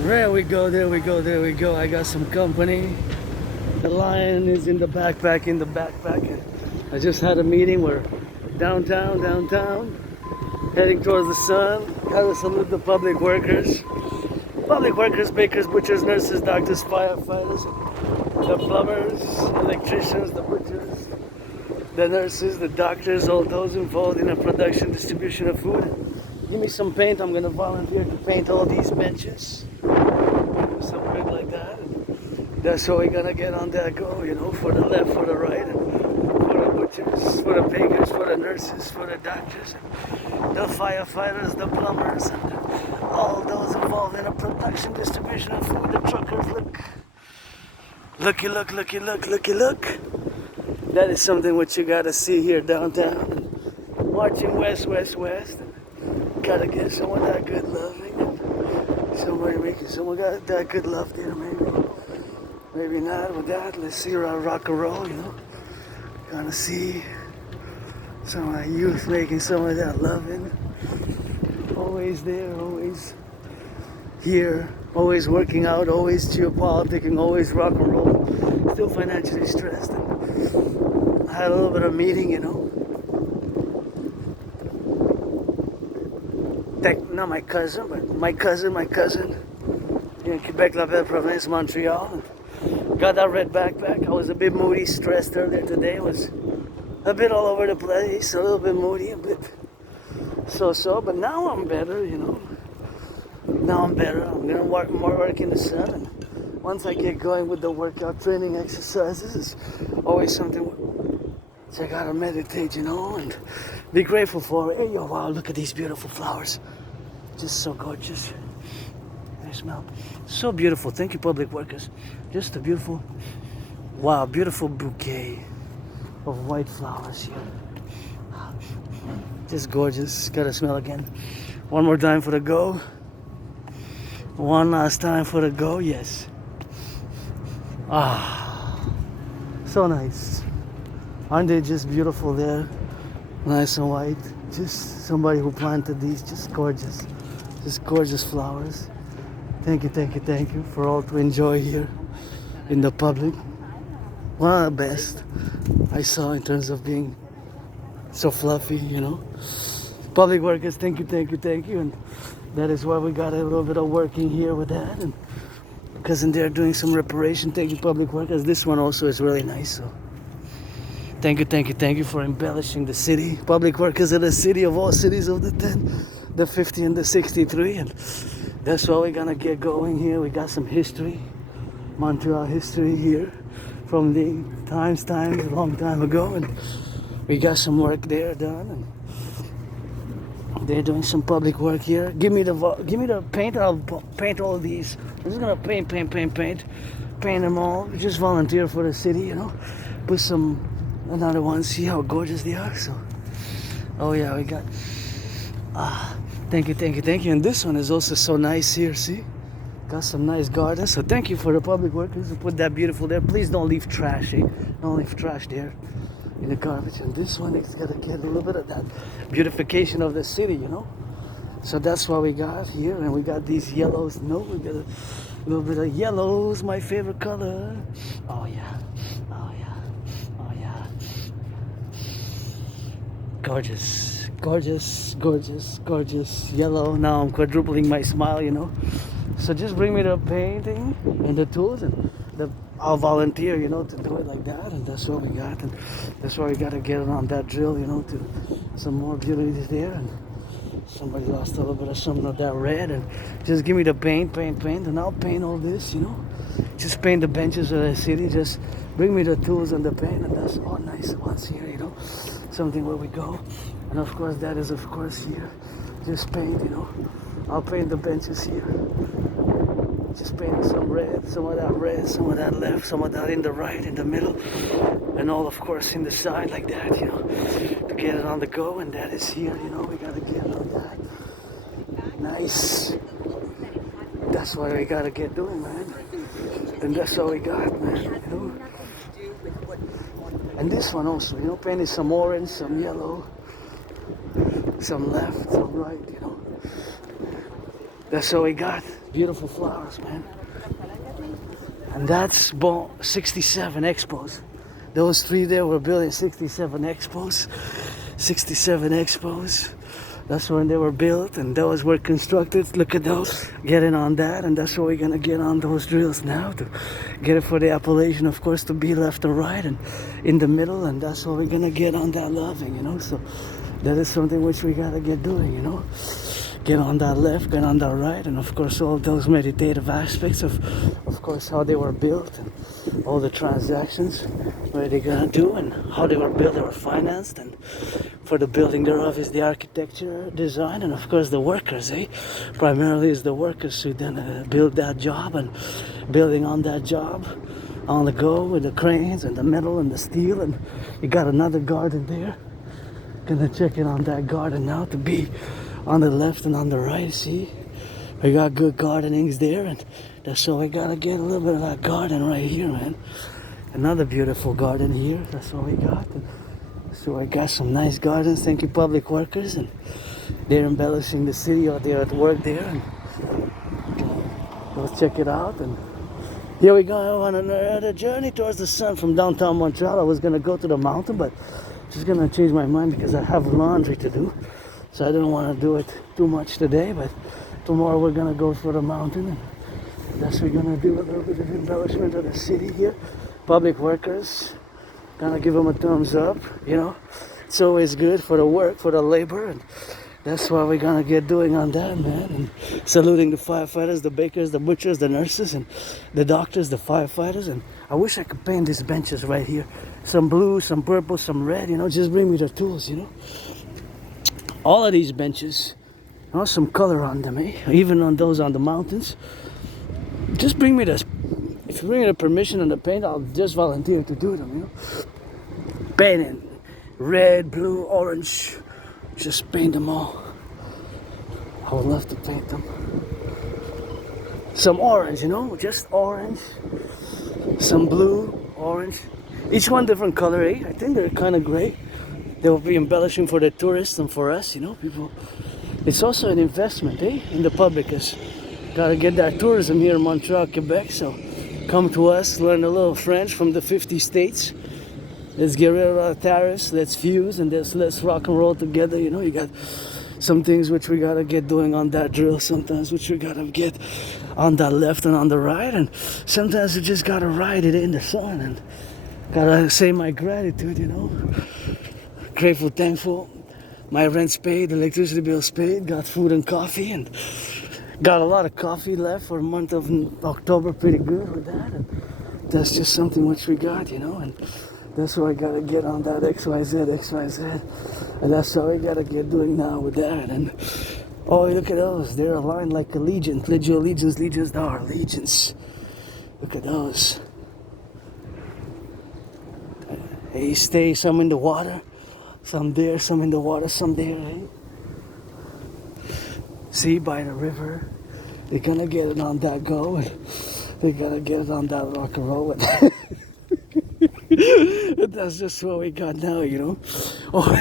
There we go, there we go, there we go. I got some company. The lion is in the backpack, I just had a meeting. We're downtown, heading towards the sun. Gotta salute the public workers. Public workers, bakers, butchers, nurses, doctors, firefighters, the plumbers, electricians, the butchers, the nurses, the doctors, all those involved in the production, distribution of food. Give me some paint. I'm gonna volunteer to paint all these benches. Do some work like that. And that's how we're gonna get on that go, you know, for the left, for the right, for the butchers, for the bakers, for the nurses, for the doctors, the firefighters, the plumbers, and all those involved in the production, distribution of food, the truckers. Looky look. That is something what you gotta see here downtown. Marching west. Gotta get some of that good loving. Somebody making someone got that good love there, maybe not with that. Let's see rock and roll, you know. Gonna see some of the youth making some of that loving. Always there, always here, always working out, always geopoliticking, always rock and roll. Still financially stressed. I had a little bit of meeting, you know. Not my cousin, but my cousin in Quebec, La Belle Province, Montreal. Got that red backpack. I was a bit moody, stressed earlier today. It was a bit all over the place, a little bit moody, a bit so, but now I'm better, you know. Now I'm better. I'm gonna work in the sun, and once I get going with the workout training exercises, it's always something so I gotta meditate, you know, and be grateful for. Hey, yo, wow, look at these beautiful flowers. Just so gorgeous. They smell so beautiful. Thank you, public workers. Just a beautiful, wow, beautiful bouquet of white flowers here. Just gorgeous. Gotta smell again. One more time for the go. One last time for the go, yes. So nice. Aren't they just beautiful there? Nice and white. Just somebody who planted these, just gorgeous flowers. Thank you for all to enjoy here in the Publik. One of the best I saw in terms of being so fluffy, you know. Public workers, thank you. And that is why we got a little bit of working here with that. And because in there doing some reparation, thank you, public workers. This one also is really nice. So thank you for embellishing the city. Public workers are the city of all cities of the 10, the 50, and the 63. And that's why we're gonna get going here. We got some history, Montreal history here from the times a long time ago. And we got some work there done. And they're doing some public work here. Give me the paint. I'll paint all of these. I'm just gonna paint them all. Just volunteer for the city, you know. Put some another one. See how gorgeous they are. So, oh yeah, we got. Thank you. And this one is also so nice here. See, got some nice gardens. So thank you for the public workers who put that beautiful there. Please don't leave trash. Don't leave trash there in the garbage. And this one is gonna get a little bit of that beautification of the city, you know. So that's what we got here. And we got these yellows. No, we got a little bit of yellows, my favorite color. Oh yeah. Gorgeous yellow. Now I'm quadrupling my smile, you know. So just bring me the painting and the tools, and I'll volunteer, you know, to do it like that. And that's what we got. And that's why we got to get on that drill, you know, to some more beauty there. And somebody lost a little bit of some of that red. And just give me the paint, and I'll paint all this, you know. Just paint the benches of the city. Just bring me the tools and the paint, and that's all nice ones here, you know. Something where we go. And of course that is of course here. Just paint, you know. I'll paint the benches here. Just paint some red, some of that left, some of that in the right, in the middle, and all of course in the side like that, you know, to get it on the go. And that is here, you know. We gotta get on that. Nice. That's what we gotta get doing, man. And that's all we got, man, you know. And this one also, you know, painted some orange, some yellow, some left, some right, you know. That's what we got. Beautiful flowers, man. And that's 67 expos. Those three there were built in 67 expos. 67 expos. That's when they were built and those were constructed. Look at those. Getting on that, and that's what we're gonna get on those drills now to get it for the appellation, of course, to be left or right and in the middle, and that's what we're gonna get on that loving, you know. So that is something which we gotta get doing, you know. Get on that left, get on that right, and of course all those meditative aspects of course how they were built and all the transactions, what they're gonna do and how they were built, they were financed, and for the building thereof is the architecture, design, and of course the workers, primarily is the workers who then build that job and building on that job on the go with the cranes and the metal and the steel, and you got another garden there. Gonna check in on that garden now to be on the left and on the right. See, we got good gardenings there, and that's so we gotta get a little bit of that garden right here, man. Another beautiful garden here. That's what we got. And so I got some nice gardens. Thank you, public workers, and they're embellishing the city, or they're at work there. And let's check it out. And here we go on another journey towards the sun from downtown Montreal. I was gonna go to the mountain, but just gonna change my mind because I have laundry to do. So I don't want to do it too much today, but tomorrow we're gonna go for the mountain, and that's we're gonna do a little bit of embellishment of the city here. Public workers, gonna give them a thumbs up, you know. It's always good for the work, for the labor, and that's what we're gonna get doing on that, man. And saluting the firefighters, the bakers, the butchers, the nurses, and the doctors, the firefighters. And I wish I could paint these benches right here. Some blue, some purple, some red, you know, just bring me the tools, you know. All of these benches, you know, some color on them, even on those on the mountains. Just bring me the, if you bring me the permission and the paint, I'll just volunteer to do them, you know. Painting, red, blue, orange, just paint them all. I would love to paint them. Some orange, you know, just orange. Some blue, orange. Each one different color, I think they're kind of great. They will be embellishing for the tourists and for us, you know, people. It's also an investment, in the public. Gotta get that tourism here in Montreal, Quebec. So come to us, learn a little French from the 50 states. Let's get rid of our tariffs, let's fuse, and let's rock and roll together, you know. You got some things which we gotta get doing on that drill, sometimes which we gotta get on that left and on the right, and sometimes we just gotta ride it in the sun and gotta say my gratitude, you know. Grateful, thankful. My rent's paid, electricity bill's paid, got food and coffee, and got a lot of coffee left for the month of October, pretty good with that. And that's just something which we got, you know, and that's what I gotta get on that XYZ. And that's what we gotta get doing now with that. And oh, look at those, they're aligned like a legion. Legions, there are legions. Look at those. They stay some in the water. Some there, some in the water, some there, See, by the river. They're gonna get it on that go, and they're gonna get it on that rock and roll. That's just what we got now, you know. Oh,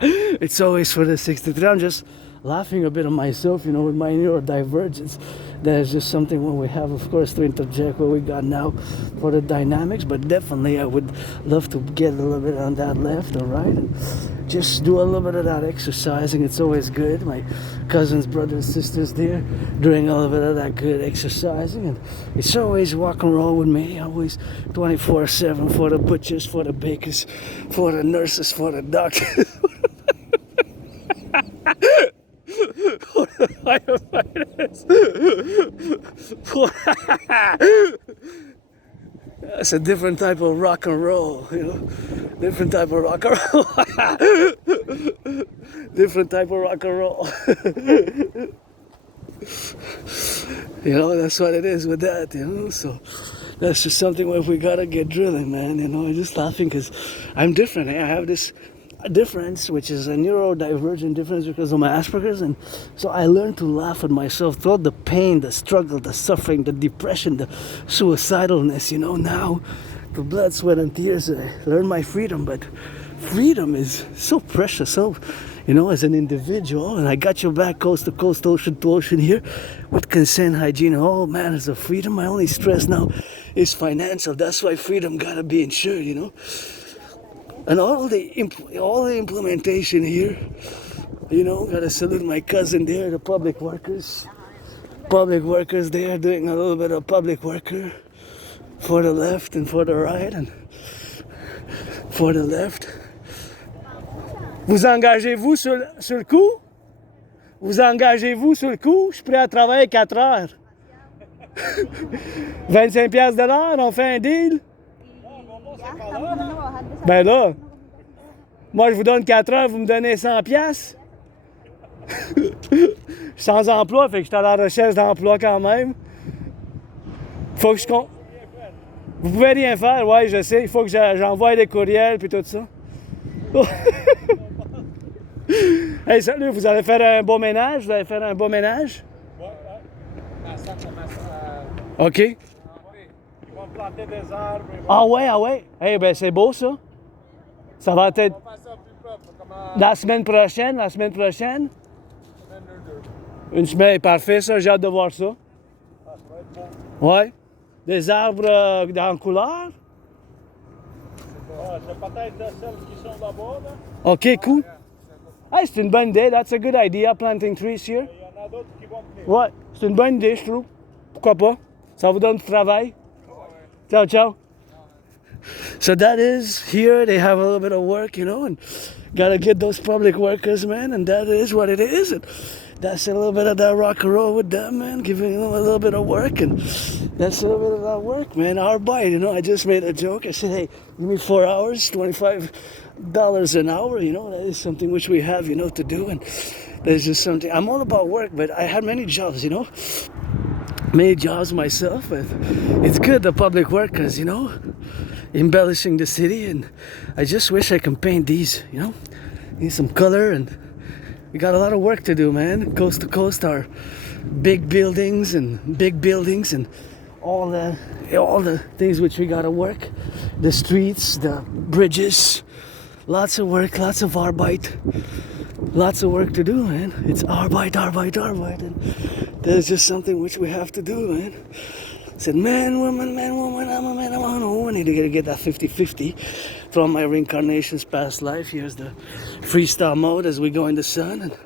it's always for the 63. I'm just laughing a bit at myself, you know, with my neurodivergence. There's just something when we have, of course, to interject what we got now for the dynamics, but definitely I would love to get a little bit on that left or right and just do a little bit of that exercising. It's always good. My cousins, brothers, sisters there doing a little bit of that good exercising, and it's always rock and roll with me, always 24/7 for the butchers, for the bakers, for the nurses, for the doctors. For the firefighters. That's a different type of rock and roll, you know. Different type of rock and roll. Different type of rock and roll. You know, that's what it is with that, you know. So that's just something where we gotta get drilling, man. You know, I'm just laughing because I'm different. I have this difference, which is a neurodivergent difference because of my Asperger's, and so I learned to laugh at myself throughout the pain, the struggle, the suffering, the depression, the suicidalness, you know. Now, the blood, sweat, and tears, I learned my freedom, but freedom is so precious, so you know, as an individual, and I got your back coast to coast, ocean to ocean here with consent, hygiene. Oh man, it's a freedom. My only stress now is financial. That's why freedom gotta be insured, you know. And all the implementation here, you know, gotta salute my cousin there, the public workers. Public workers there doing a little bit of public worker for the left and for the right and for the left. Vous engagez-vous sur le coup? Vous engagez-vous sur le coup? Je suis prêt à travailler 4 heures. 25 piastres de l'heure, on fait un deal? Ben là, moi je vous donne 4 heures, vous me donnez 100 piastres? Je suis sans emploi, fait que je suis à la recherche d'emploi quand même. Faut que je compte. Vous pouvez rien faire, ouais, je sais. Il faut que j'envoie des courriels puis tout ça. Hey, salut, vous allez faire un beau ménage? Vous allez faire un beau ménage? Ouais. Ça commence à... OK. Ils vont planter des arbres. Ah ouais. Eh ben c'est beau ça. Ça va être On va faire ça plus propre. la semaine prochaine. Semaine ou deux. Une semaine, parfait ça, j'ai hâte de voir ça. Ah, ça va être beau. Ouais. Des arbres en couleur. C'est peut-être celles qui sont là-bas. Là. OK, cool. Hey, c'est une bonne idée. That's a good idea, planting trees here. Il y en a d'autres qui vont venir. Ouais, c'est une bonne idée, je trouve. Pourquoi pas? Ça vous donne du travail. Ciao, ciao. So that is here. They have a little bit of work, you know, and gotta get those public workers, man. And that is what it is. And that's a little bit of that rock and roll with them, man. Giving them a little bit of work, and that's a little bit of that work, man. Our bite, you know. I just made a joke. I said, hey, give me 4 hours, $25 an hour. You know, that is something which we have, you know, to do. And there's just something. I'm all about work, but I had many jobs, you know. Many jobs myself, but it's good, the public workers, you know, embellishing the city. And I just wish I can paint these, you know, need some color. And we got a lot of work to do, man. Coast to coast are big buildings and all the things which we gotta work, the streets, the bridges, lots of work, lots of arbeit, lots of work to do, man. It's arbeit, and there's just something which we have to do, man. I said, man, woman, I'm a man, I need to get that 50-50 from my reincarnations past life. Here's the freestyle mode as we go in the sun, and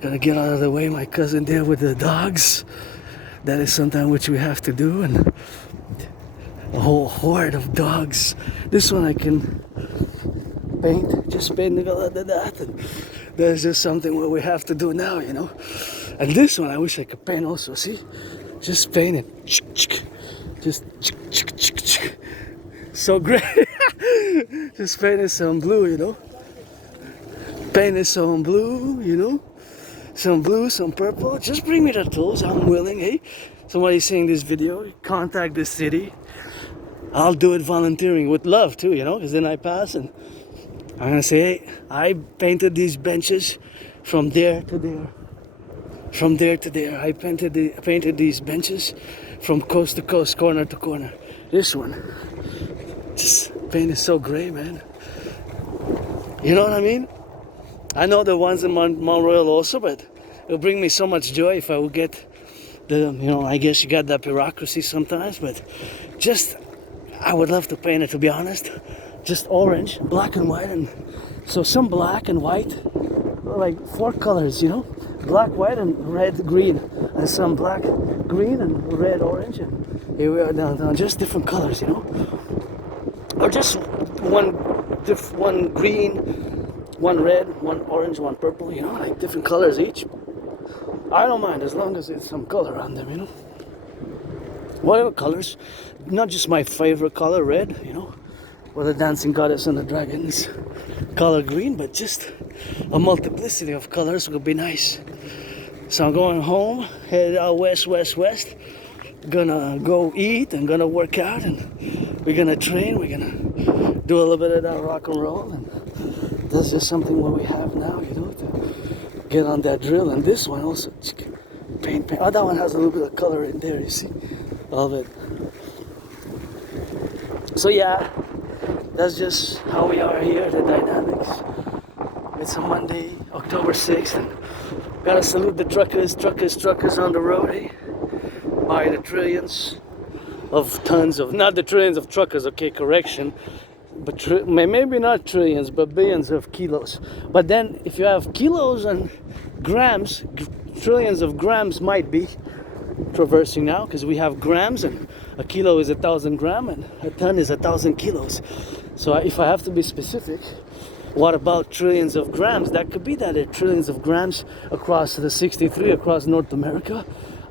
gotta get out of the way, my cousin there with the dogs. That is something which we have to do, and a whole horde of dogs. This one I can paint, just paint that, and there's just something what we have to do now, you know. And this one I wish I could paint also, see? Just paint it. Just so great. Just painted some blue, you know. Painted some blue, you know. Some blue, some purple. Just bring me the tools. I'm willing. Hey, somebody's seeing this video, contact the city. I'll do it volunteering with love too, you know, because then I pass and I'm gonna say, hey, I painted these benches from there to there. From there to there. I painted these benches from coast to coast, corner to corner. This one, just painted so gray, man. You know what I mean? I know the ones in Mount Royal also, but it'll bring me so much joy if I will get the, you know, I guess you got that bureaucracy sometimes, but just, I would love to paint it, to be honest. Just orange, black and white, and so some black and white, like 4 colors, you know? Black, white, and red, green, and some black, green, and red, orange, and here we are down, just different colors, you know? Or just one green, one red, one orange, one purple, you know, like different colors each. I don't mind as long as there's some color on them, you know. Whatever colors, not just my favorite color, red, you know, or the dancing goddess and the dragons color green, but just a multiplicity of colors would be nice. So I'm going home, headed out west, gonna go eat and gonna work out, and we're gonna train, we're gonna do a little bit of that rock and roll, and that's just something what we have now, you know, to get on that drill. And this one also, paint. Oh, that one has a little bit of color in there, you see, all of it. So yeah, that's just how we are here, the dynamics. It's a Monday, October 6th, and gotta salute the truckers on the road, eh? By the trillions of tons of, not the trillions of truckers, okay, correction, but maybe not trillions, but billions of kilos. But then if you have kilos and grams, trillions of grams might be traversing now, because we have grams, and a kilo is 1,000 grams, and a ton is 1,000 kilos. So if I have to be specific, what about trillions of grams? That could be that there are trillions of grams across the 63 across North America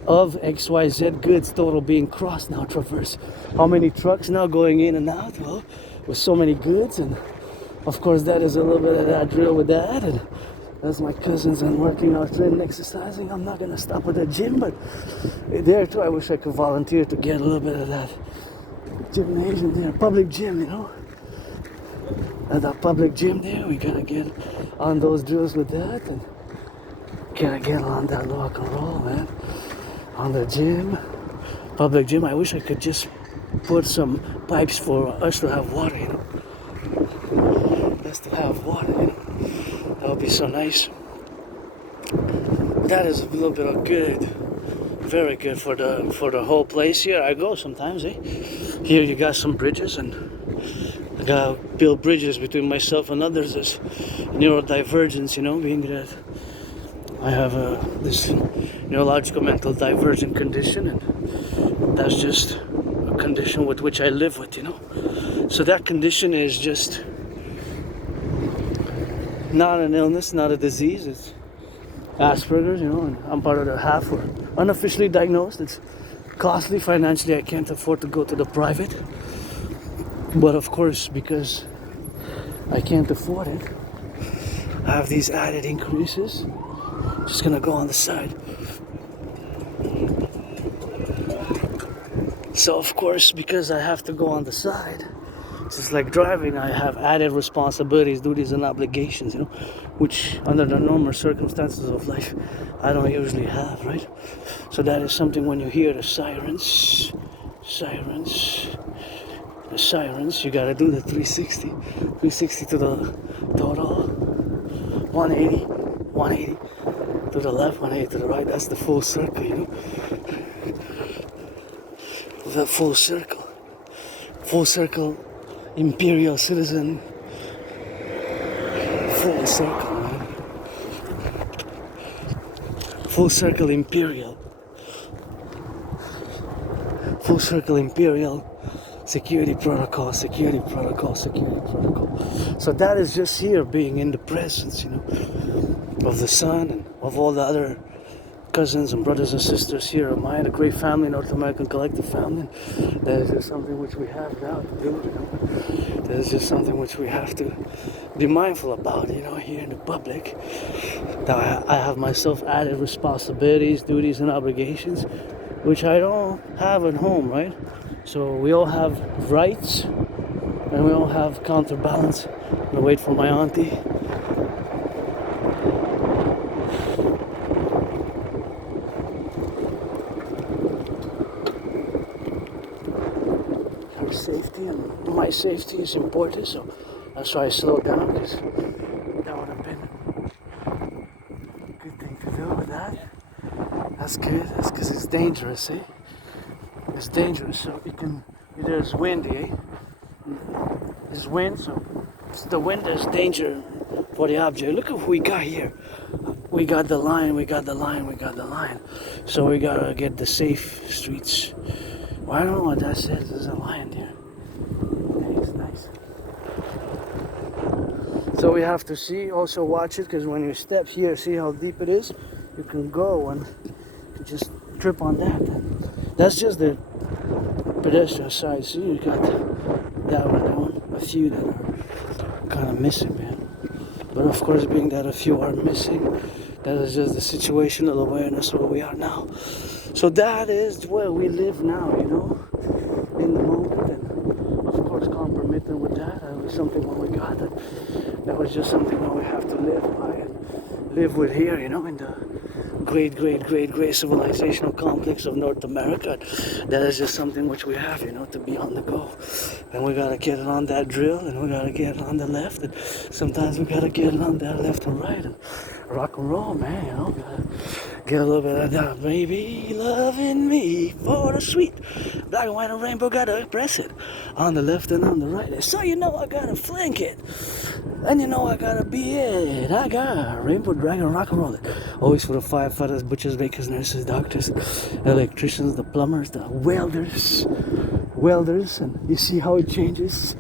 of XYZ goods total being crossed now, traverse. How many trucks now going in and out? Well, with so many goods, and of course that is a little bit of that drill with that, and that's my cousins and working out, training, exercising. I'm not gonna stop at the gym, but there too I wish I could volunteer to get a little bit of that gymnasium there, public gym, you know. At that public gym there, we gotta get on those drills with that, and gotta get on that rock and roll, man. On the gym, public gym. I wish I could just put some pipes for us to have water, you know. Us to have water, you know. That would be so nice. That is a little bit of good, very good for the whole place here. I go sometimes, eh? Here you got some bridges, and I gotta build bridges between myself and others. There's neurodivergence, you know, being that I have this neurological mental divergent condition, and that's just a condition with which I live with, you know. So that condition is just not an illness, not a disease. It's Asperger's, you know, and I'm part of the half who are unofficially diagnosed. It's costly financially. I can't afford to go to the private. But of course, because I can't afford it, I have these added increases. Just gonna go on the side. So of course, because I have to go on the side, it's just like driving, I have added responsibilities, duties, and obligations, you know, which under the normal circumstances of life, I don't usually have, right? So that is something when you hear the sirens, you gotta do the 360 to the total, 180 to the left, 180 to the right. That's the full circle, you know. The full circle, imperial citizen, full circle, man. Full circle imperial. Security protocol. So that is just here being in the presence, you know, of the sun and of all the other cousins and brothers and sisters here of mine, a great family, North American Collectif family. That is just something which we have now to do, you know. That is just something which we have to be mindful about, you know, here in the public. That I have myself added responsibilities, duties, and obligations, which I don't have at home, right? So we all have rights, and we all have counterbalance. I'm gonna wait for my auntie. Her safety and my safety is important, so that's why I slowed down, because that would have been a good thing to do with that. That's good. That's because it's dangerous, eh? It's dangerous, so there's wind, eh? There's wind, so the wind is danger for the object. Look at what we got here. We got the line. So we gotta get the safe streets. Well, I don't know what that says. There's a lion there. Hey, it's nice. So we have to also watch it, because when you step here, see how deep it is? You can go and just trip on that. That's just the pedestrian side. See, you got that one, a few that are kind of missing, man. But of course, being that a few are missing, that is just the situational awareness where we are now. So that is where we live now, you know, in the moment. And of course, compromising with that was something when we got that was just something that we have to live by and live with here, you know, in the great civilizational complex of North America. That is just something which we have, to be on the go. And we gotta get it on that drill, and we gotta get it on the left, and sometimes we gotta get it on that left and right, and rock and roll, man, gotta get a little bit of that, baby, loving me for the sweet, black and white and rainbow, gotta press it on the left and on the right, so I gotta flank it, and I gotta be it, I got rainbow dragon, rock and roll it, always for the firefighters, butchers, bakers, nurses, doctors, electricians, the plumbers, the welders, and you see how it changes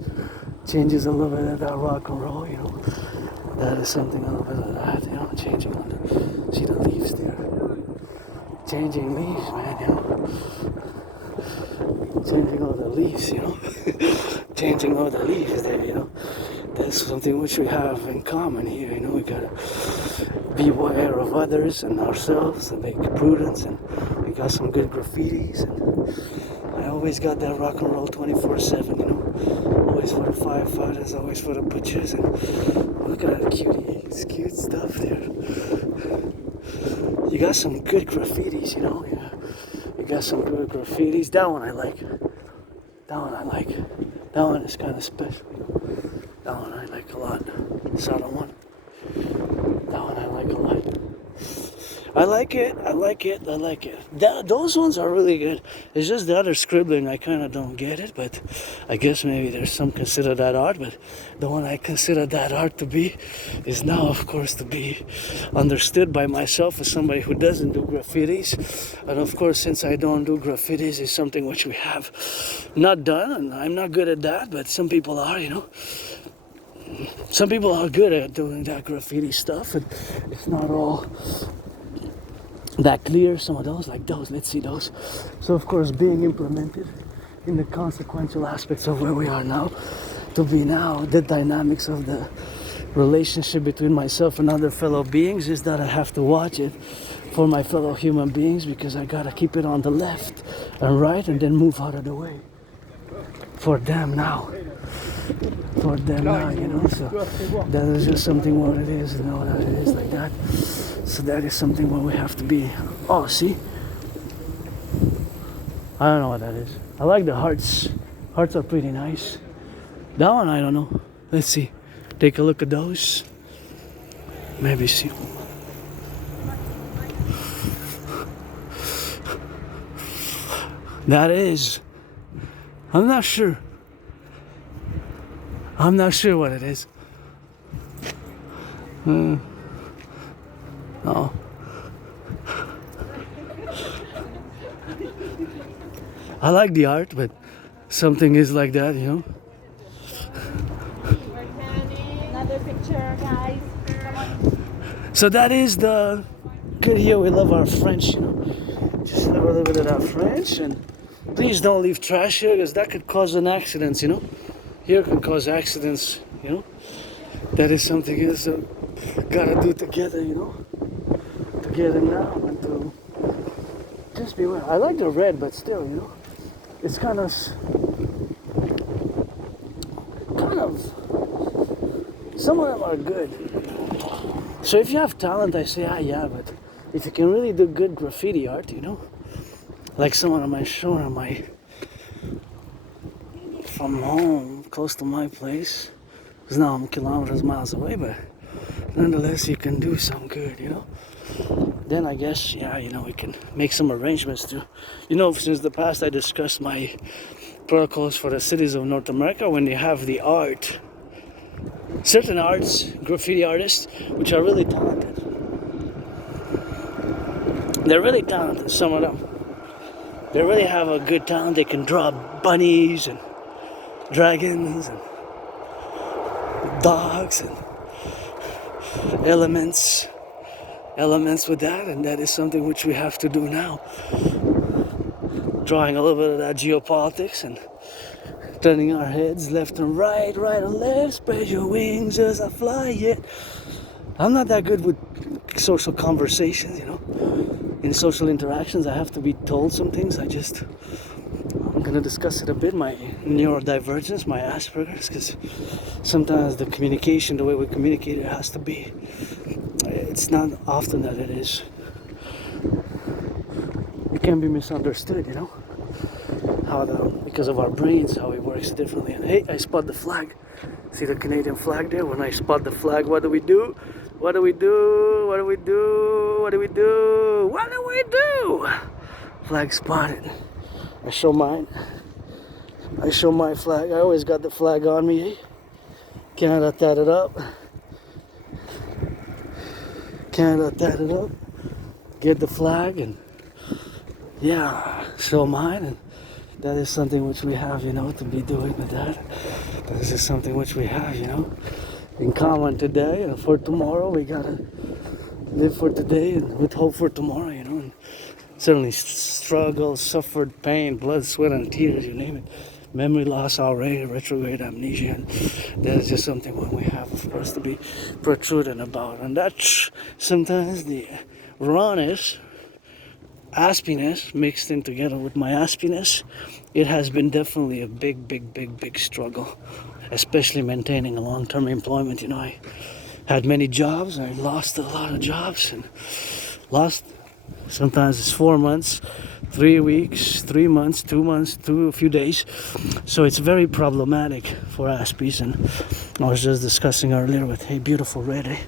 a little bit of that rock and roll, that is something, a little bit of that, changing on the, see the leaves there, changing leaves, man, changing all the leaves, changing all the leaves there, that's something which we have in common here, we gotta be aware of others and ourselves and make prudence, and we got some good graffitis, and I always got that rock and roll 24/7, always for the firefighters, always for the butchers, and look at that cutie, it's cute stuff there. You got some good graffitis, you got some good graffitis. That one I like. That one is kind of special. That one I like a lot. Saw that one. That one I like a lot. I like it. Those ones are really good. It's just the other scribbling, I kind of don't get it, but I guess maybe there's some consider that art, but the one I consider that art to be is now, of course, to be understood by myself as somebody who doesn't do graffitis. And of course, since I don't do graffitis, it's something which we have not done, and I'm not good at that, but some people are, Some people are good at doing that graffiti stuff, and it's not all that clear. Some of those, like those, let's see those. So of course, being implemented in the consequential aspects of where we are now, to be now the dynamics of the relationship between myself and other fellow beings, is that I have to watch it for my fellow human beings, because I gotta keep it on the left and right, and then move out of the way for them now. So that is just something what it is, that it is like that. So that is something where we have to be. Oh, see? I don't know what that is. I like the hearts. Hearts are pretty nice. That one, I don't know. Let's see. Take a look at those. Maybe see. That is. I'm not sure. I'm not sure what it is. No. I like the art, but something is like that, Another picture, guys. So that is the good here. We love our French, Just have a little bit of that French, and please don't leave trash here, because that could cause an accident, Here can cause accidents, That is something else that gotta do together, Together now, and to just beware. I like the red, but still, it's kind of, some of them are good. So if you have talent, I say, yeah, but if you can really do good graffiti art, like someone on my show, from home, close to my place, because now I'm miles away, but nonetheless, you can do some good, Then I guess, we can make some arrangements to, since the past I discussed my protocols for the cities of North America, when you have the art, certain arts, graffiti artists, which are really talented. They're really talented, some of them. They really have a good talent. They can draw bunnies and dragons and dogs and elements with that, and that is something which we have to do now. Drawing a little bit of that geopolitics and turning our heads left and right and left, spread your wings as I fly, I'm not that good with social conversations, In social interactions, I have to be told some things. I'm going to discuss it a bit, my neurodivergence, my Asperger's, because sometimes the communication, the way we communicate, it has to be. It's not often that it is it can be misunderstood, you know, because of our brains, how it works differently. And hey, I spot the flag. See the Canadian flag there? When I spot the flag, what do we do? What do we do? What do we do? What do we do? What do we do? Flag spotted. I show mine. I show my flag. I always got the flag on me. Canada tatted up. Canada tatted up. Get the flag and yeah, show mine. And that is something which we have, you know, to be doing with that. This is something which we have, you know, in common today, and for tomorrow we gotta live for today and with hope for tomorrow, you know. And certainly struggle, suffered pain, blood, sweat, and tears, you name it. Memory loss, already, retrograde amnesia, and that is just something what we have, of course, to be protruding about. And that's sometimes the rawness, aspiness mixed in together with my aspiness. It has been definitely a big struggle, especially maintaining a long-term employment. You know, I had many jobs. I lost a lot of jobs and lost. Sometimes it's 4 months, 3 weeks, 3 months, 2 months, a few days. So it's very problematic for Aspies. And I was just discussing earlier with, hey, beautiful red, eh?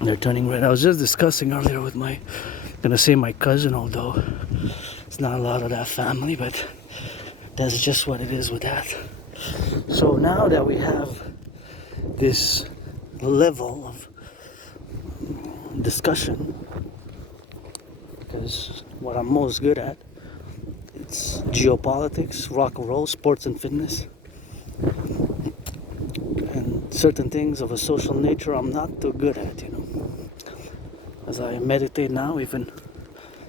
They're turning red. I was just discussing earlier with my cousin, although it's not a lot of that family, but that's just what it is with that. So now that we have this level of discussion, because what I'm most good at, it's geopolitics, rock and roll, sports and fitness, and certain things of a social nature I'm not too good at, you know. As I meditate now, even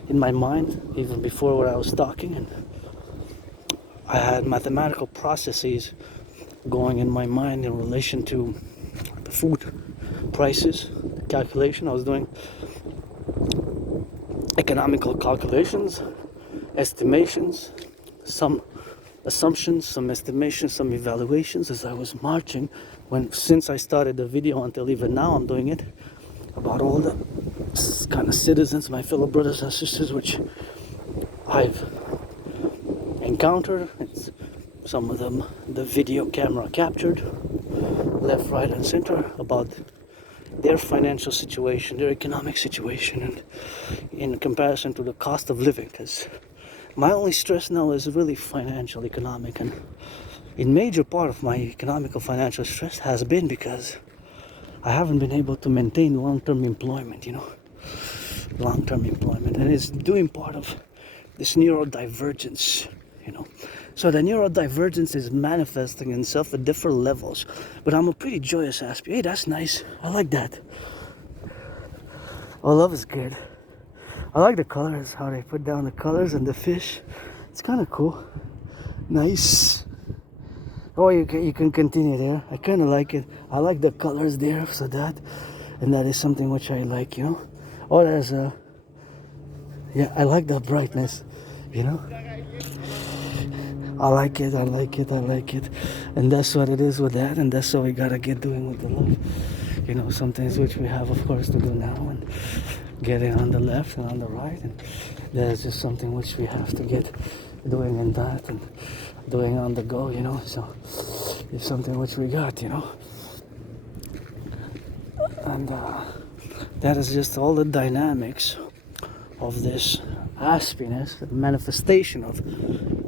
in my mind, even before what I was talking, and I had mathematical processes going in my mind in relation to the food prices, calculation. I was doing economical calculations, estimations, some assumptions, some estimations, some evaluations as I was marching. Since I started the video until even now, I'm doing it about all the kind of citizens, my fellow brothers and sisters, which I've encountered. It's some of them the video camera captured, left, right, and center, about their financial situation, their economic situation, and in comparison to the cost of living. Because my only stress now is really financial, economic, and in major part of my economical financial stress has been because I haven't been able to maintain long-term employment, you know, long-term employment, and it's doing part of this neurodivergence, you know. So the neurodivergence is manifesting itself at different levels, but I'm a pretty joyous aspect. Hey, that's nice. I like that. Oh, love is good. I like the colors, how they put down the colors and the fish. It's kind of cool. Nice. Oh, you can continue there. I kind of like it. I like the colors there, so that, and that is something which I like, you know. Oh, there's a, yeah, I like the brightness, you know. I like it, I like it, I like it. And that's what it is with that, and that's what we gotta get doing with the love. You know, some things which we have, of course, to do now, and getting on the left and on the right, and there's just something which we have to get doing in that, and doing on the go, you know. So it's something which we got, you know. And that is just all the dynamics of this aspiness, the manifestation of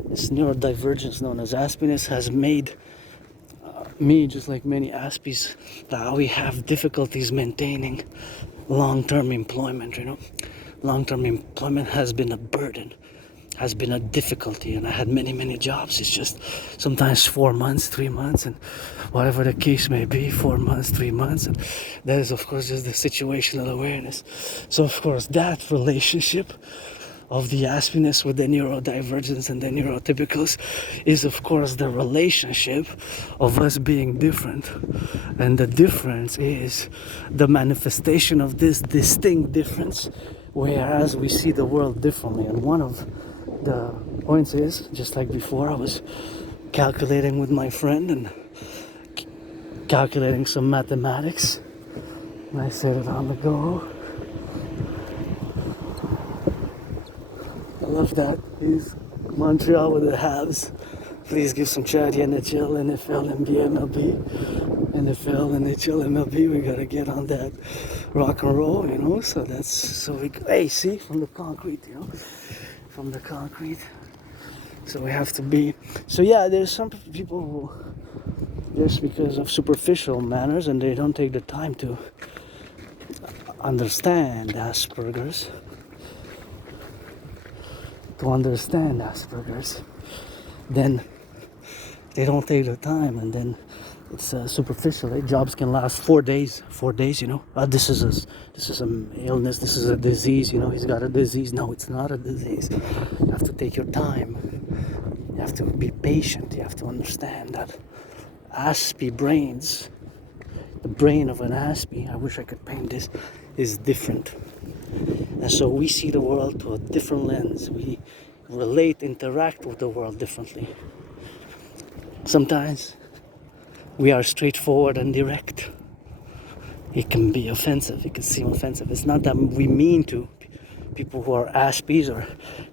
this neurodivergence known as aspiness has made me, just like many aspies, that we have difficulties maintaining long-term employment, you know. Long-term employment has been a burden, has been a difficulty, and I had many jobs. It's just sometimes 4 months, 3 months, and whatever the case may be, 4 months, 3 months, and that is, of course, just the situational awareness. So, of course, that relationship of the aspiness with the neurodivergence and the neurotypicals is, of course, the relationship of us being different. And the difference is the manifestation of this distinct difference, whereas we see the world differently. And one of the points is, just like before, I was calculating with my friend and calculating some mathematics, and I said it on the go. love that. He's Montreal with the Habs. Please give some charity, NHL, NFL, NBA, MLB. NFL, NHL, MLB, we gotta get on that rock and roll, you know. So that's so we. Hey, see from the concrete, you know, from the concrete. So we have to be. So yeah, there's some people who just because of superficial manners and they don't take the time to understand Asperger's. Then they don't take the time, and then it's superficial. Right? Jobs can last 4 days. 4 days, you know. This is an illness. This is a disease. You know, he's got a disease. No, it's not a disease. You have to take your time. You have to be patient. You have to understand that Aspie brains, the brain of an Aspie. I wish I could paint this. Is different, and so we see the world through a different lens. We relate, interact with the world differently. Sometimes we are straightforward and direct. It can be offensive. It can seem offensive. It's not that we mean to people who are Aspies or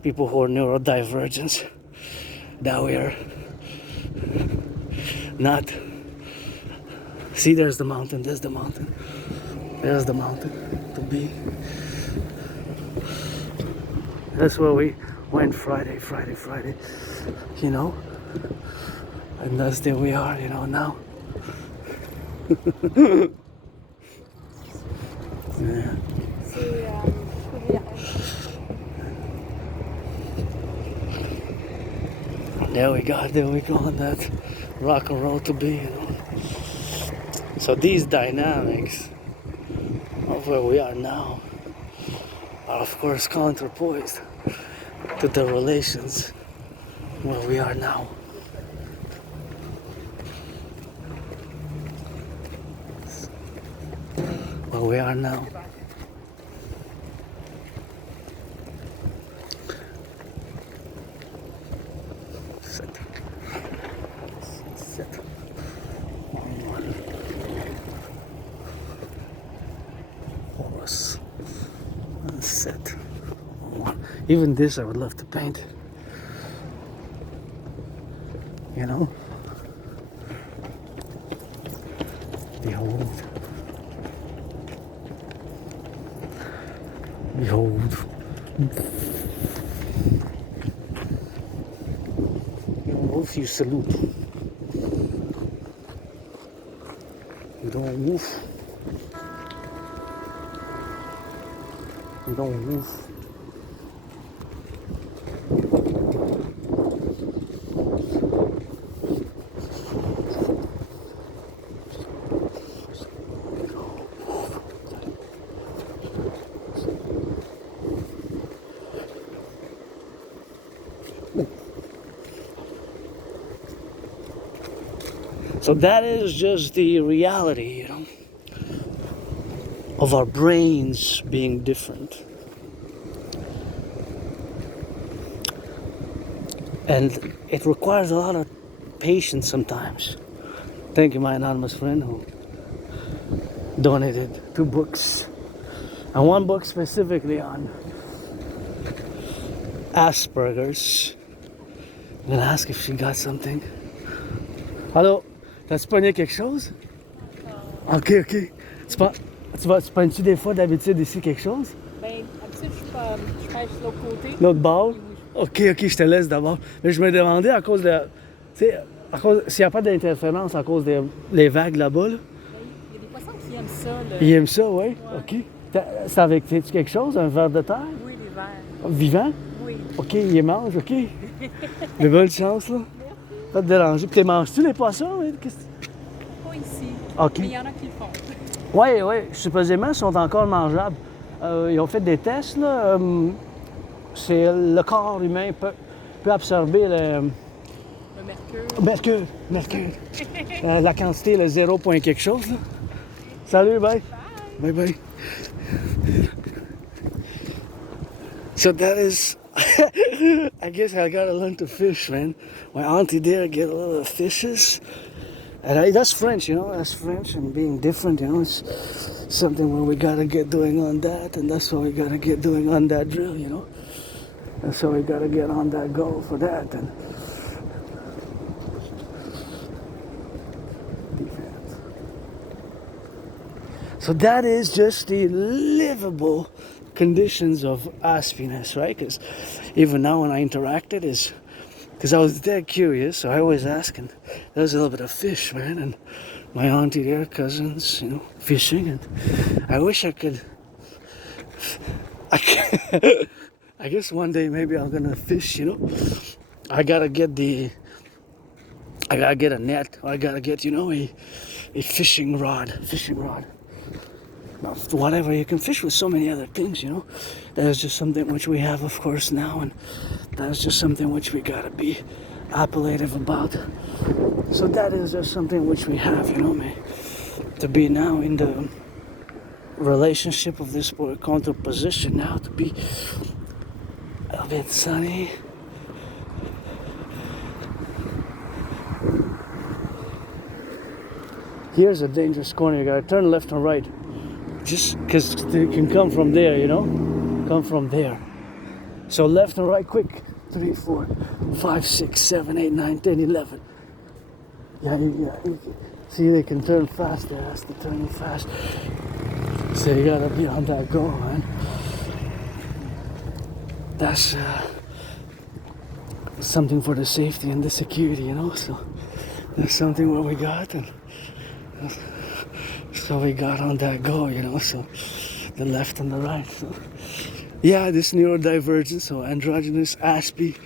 people who are neurodivergents. That we are not. See, there's the mountain. There's the mountain. There's the mountain to be. That's where we went Friday, you know. And that's there we are, you know, now. Yeah. There we go on that rock and roll to be, you know. So these dynamics of where we are now are of course counterpoised to the relations where we are now. Where we are now. Sit. Horse. Sit. Even this I would love to paint. You know? Behold. Behold. Wolf, you salute. You don't woof. You don't woof. So that is just the reality, you know, of our brains being different. And it requires a lot of patience sometimes. Thank you, my anonymous friend who donated 2 books. And 1 book specifically on Asperger's. I'm gonna ask if she got something. Allô? T'as-tu pogné quelque chose? Ok. Tu pognes-tu des fois d'habitude ici quelque chose? Ben, d'habitude, je pêche de l'autre côté. L'autre bord? Ok, je te laisse d'abord. Mais je me demandais à cause de. Tu sais, s'il n'y a pas d'interférence à cause des vagues là-bas. Là. Il y a des poissons qui aiment ça. Là. Ils aiment ça, oui? Ok. C'est avec quelque chose? Un ver de terre? Oui, les vers. Vivant? Oui. Ok, ils les mangent, ok. De bonne chance, là. Pas te déranger. Puis, manges-tu les poissons? Hein? Pas ici. Ok. Mais il y en a qui le font. Oui. Supposément, ils sont encore mangeables. Ils ont fait des tests, là. C'est le corps humain peut absorber le mercure. La quantité, le 0 point quelque chose. Là. Salut, bye. Bye. So that is, I guess I gotta learn to fish, man. My auntie there get a lot of fishes. And that's French, you know, that's French and being different, you know, it's something where we gotta get doing on that, and that's what we gotta get doing on that drill, you know. And so we gotta get on that go for that. And defense. So that is just the livable conditions of aspiness, right? Because even now when I interacted is because I was dead curious, so I always ask, and there was a little bit of fish, man, and my auntie there, cousins, you know, fishing, and I wish I could. I guess one day maybe I'm gonna fish, you know. I gotta get a net, or I gotta get, you know, a fishing rod. Now, whatever, you can fish with so many other things, you know. That is just something which we have, of course, now, and that's just something which we gotta be appellative about. So that is just something which we have, you know, man, to be now in the relationship of this counterposition now, to be a bit sunny. Here's a dangerous corner, you gotta turn left and right. Just because they can come from there, you know? Come from there. So left and right quick. 3, 4, 5, 6, 7, 8, 9, 10, 11. Yeah. See, they can turn fast. They has to turn fast. So you gotta be on that go, man. That's something for the safety and the security, you know? So that's something what we got, and so we got on that go, you know? So the left and the right. So yeah, this neurodivergence, so androgynous aspie,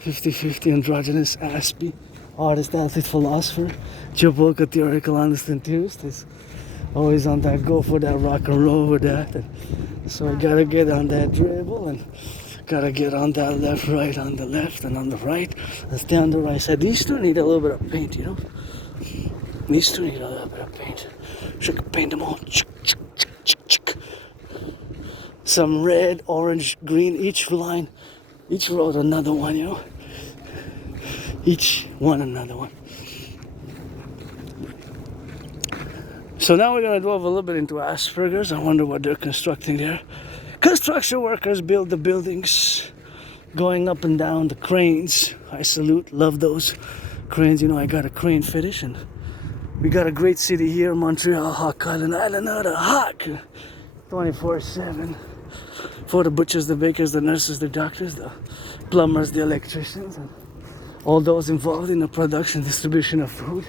50-50 androgynous aspie, artist, athlete, philosopher, geopolitical, theoretical, honest, enthusiast is always on that go for that rock and roll with that. And so I gotta get on that dribble and gotta get on that left, right, on the left and on the right, and stay on the right side. These two need a little bit of paint, you know? These two need a little bit of paint. So I can paint them all. Some red, orange, green, each line, each row another one, you know? Each one another one. So now we're gonna delve a little bit into Asperger's. I wonder what they're constructing there. Construction workers build the buildings, going up and down the cranes. I salute, love those cranes. You know, I got a crane fetish, and we got a great city here, Montreal, Hawk Island, out of Hawk, 24/7. For the butchers, the bakers, the nurses, the doctors, the plumbers, the electricians, and all those involved in the production, distribution of food.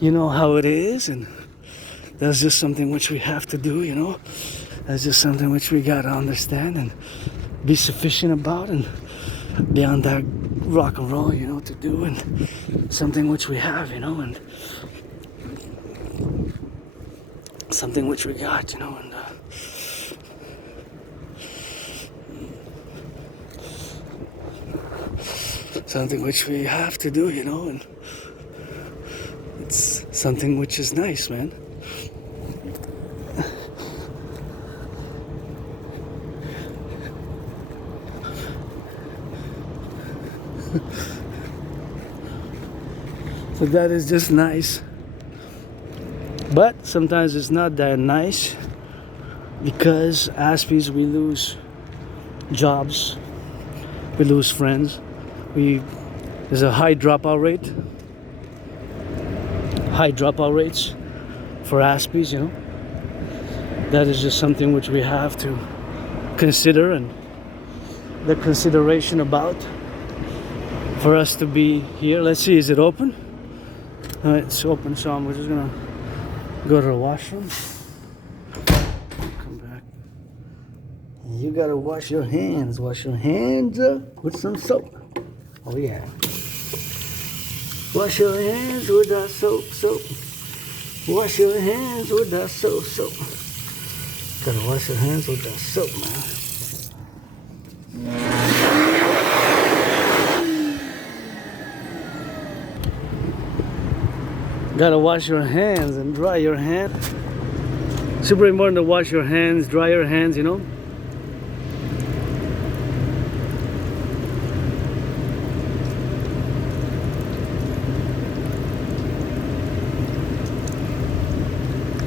You know how it is, and that's just something which we have to do, you know. That's just something which we gotta understand and be sufficient about, and be on that rock and roll, you know, to do, and something which we have, you know, and something which we got, you know, and something which we have to do, you know, and it's something which is nice, man. So that is just nice. But sometimes it's not that nice, because Aspies, we lose jobs, we lose friends, there's a high dropout rates for Aspies, you know. That is just something which we have to consider, and the consideration about for us to be here. Let's see, is it open? It's open, so we're just gonna go to the washroom. Come back. You gotta wash your hands. Wash your hands with some soap. Oh yeah. Wash your hands with that soap. Wash your hands with that soap. Gotta wash your hands with that soap, man. Gotta wash your hands and dry your hands. Super important to wash your hands, dry your hands, you know.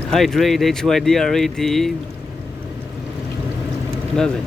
Hydrate, Hydrate. Nothing.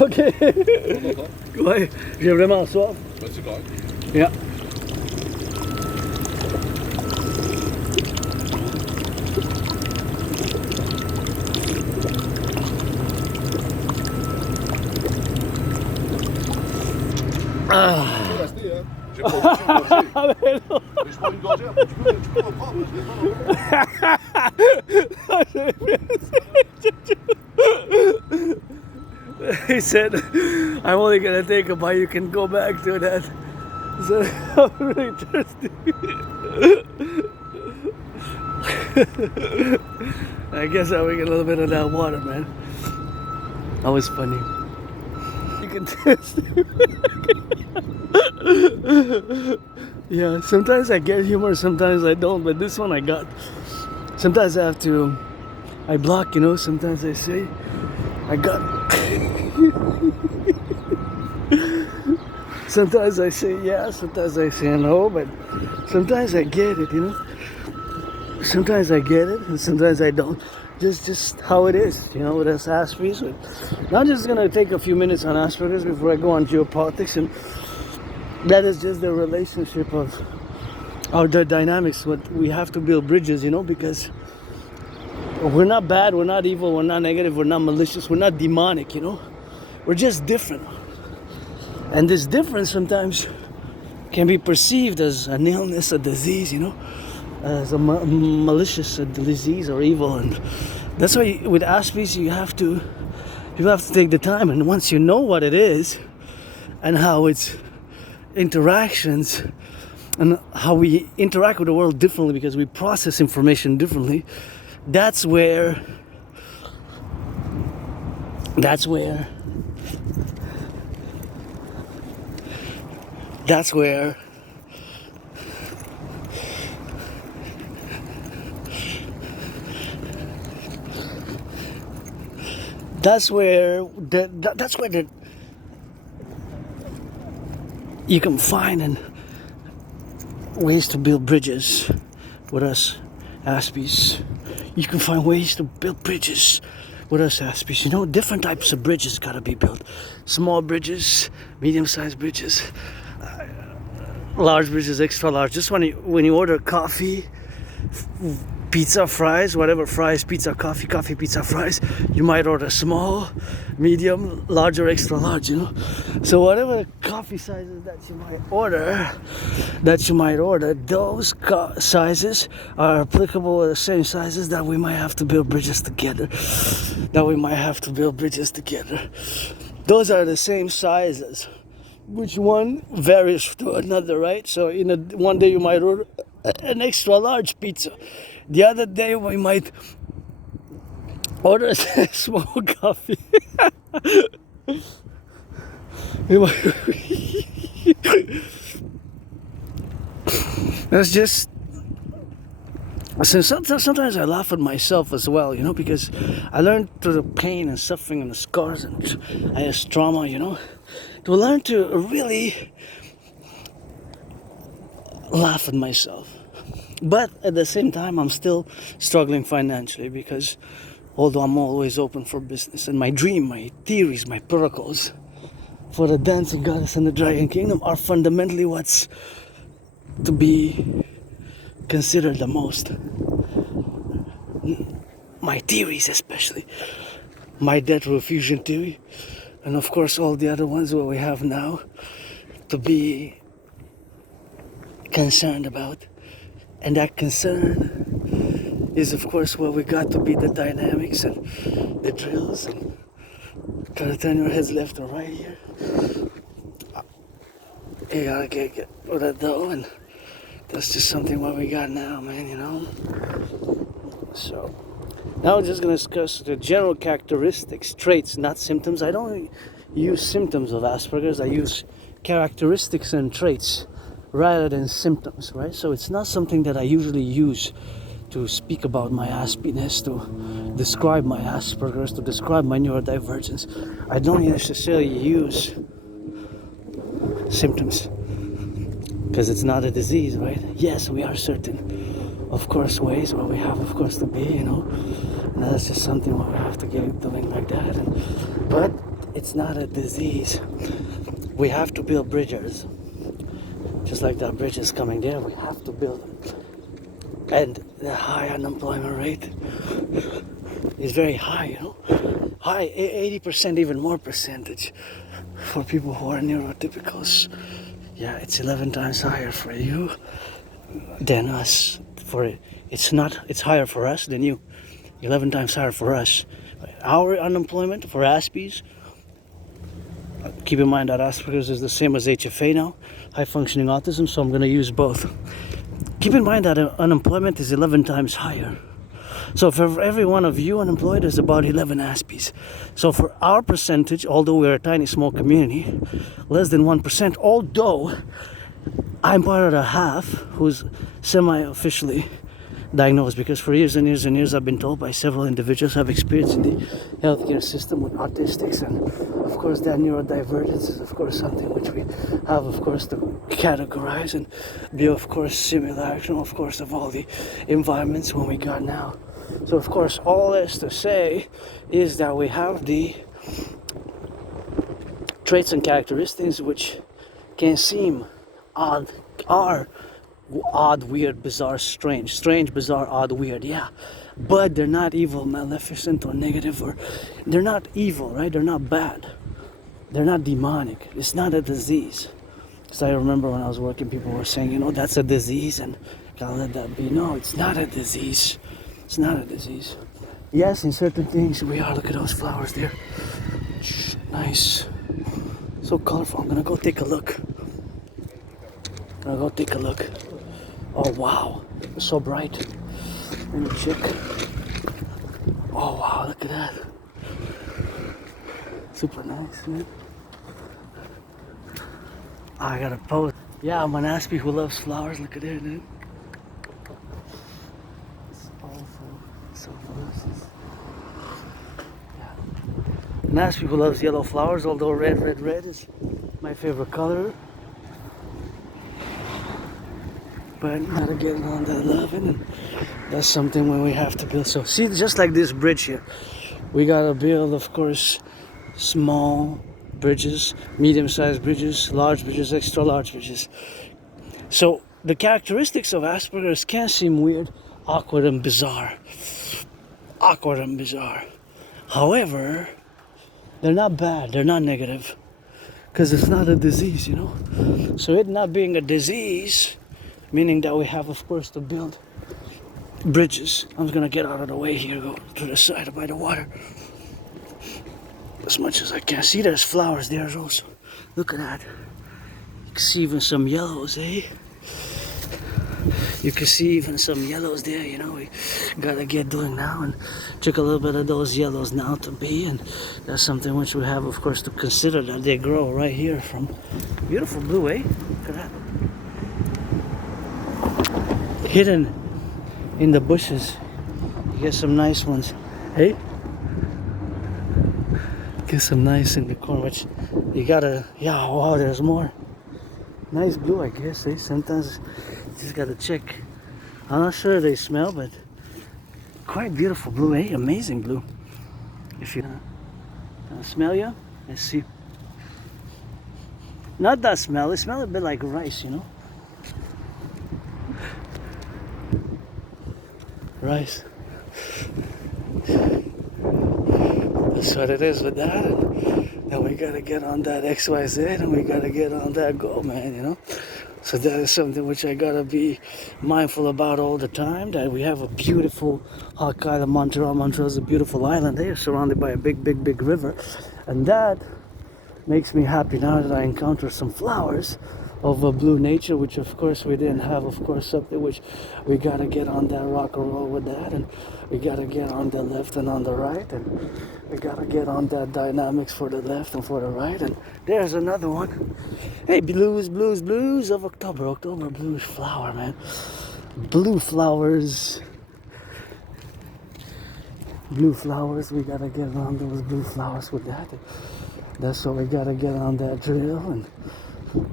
Ok. Ouais, j'ai vraiment soif. Ben, c'est correct. Yeah. Ah. Tu peux rester, hein? J'ai pas obligé de gorgée. Ah, mais non. Mais je prends une gorgée, après tu peux reprendre. Je l'ai pas. He said, I'm only gonna take a bite, you can go back to that. So I'm really thirsty. I guess I'll make a little bit of that water, man. That was funny. You can taste it. Yeah, sometimes I get humor, sometimes I don't, but this one I got. Sometimes I block, you know, sometimes I say, I got. Sometimes I say yeah, sometimes I say no, but sometimes I get it, you know. Sometimes I get it, and sometimes I don't. Just how it is, you know, with us Aspers. Now I'm just gonna take a few minutes on Asperger's before I go on geopolitics, and that is just the relationship of, or the dynamics. What we have to build bridges, you know, because we're not bad, we're not evil, we're not negative, we're not malicious, we're not demonic, you know. We're just different. And this difference sometimes can be perceived as an illness, a disease, you know, as a malicious disease or evil. And that's why with Aspers you have to take the time. And once you know what it is and how its interactions and how we interact with the world differently because we process information differently, that's where That's where you can find ways to build bridges with us Aspies. You can find ways to build bridges with us Aspies. You know, different types of bridges gotta be built. Small bridges, medium-sized bridges, large bridges, extra large. Just when you order coffee, pizza, fries, whatever, fries, pizza, coffee, pizza, fries, you might order small, medium, large, or extra large, you know. So whatever coffee sizes that you might order, those sizes are applicable to the same sizes that we might have to build bridges together. Those are the same sizes. Which one varies to another, right? So one day you might order an extra large pizza. The other day we might order a small coffee. That's just. So sometimes I laugh at myself as well, you know, because I learned through the pain and suffering and the scars and I have trauma, you know, to learn to really laugh at myself. But at the same time, I'm still struggling financially because although I'm always open for business and my dream, my theories, my protocols for the dancing goddess and the dragon kingdom are fundamentally what's to be considered the most. My theories especially. My debt refusion theory. And of course all the other ones what we have now to be concerned about. And that concern is of course what we got to be the dynamics and the drills and try to turn your heads left or right here. You gotta get with that dough, and that's just something what we got now, man, you know. So now we're just gonna discuss the general characteristics, traits, not symptoms. I don't use symptoms of Asperger's, I use characteristics and traits rather than symptoms, right? So it's not something that I usually use to speak about my Aspiness, to describe my Asperger's, to describe my neurodivergence. I don't necessarily use symptoms because it's not a disease, right? Yes, we are certain, of course, ways where we have, of course, to be, you know, and that's just something where we have to get doing like that. But it's not a disease. We have to build bridges. Just like that bridge is coming there, we have to build it. And the high unemployment rate is very high, you know. High, 80%, even more percentage for people who are neurotypicals. Yeah, it's 11 times higher for you than us. It's higher for us than you. 11 times higher for us. Our unemployment for Aspies, keep in mind that Asperger's is the same as HFA now, high functioning autism, so I'm going to use both. Keep in mind that unemployment is 11 times higher. So for every one of you unemployed, there's about 11 Aspies. So for our percentage, although we're a tiny small community, less than 1%, although I'm part of the half who's semi-officially diagnosed, because for years and years and years I've been told by several individuals who have experience in the healthcare system with autistics, and of course that neurodivergence is of course something which we have of course to categorize and be of course simulation of course of all the environments when we got now. So of course all this to say is that we have the traits and characteristics which can seem odd, are odd, weird, bizarre, strange, bizarre, odd, weird, yeah, but they're not evil, maleficent, or negative, or they're not evil, right? They're not bad, they're not demonic, it's not a disease. Because I remember when I was working, people were saying, you know, that's a disease and gotta let that be. No, it's not a disease. It's not a disease. Yes, in certain things we are. Look at those flowers there. Nice, so colorful. I'm gonna go take a look. Oh wow, it's so bright. Let me check. Oh wow, look at that. Super nice, man. I gotta post. Yeah, I'm an Aspie who loves flowers. Look at it, dude. It's awful. So delicious. Yeah. An Aspie who loves yellow flowers, although red is my favorite color. But gotta get on that loving, and that's something when we have to build. So see, just like this bridge here, we gotta build of course small bridges, medium-sized bridges, large bridges, extra large bridges. So the characteristics of Asperger's can seem weird, awkward and bizarre. However, they're not bad, they're not negative, because it's not a disease, you know. So it not being a disease, meaning that we have of course to build bridges. I'm gonna get out of the way here, go to the side by the water as much as I can. See, there's flowers there also. Look at that. You can see even some yellows, eh? You can see even some yellows there, you know. We gotta get doing now and check a little bit of those yellows now to be, and that's something which we have of course to consider, that they grow right here from beautiful blue, eh? Look at that. Hidden in the bushes, you get some nice ones, hey? Get some nice in the corner, which you gotta, yeah, wow, there's more. Nice blue, I guess, eh? Sometimes you just gotta check. I'm not sure they smell, but quite beautiful blue, eh? Amazing blue. If you smell ya, let's see. Not that smell, it smells a bit like rice, you know? Rice. That's what it is with that. And we gotta get on that XYZ, and we gotta get on that go, man, you know? So that is something which I gotta be mindful about all the time, that we have a beautiful hot island, Montreal. Montreal is a beautiful island. They are surrounded by a big river. And that makes me happy now that I encounter some flowers of a blue nature, which of course we didn't have, of course something which we gotta get on that rock and roll with that, and we gotta get on the left and on the right, and we gotta get on that dynamics for the left and for the right. And there's another one. Hey, blues of October blues flower, man. Blue flowers, we gotta get on those blue flowers with that. That's what we gotta get on that drill, and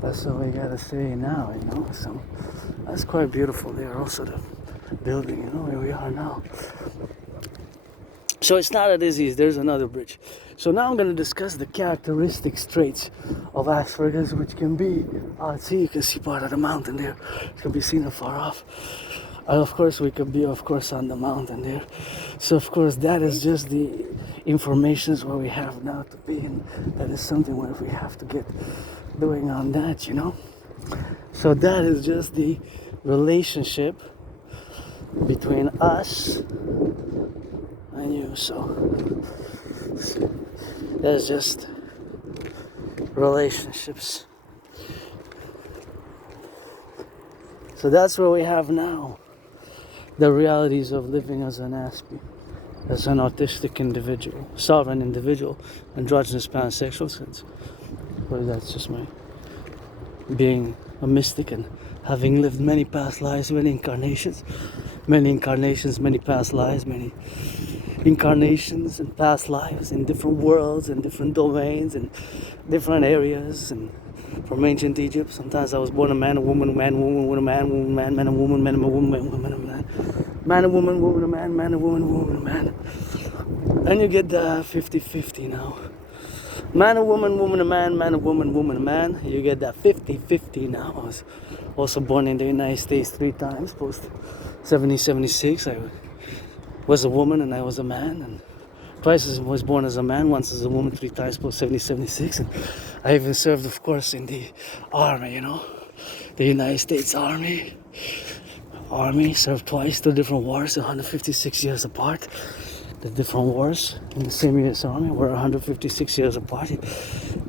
that's what we gotta say now, you know. So that's quite beautiful there. Also the building, you know, where we are now. So it's not a disease. There's another bridge. So now I'm going to discuss the characteristic traits of Asperger's, which can be, see, you can see part of the mountain there. It can be seen afar off. And of course, we could be, of course, on the mountain there. So, of course, that is just the informations where we have now to be, and that is something where we have to get doing on that, you know. So that is just the relationship between us and you. So that's just relationships. So that's what we have now. The realities of living as an N.A.C.W.P, as an autistic individual, sovereign individual, androgynous pansexual sense. Well, that's just my being a mystic and having lived many past lives, many incarnations, many past lives, many incarnations and past lives in different worlds and different domains and different areas. And from ancient Egypt, sometimes I was born a man, a woman, a man, woman, a man, woman, man, man, a woman, man, a woman, man, woman, a man, man, a woman, woman, a man, man, a woman, woman, a man. And you get the 50-50 now. Man, a woman, woman, a man, man, a woman, woman, a man. You get that 50-50 now. I was also born in the United States 3 times, post 76. I was a woman and I was a man. And twice I was born as a man, once as a woman, 3 times post 76. And I even served, of course, in the army, you know. The United States Army. Served twice, 2 different wars, 156 years apart. The different wars in the same U.S. Army were 156 years apart. You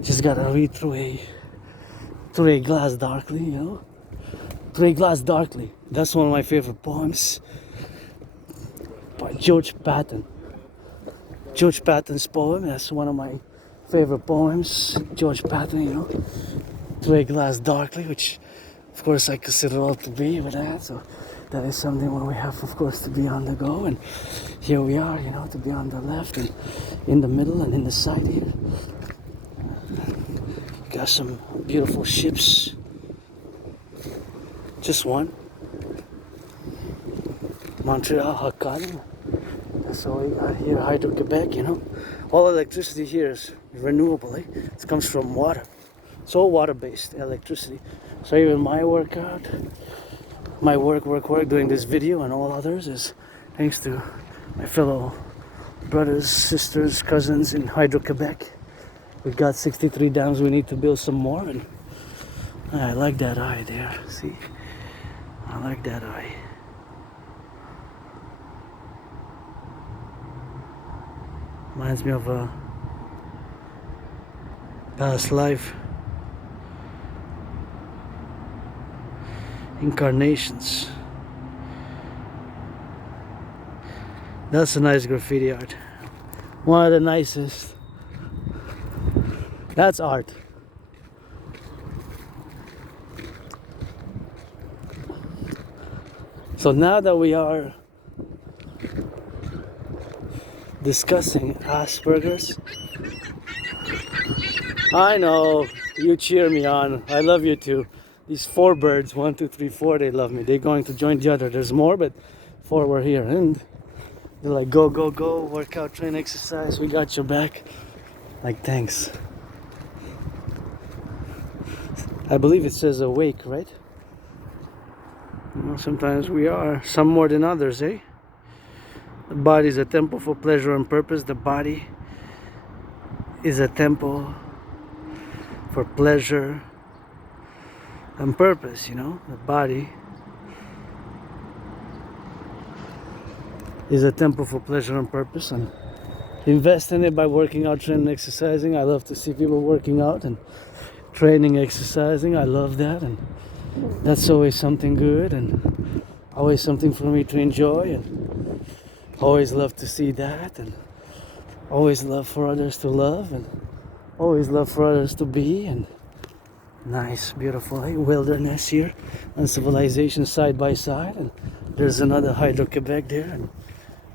just gotta read through a glass darkly, you know. Through a glass darkly. That's one of my favorite poems by George Patton. George Patton's poem, that's one of my favorite poems. George Patton, you know. Through a glass darkly, which of course I consider all to be with that. So that is something where we have, of course, to be on the go. And here we are, you know, to be on the left and in the middle and in the side here. Got some beautiful ships. Just one. Montreal, Acte. That's all we got here. Hydro-Quebec, you know. All electricity here is renewable, eh? It comes from water. It's all water-based electricity. So even my workout, my work doing this video and all others is thanks to my fellow brothers, sisters, cousins in Hydro-Quebec. We got 63 dams, we need to build some more, and I like that eye there, see? I like that eye. Reminds me of a past life. Incarnations. That's a nice graffiti art. One of the nicest. That's art. So now that we are discussing Asperger's, I know you cheer me on. I love you too. These 4 birds, 1, 2, 3, 4, they love me. They're going to join the other. There's more, but 4 were here. And they're like, go, go, go, work out, train, exercise. We got your back. Like, thanks. I believe it says awake, right? You know, sometimes we are, some more than others, eh? The body is a temple for pleasure and purpose. The body is a temple for pleasure and purpose, you know. The body is a temple for pleasure and purpose, and invest in it by working out, training, exercising. I love to see people working out and training, exercising. I love that, and that's always something good and always something for me to enjoy, and always love to see that, and always love for others to love, and always love for others to be. And nice, beautiful wilderness here and civilization side by side, and there's another Hydro-Quebec there, and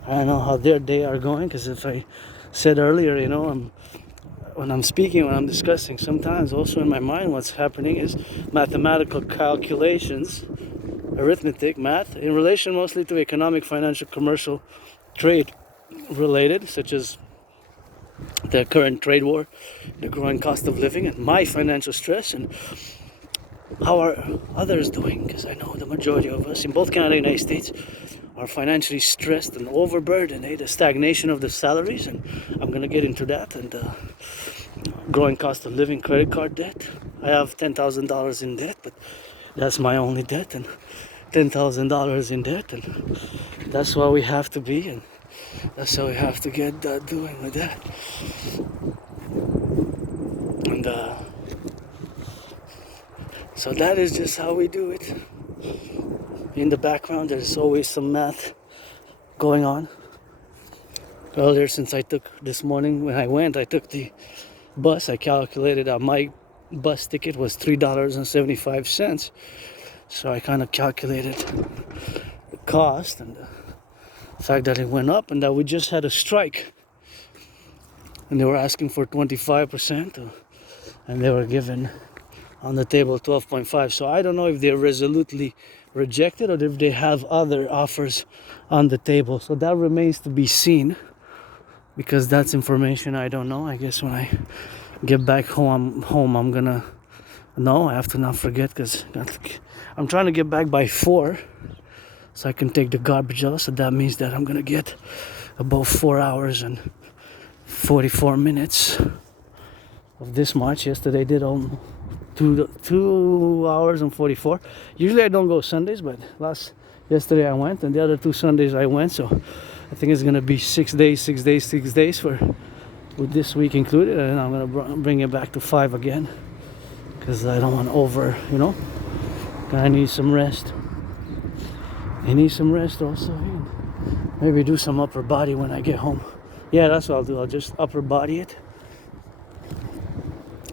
I don't know how they are going, because if I said earlier, you know, when I'm speaking, when I'm discussing, sometimes also in my mind what's happening is mathematical calculations, arithmetic, math, in relation mostly to economic, financial, commercial, trade related, such as the current trade war, the growing cost of living, and my financial stress, and how are others doing? Because I know the majority of us in both Canada and the United States are financially stressed and overburdened. The stagnation of the salaries, and I'm gonna get into that, and growing cost of living, credit card debt. I have $10,000 in debt, but that's my only debt, and $10,000 in debt, and that's why we have to be, and that's how we have to get doing with that. And so that is just how we do it. In the background, there's always some math going on. Earlier, since I took this morning, when I took the bus, I calculated that my bus ticket was $3.75. So I kind of calculated the cost and the fact that it went up, and that we just had a strike. And they were asking for 25%, and they were given on the table 12.5. So I don't know if they're resolutely rejected or if they have other offers on the table. So that remains to be seen, because that's information I don't know. I guess when I get back home, I'm gonna know. I have to not forget, because I'm trying to get back by 4 so I can take the garbage out. So that means that I'm gonna get about 4 hours and 44 minutes of this march. Yesterday I did 2 hours and 44. Usually I don't go Sundays, but yesterday I went, and the other 2 Sundays I went. So I think it's gonna be 6 days with this week included, and I'm gonna bring it back to 5 again, because I don't want I need some rest. I need some rest also. Maybe do some upper body when I get home. Yeah, that's what I'll do. I'll just upper body it.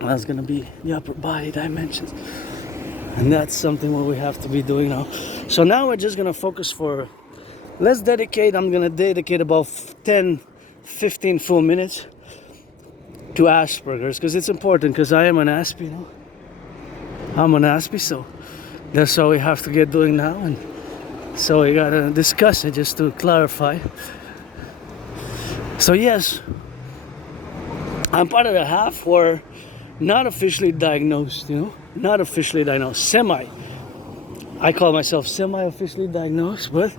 That's gonna be the upper body dimensions, and that's something what we have to be doing now. So now we're just gonna focus for. I'm gonna dedicate about 10-15 full minutes to Asperger's, because it's important, because I am an Asp, I'm an Asp, so that's how we have to get doing now, and so we gotta discuss it just to clarify. So yes, I'm part of the half who are not officially diagnosed, not officially diagnosed, I call myself semi-officially diagnosed, but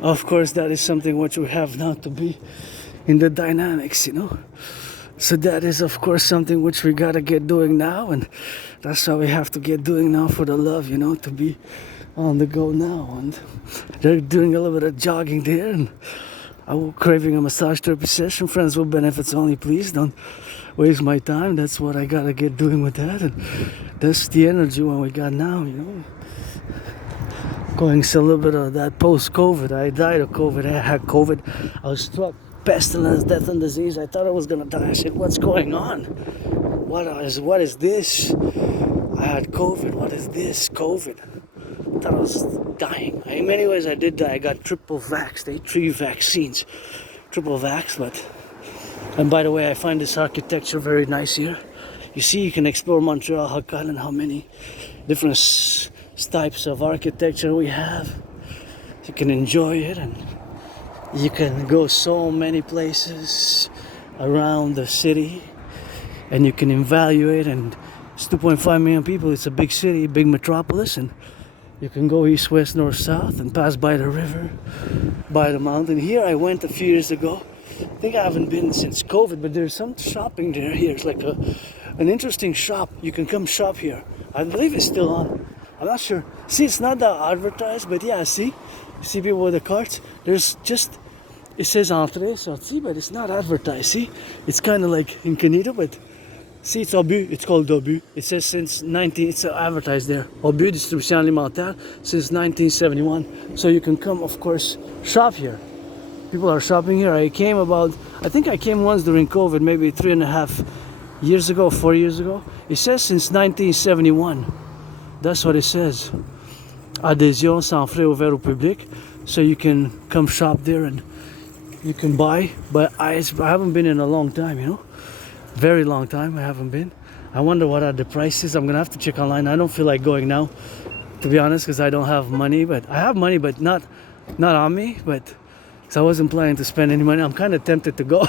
of course that is something which we have now to be in the dynamics, So that is of course something which we gotta get doing now, and that's how we have to get doing now for the love, to be on the go now. And they're doing a little bit of jogging there, and I'm craving a massage therapy session. Friends with benefits only, please don't waste my time. That's what I gotta get doing with that, and that's the energy what we got now, Going a little bit of that post-COVID. I died of COVID. I had COVID. I was struck pestilence, death, and disease. I thought I was gonna die. I said, "What's going on? What is this?" I had COVID. What is this? COVID. I thought I was dying. In many ways, I did die. I got triple vaxxed. 3 vaccines, triple vax. And by the way, I find this architecture very nice here. You see, you can explore Montreal, and how many different types of architecture we have. You can enjoy it, and you can go so many places around the city, and you can evaluate. And it's 2.5 million people. It's a big city, big metropolis, and you can go east, west, north, south, and pass by the river, by the mountain. Here I went a few years ago. I think I haven't been since COVID, but there's some shopping there. Here it's like an interesting shop. You can come shop here. I believe it's still on. I'm not sure. See, it's not that advertised, but yeah, see people with the carts. There's just, it says entrée, sortie, but it's not advertised. See, it's kind of like incognito, but see, it's Obus. It's called Obus. It says it's advertised there. Obus Distribution Alimentaire since 1971. So you can come, of course, shop here. People are shopping here. I think I came once during COVID, maybe 3.5 years ago, 4 years ago. It says since 1971. That's what it says. Adhésion sans frais ouvert au public. So you can come shop there and you can buy. But I haven't been in a long time, Very long time I haven't been. I wonder what are the prices. I'm gonna have to check online. I don't feel like going now, to be honest, because I don't have money. But I have money, but not on me. But because I wasn't planning to spend any money. I'm kind of tempted to go.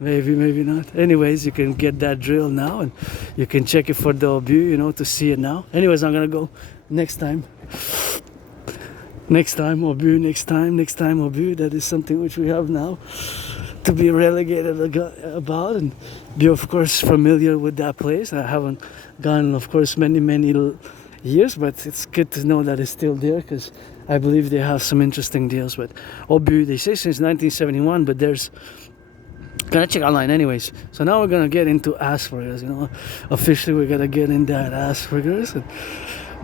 Maybe, maybe not. Anyways, you can get that drill now and you can check it for the obus, you know, to see it now. Anyways, I'm gonna go next time. Next time obus, next time obus. That is something which we have now to be relegated about and be of course familiar with that place. I haven't gone of course many years, but it's good to know that it's still there because I believe they have some interesting deals. But obus, they say since 1971, but there's gonna check online anyways. So now we're gonna get into Asperger's, you know. Officially we're gonna get in that Asperger's, and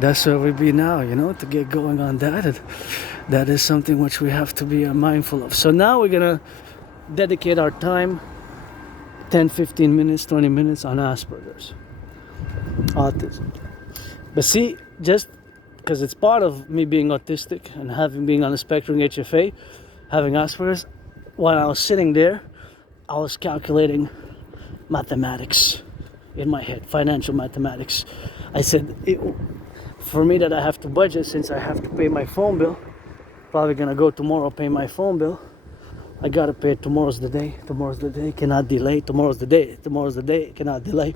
that's where we be now, you know, to get going on that. And that is something which we have to be mindful of. So now we're gonna dedicate our time 10-15 minutes 20 minutes on Asperger's, autism. But see, just because it's part of me being autistic and being on the spectrum HFA, having Asperger's, while I was sitting there I was calculating mathematics in my head, financial mathematics. I said, for me that I have to budget, since I have to pay my phone bill, probably gonna go tomorrow pay my phone bill. I gotta pay it. Tomorrow's the day, cannot delay. Tomorrow's the day, cannot delay.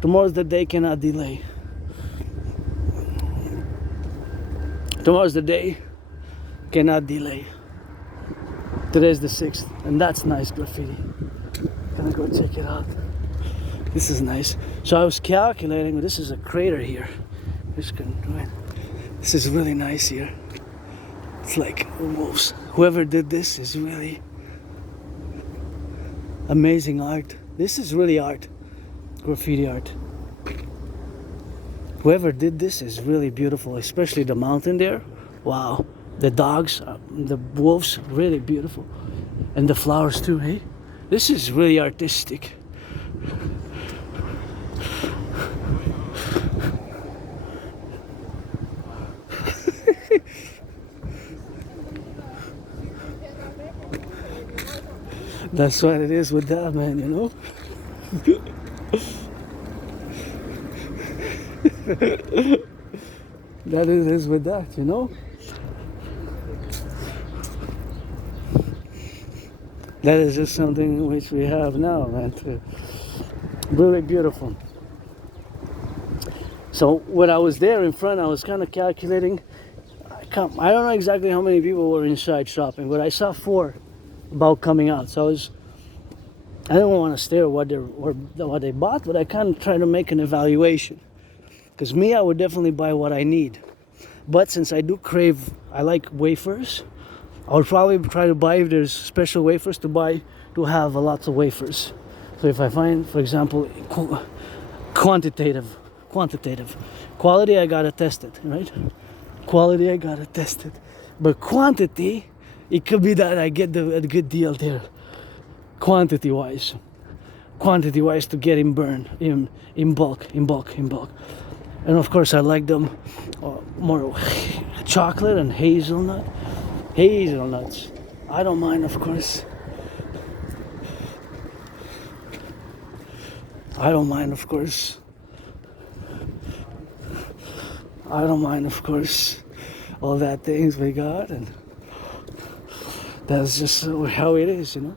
Tomorrow's the day, cannot delay. Tomorrow's the day, cannot delay. Today's the 6th, and that's nice graffiti. Gonna go check it out. This is nice. So I was calculating, this is a crater here. This is really nice here. It's like wolves. Whoever did this is really amazing art. This is really art, graffiti art. Whoever did this is really beautiful, especially the mountain there. Wow. The dogs, the wolves, really beautiful. And the flowers too, hey? This is really artistic. That's what it is with that, man, you know? That it is with that, you know? That is just something which we have now, man. Really beautiful. So when I was there in front, I was kind of calculating. I don't know exactly how many people were inside shopping, but I saw 4 about coming out. So I don't want to stare at what they bought, but I kind of try to make an evaluation. Because me, I would definitely buy what I need. But since I like wafers, I would probably try to buy, if there's special wafers, to have lots of wafers. So if I find, for example, quantitative. Quality, I gotta test it, right? Quality, I gotta test it. But quantity, it could be that I get a good deal there. Quantity-wise, to get in burn, in bulk. And of course, I like them more chocolate and hazelnut. Hazelnuts. I don't mind, of course. I don't mind, of course. All that things we got, and that's just how it is, you know.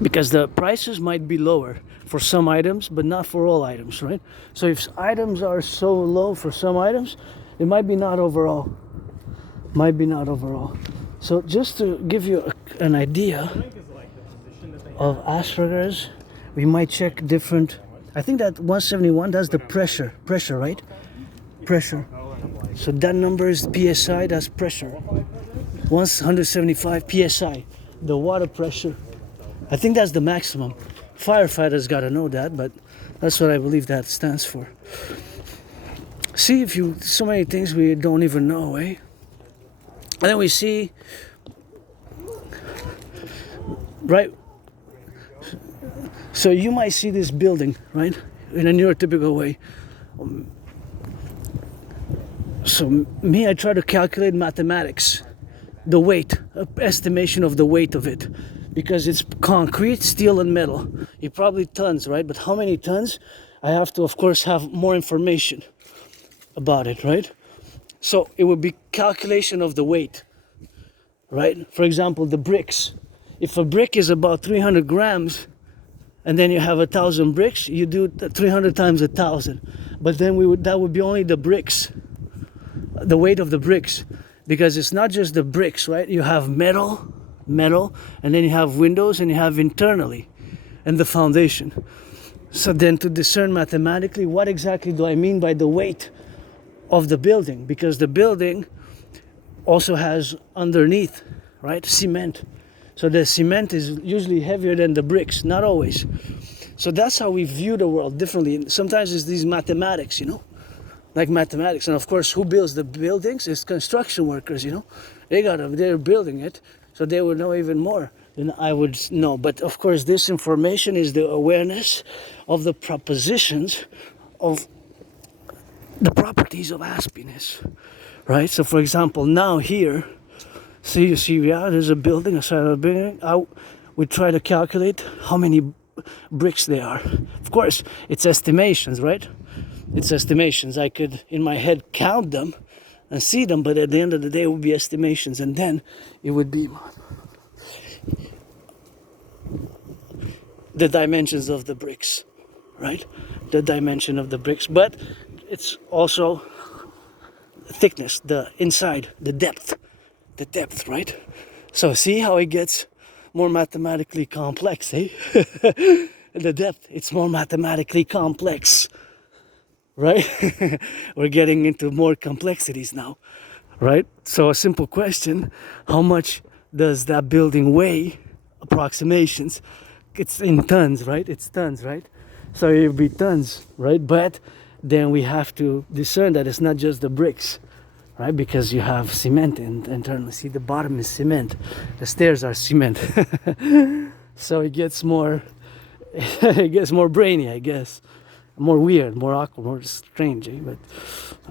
Because the prices might be lower for some items, but not for all items, right? So if items are so low for some items, it might be not overall. So just to give you an idea of Asperger's, we might check different. I think that 171, that's the pressure, right? Pressure. So that number is PSI, that's pressure. 175 PSI, the water pressure. I think that's the maximum. Firefighters gotta know that, but that's what I believe that stands for. See, so many things we don't even know, eh? And then we see, right? So you might see this building, right? In a neurotypical way. So me, I try to calculate mathematics, the weight, estimation of the weight of it. Because it's concrete, steel, and metal. It probably tons, right? But how many tons? I have to, of course, have more information about it, right? So it would be calculation of the weight, right? For example, the bricks. if a brick is about 300 grams, and then you have 1,000 bricks, you do 300 times 1,000. But then that would be only the bricks, the weight of the bricks, because it's not just the bricks, right? You have metal, and then you have windows, and you have internally, and the foundation. So then to discern mathematically, what exactly do I mean by the weight of the building? Because the building also has underneath, right, cement. So the cement is usually heavier than the bricks, not always. So that's how we view the world differently. Sometimes it's these mathematics, like mathematics. And of course, who builds the buildings? It's construction workers, they're building it, so they would know even more than I would know. But of course, this information is the awareness of the propositions of the properties of aspiness, right? So for example, now here, you see, there's a building, a side of a building. We try to calculate how many bricks there are. Of course, it's estimations, right? It's estimations. I could, in my head, count them and see them, but at the end of the day, it would be estimations, and then it would be the dimensions of the bricks, right? The dimension of the bricks, but it's also thickness, the inside, the depth, right? So see how it gets more mathematically complex, eh? The depth, it's more mathematically complex, right? We're getting into more complexities now, right? So a simple question, how much does that building weigh? Approximations, it's in tons, right? It's tons, right? So it would be tons, right? But then we have to discern that it's not just the bricks, right? Because you have cement internally. See, the bottom is cement, the stairs are cement. So it gets more brainy, I guess, more weird, more awkward, more strange, eh? But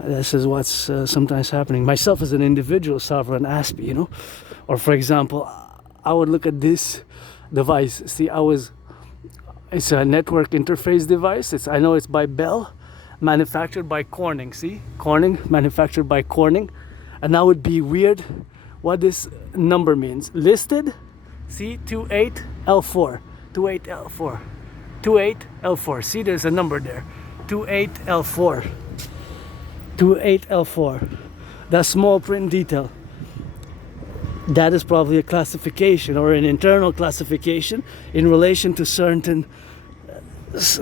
this is what's sometimes happening. Myself as an individual sovereign ASPI, or for example, I would look at this device. See, it's a network interface device. I know it's by Bell, manufactured by Corning. See, Corning, manufactured by Corning. And that would be weird what this number means. Listed, see, 28L4, 28L4, 28L4. See, there's a number there, 28L4, 28L4. That small print detail. That is probably a classification or an internal classification in relation to certain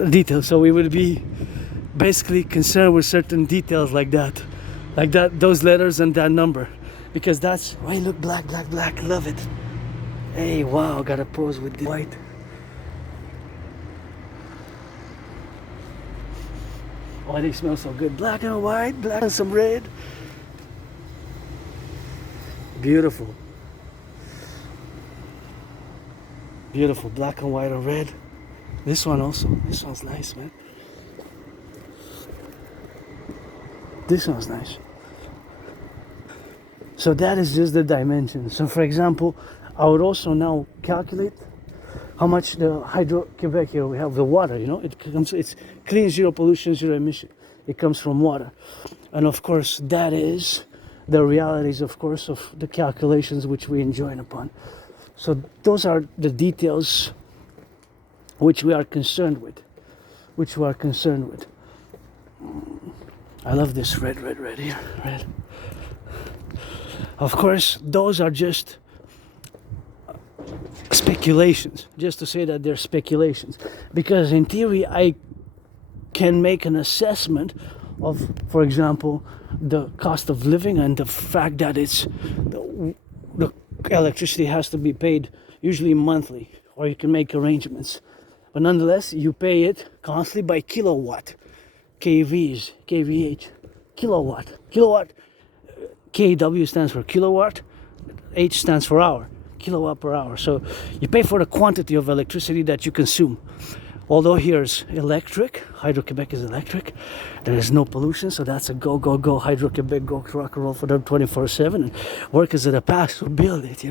details. So we would be basically concerned with certain details like that, those letters and that number, because that's why, look, black, love it. Hey, wow, gotta pose with the white. Oh, they smell so good. Black and white, black and some red. Beautiful. Beautiful, black and white and red. This one also, this one's nice, man. This one's nice. So that is just the dimension. So for example, I would also now calculate how much the Hydro-Quebec here we have, the water, it's clean, zero pollution, zero emission. It comes from water. And of course, that is the realities, of course, of the calculations which we enjoin upon. So those are the details which we are concerned with, I love this red here, red. Of course, those are just speculations, just to say that they're speculations. Because in theory, I can make an assessment of, for example, the cost of living and the fact that it's the electricity has to be paid usually monthly, or you can make arrangements. But nonetheless, you pay it constantly by kilowatt, kVs, kVh, kilowatt. KW stands for kilowatt, H stands for hour, kilowatt per hour. So you pay for the quantity of electricity that you consume. Although here's electric, Hydro-Quebec is electric, there is no pollution, so that's a go, Hydro-Quebec, go rock and roll for them 24/7. And work is in the past, so build it,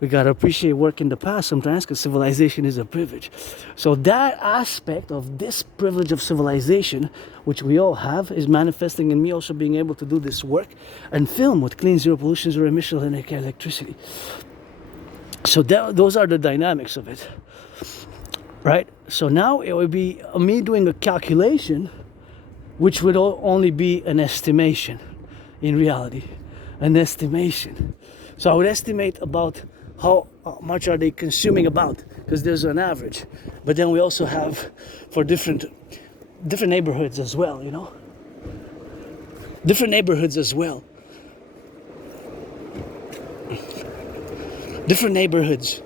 We gotta appreciate work in the past sometimes, because civilization is a privilege. So that aspect of this privilege of civilization, which we all have, is manifesting in me also being able to do this work and film with clean, zero pollution, zero emission electricity. So those are the dynamics of it, right? So now it would be me doing a calculation, which would only be an estimation in reality, an estimation. So I would estimate about how much are they consuming about, because there's an average. But then we also have for different neighborhoods as well, you know? Different neighborhoods as well. Different neighborhoods.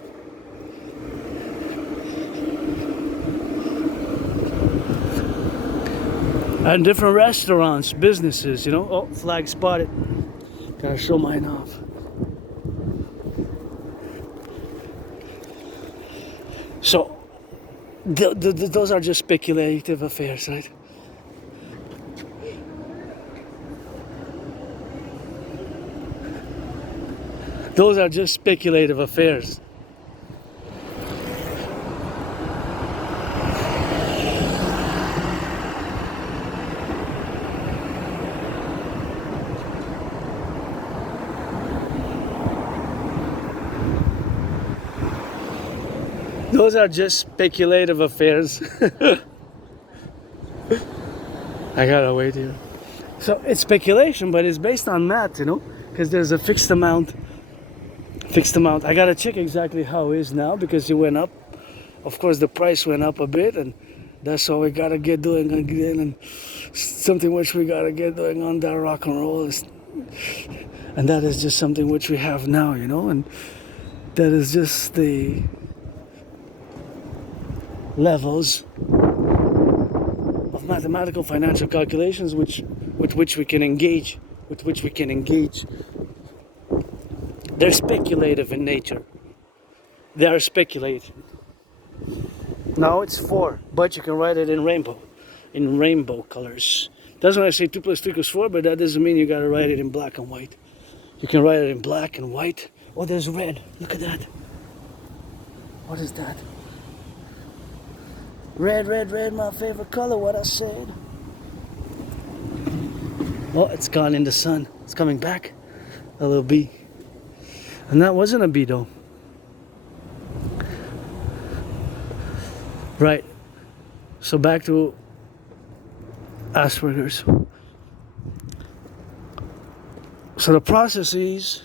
And different restaurants, businesses, you know? Oh, flag spotted. Gotta show mine off. So, those are just speculative affairs, right? Those are just speculative affairs. Those are just speculative affairs. I gotta wait here. So it's speculation, but it's based on math, you know, because there's a fixed amount. I gotta check exactly how it is now because it went up. Of course, the price went up a bit, and that's all we gotta get doing again. And something which we gotta get doing on that rock and roll is, and that is just something which we have now, you know, and that is just the levels of mathematical financial calculations with which we can engage. They're speculative in nature. They are speculating. Now it's 4, but you can write it in rainbow colors. That's when I say 2 plus 3 equals 4, but that doesn't mean you gotta write it in black and white. You can write it in black and white. Oh, there's red. Look at that. What is that? Red, my favorite color, what I said. Oh, it's gone in the sun. It's coming back. A little bee. And that wasn't a bee though. Right. So back to Asperger's. So the processes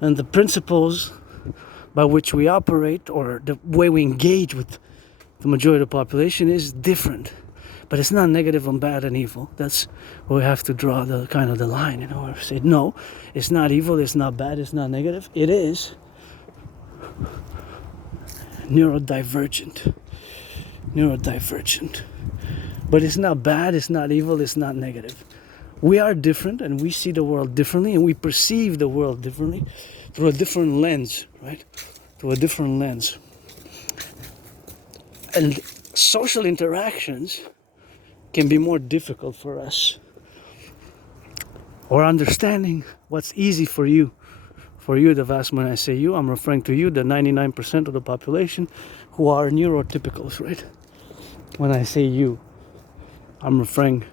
and the principles by which we operate, or the way we engage with the majority of the population, is different. But it's not negative and bad and evil. That's where we have to draw the kind of the line, you know, or say, no, it's not evil, it's not bad, it's not negative. It is neurodivergent. But it's not bad, it's not evil, it's not negative. We are different, and we see the world differently, and we perceive the world differently through a different lens, right? Through a different lens. And social interactions can be more difficult for us. Or understanding what's easy for you. For you, the vast, when I say you, I'm referring to you, the 99% of the population who are neurotypicals, right? When I say you, I'm referring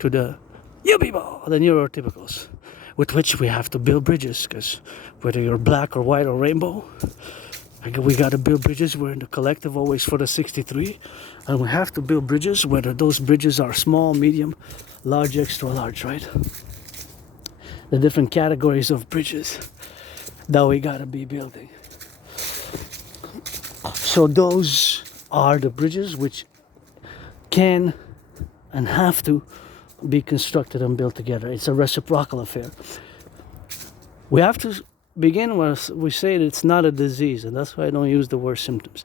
to the you people, the neurotypicals, with which we have to build bridges, because whether you're black or white or rainbow, we got to build bridges. We're in the collective always for the 63, and we have to build bridges, whether those bridges are small, medium, large, extra large, right? The different categories of bridges that we got to be building. So those are the bridges which can and have to be constructed and built together. It's a reciprocal affair. We have to begin with, we say that it's not a disease, and that's why I don't use the word symptoms.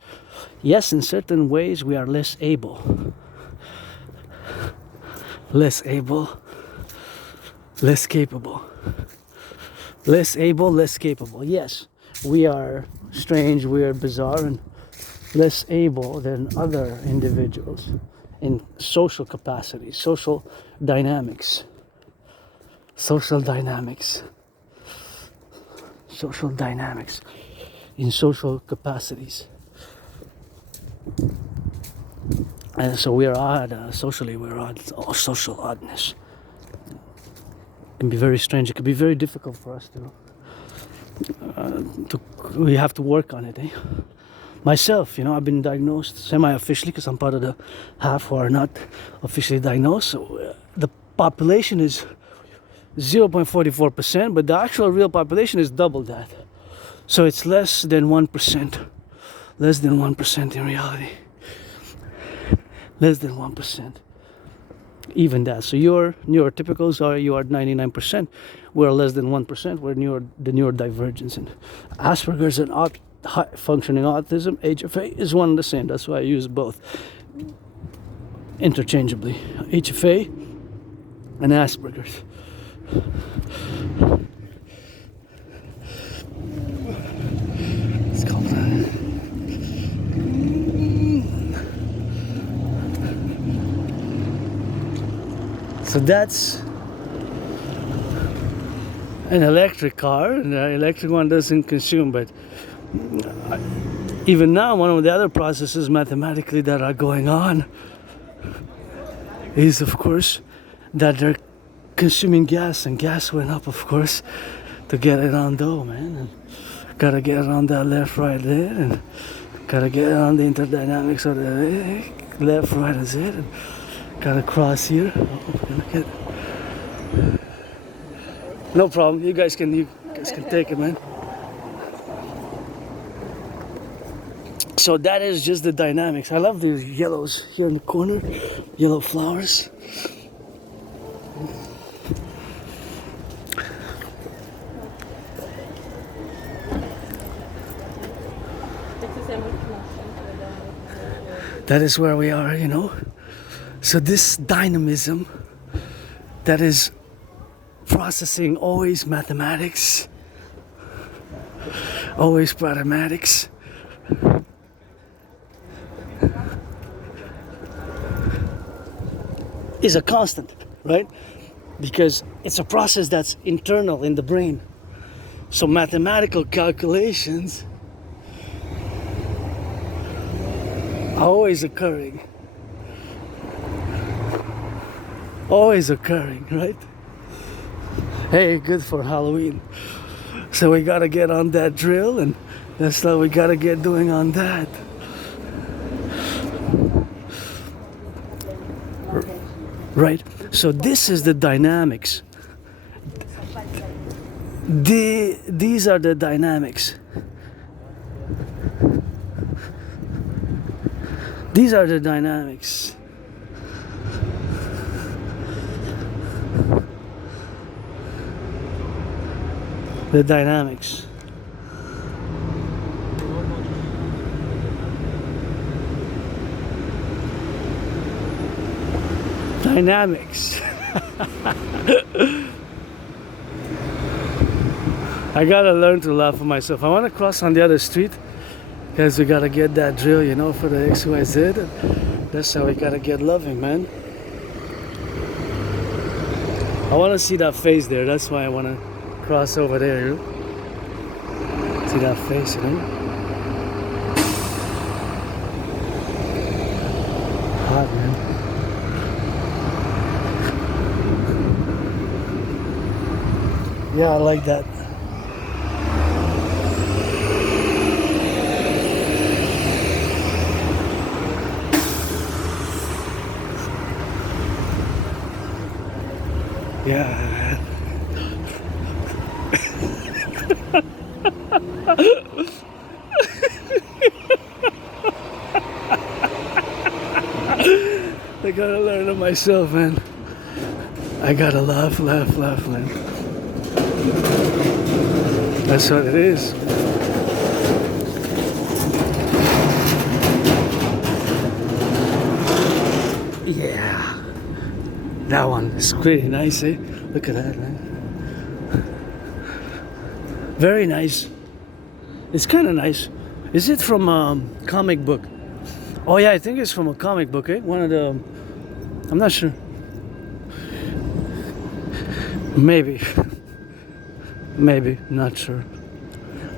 Yes, in certain ways we are less able, less capable. Yes, we are strange, we are bizarre, and less able than other individuals in social capacity, social dynamics, in social capacities. And so we are odd, socially we're odd, social oddness. It can be very strange, it can be very difficult for us to we have to work on it. Myself, I've been diagnosed semi-officially because I'm part of the half who are not officially diagnosed. So the population is 0.44%, but the actual real population is double that. So it's less than 1%. Less than 1% in reality. Less than 1%. Even that. So your neurotypicals you are 99%. We're less than 1%. We're the neurodivergence. And Asperger's and high functioning autism, HFA is one and the same. That's why I use both interchangeably. HFA and Asperger's. Let's call that. So that's an electric car, and the electric one doesn't consume, but even now one of the other processes mathematically that are going on is, of course, that they're consuming gas, and gas went up, of course, to get it on though, man. And gotta get it on that left, right there, and gotta get it on the interdynamics of the left, right, is it, and gotta cross here. No problem. You guys can take it, man. So that is just the dynamics. I love these yellows here in the corner, yellow flowers. That is where we are, So this dynamism that is processing always mathematics, always pragmatics, is a constant, right? Because it's a process that's internal in the brain. So mathematical calculations are always occurring. Always occurring, right? Hey, good for Halloween. So we gotta get on that drill, and that's what we gotta get doing on that. Right? So this is the dynamics. These are the dynamics. These are the dynamics. The dynamics. Dynamics. I gotta learn to laugh at myself. I want to cross on the other street because we gotta get that drill, for the XYZ. That's how we gotta get loving, man. I want to see that face there. That's why I want to cross over there. See that face, Hot, man. Yeah, I like that. Yeah. I gotta learn it myself, man. I gotta laugh, man. That's what it is. Yeah. That one is pretty nice, eh? Look at that, man. Very nice. It's kind of nice. Is it from a comic book? Oh yeah, I think it's from a comic book, eh? One of the... I'm not sure. Maybe, not sure.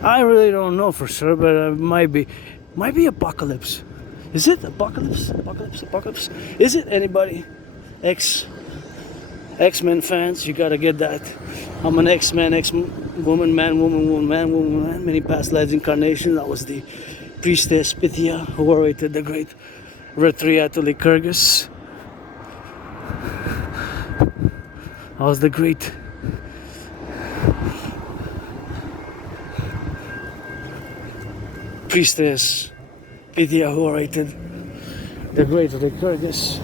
I really don't know for sure, but it might be Apocalypse. Is it Apocalypse? Apocalypse? Is it anybody? X-Men fans, you gotta get that. I'm an X-Men, woman, man, woman, woman, man, woman, man. Many past lives incarnations. That was the priestess Pythia who orated the great Retria to Lycurgus. That was the great priestess Pythia who orated the great Lycurgus.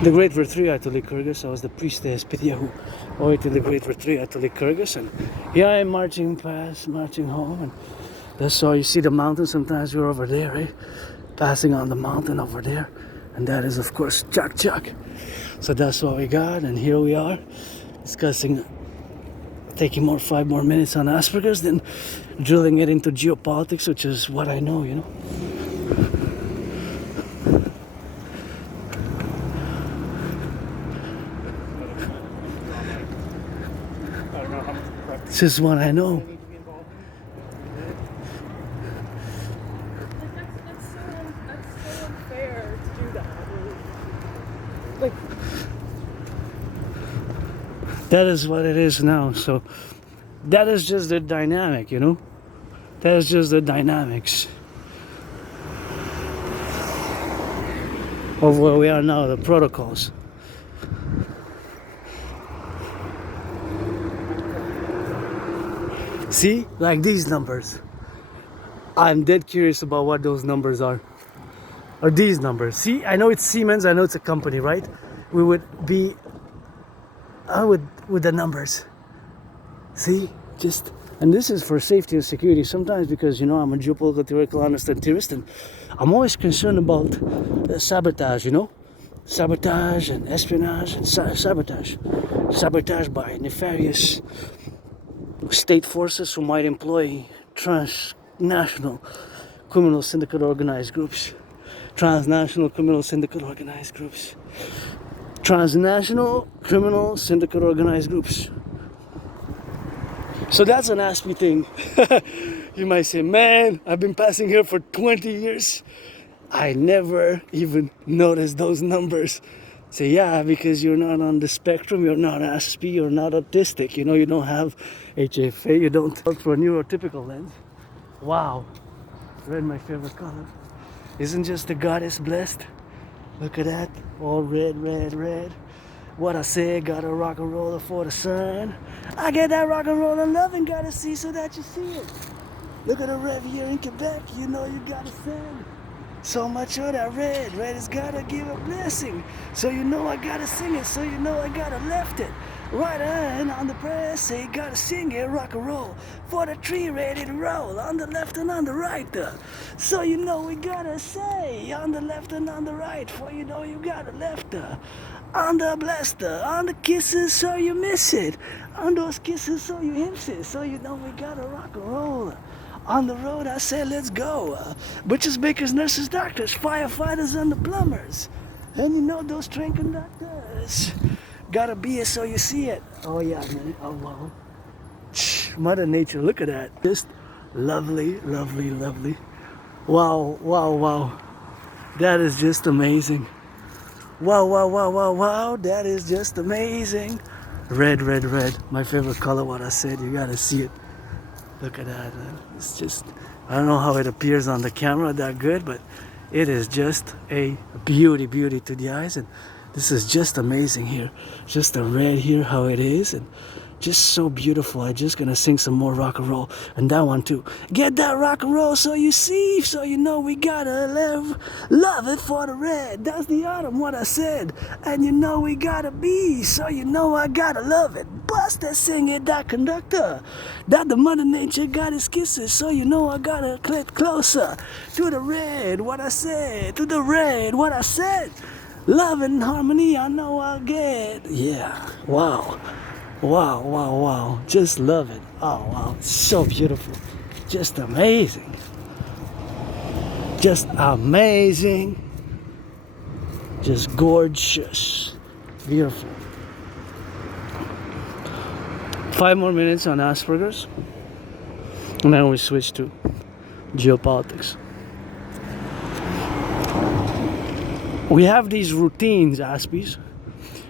The great Retria to Lycurgus. I was the priestess Pythia who orated the great Retria to Lycurgus. And here I am marching past, marching home. And that's all you see the mountain. Sometimes we're over there, right? Passing on the mountain over there. And that is, of course, Chuck Chuck. So that's what we got. And here we are discussing, taking 5 more minutes on Asperger's, then drilling it into geopolitics, which is what I know, you know. This is what I know. That's so unfair to do that. Like, That is what it is now. So that is just the dynamic, you know. That is just the dynamics of where we are now, the protocols. See, like these numbers. I'm dead curious about what those numbers are. Or these numbers. See, I know it's Siemens, I know it's a company, right? We would be with the numbers. See, just, and this is for safety and security. Sometimes because, you know, I'm a geopolitical theoretical honest and theorist, and I'm always concerned about sabotage, you know? Sabotage and espionage and sabotage. Sabotage by nefarious state forces who might employ transnational criminal syndicate organized groups. Transnational criminal syndicate organized groups. Transnational criminal syndicate organized groups. So that's an ASPI thing. You might say, man, I've been passing here for 20 years. I never even noticed those numbers. Say, yeah, because you're not on the spectrum, you're not ASPI, you're not autistic, you know, you don't have HFA, you don't look for a neurotypical lens. Wow, red, my favorite color. Isn't just the goddess blessed? Look at that, all red, red, red. What I said, gotta rock and roll for the sun. I get that rock and roll and love and gotta see so that you see it. Look at the rev here in Quebec, you know you gotta send. So much of that red, red has gotta give a blessing. So you know I gotta sing it, so you know I gotta left it. Right hand on the press, say gotta sing it, rock and roll. For the tree ready to roll, on the left and on the right. So you know we gotta say, on the left and on the right. For you know you gotta left on the blaster, on the kisses so you miss it. On those kisses so you hips it. So you know we gotta rock and roll. On the road I said let's go. Butchers, bakers, nurses, doctors, firefighters and the plumbers. And you know those train conductors. Gotta be it so you see it. Oh yeah, man. Oh wow. Mother Nature, look at that. Just lovely, lovely, lovely. Wow, wow, wow. That is just amazing. Wow, wow, wow, wow, wow. That is just amazing. Red, red, red. My favorite color, what I said. You gotta see it. Look at that, man. It's just, I don't know how it appears on the camera that good, but it is just a beauty, beauty to the eyes. And this is just amazing here. Just the red here, how it is. And just so beautiful. I'm just gonna sing some more rock and roll. And that one too. Get that rock and roll so you see, so you know we gotta love it for the red. That's the autumn, what I said. And you know we gotta be, so you know I gotta love it. Bust that sing it, that conductor. That the Mother Nature got his kisses, so you know I gotta get closer to the red, what I said. To the red, what I said. Love and harmony, I know I'll get. Yeah, wow. Wow, wow, wow. Just love it. Oh, wow. So beautiful. Just amazing. Just amazing. Just gorgeous. Beautiful. 5 more minutes on Asperger's. And then we switch to geopolitics. We have these routines, Aspies.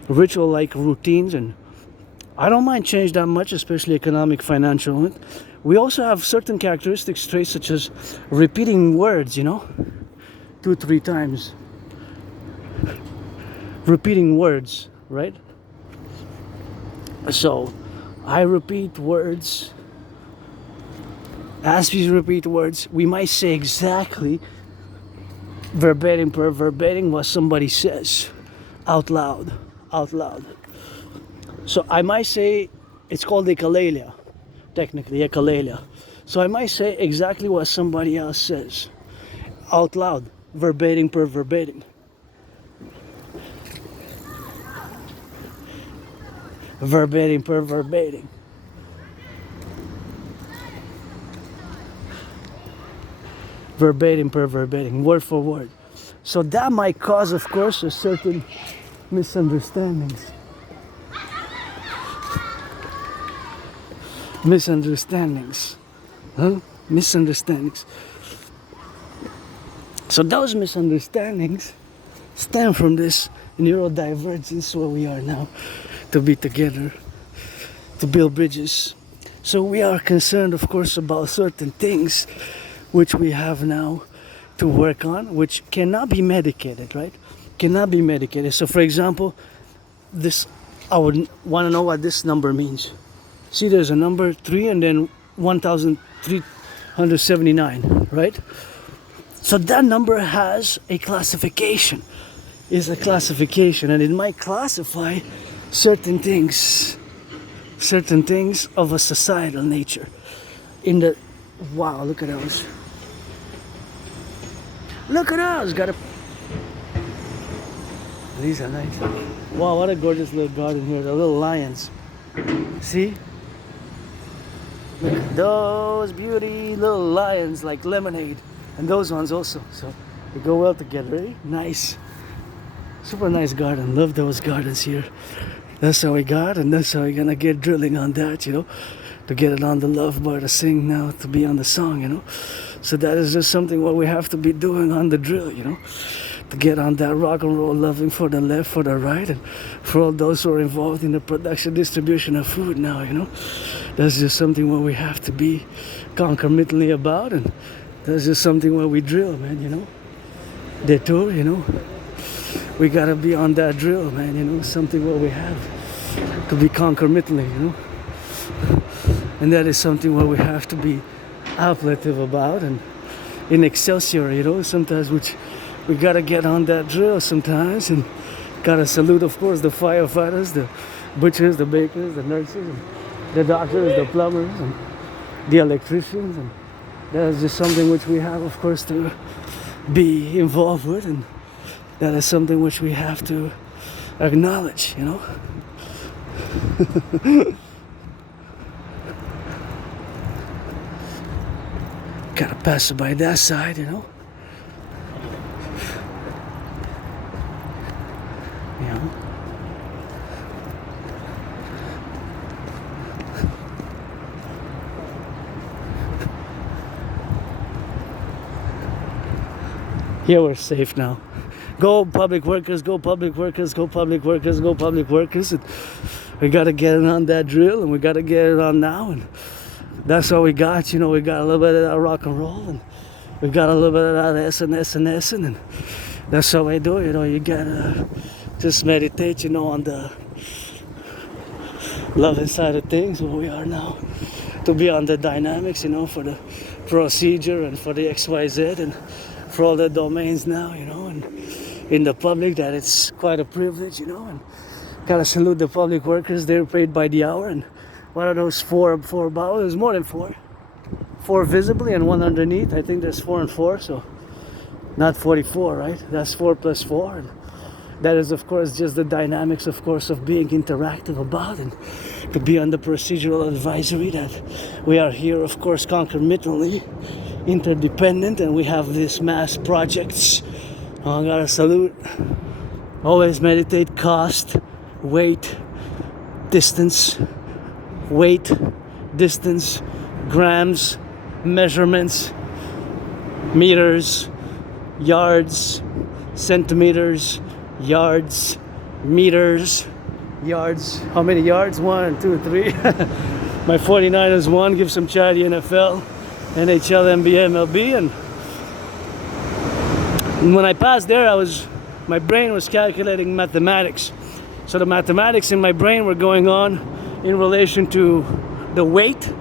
Ritual-like routines and I don't mind change that much, especially economic, financial. We also have certain characteristics, traits such as repeating words, 2-3 times. Repeating words, right? So, I repeat words. As we repeat words, we might say exactly verbatim per verbatim what somebody says out loud. So I might say, it's called echolalia, technically echolalia. So I might say exactly what somebody else says out loud, verbatim per verbatim. Verbatim per verbatim. Verbatim per verbatim, word for word. So that might cause, of course, a certain misunderstandings. Misunderstandings. So those misunderstandings stem from this neurodivergence where we are now, to be together, to build bridges. So we are concerned, of course, about certain things which we have now to work on, which cannot be medicated, right? Cannot be medicated. So for example, this, I would want to know what this number means. See, there's a number 3 and then 1379, right? So that number has a classification. Is a classification, and it might classify certain things of a societal nature. In the, wow, look at those. Look at those, these are nice. Wow, what a gorgeous little garden here, the little lions. See? Look at those beauty little lions, like lemonade. And those ones also, so they go well together, eh? Nice. Super nice garden, love those gardens here. That's how we got, and that's how we're gonna get drilling on that, to get it on the love bar to sing now, to be on the song, So that is just something what we have to be doing on the drill, to get on that rock and roll, loving for the left, for the right, and for all those who are involved in the production, distribution of food now, That's just something what we have to be concomitantly about, and that's just something where we drill, man, Detour, we gotta be on that drill, man, something what we have to be concomitantly, and that is something what we have to be appellative about, and in excelsior, sometimes which we gotta get on that drill sometimes, and gotta salute, of course, the firefighters, the butchers, the bakers, the nurses, and the doctors, the plumbers, and the electricians, and that is just something which we have, of course, to be involved with, and that is something which we have to acknowledge, Gotta pass it by that side, Here we're safe now. Go public workers, go public workers, go public workers, go public workers. And we gotta get it on that drill, and we gotta get it on now, and that's all we got. We got a little bit of that rock and roll, and we got a little bit of that SNS, and that's how I do it. You gotta just meditate, on the loving side of things, where we are now, to be on the dynamics, for the procedure and for the XYZ and for all the domains now, and in the public, that it's quite a privilege, and gotta salute the public workers. They're paid by the hour, and what are those four about? There's more than four visibly and one underneath. I think there's 4 and 4, so not 44, right? That's 4 plus 4, and that is, of course, just the dynamics, of course, of being interactive about, and to be on the procedural advisory, that we are here, of course, concomitantly interdependent, and we have these mass projects. I gotta salute. Always meditate cost, weight, distance, grams, measurements, meters, yards, centimeters, yards, meters, yards. How many yards? 1, 2, 3. My 49ers won. Give some charity. NFL, NHL, NBA, MLB, and when I passed there, my brain was calculating mathematics. So the mathematics in my brain were going on in relation to the weight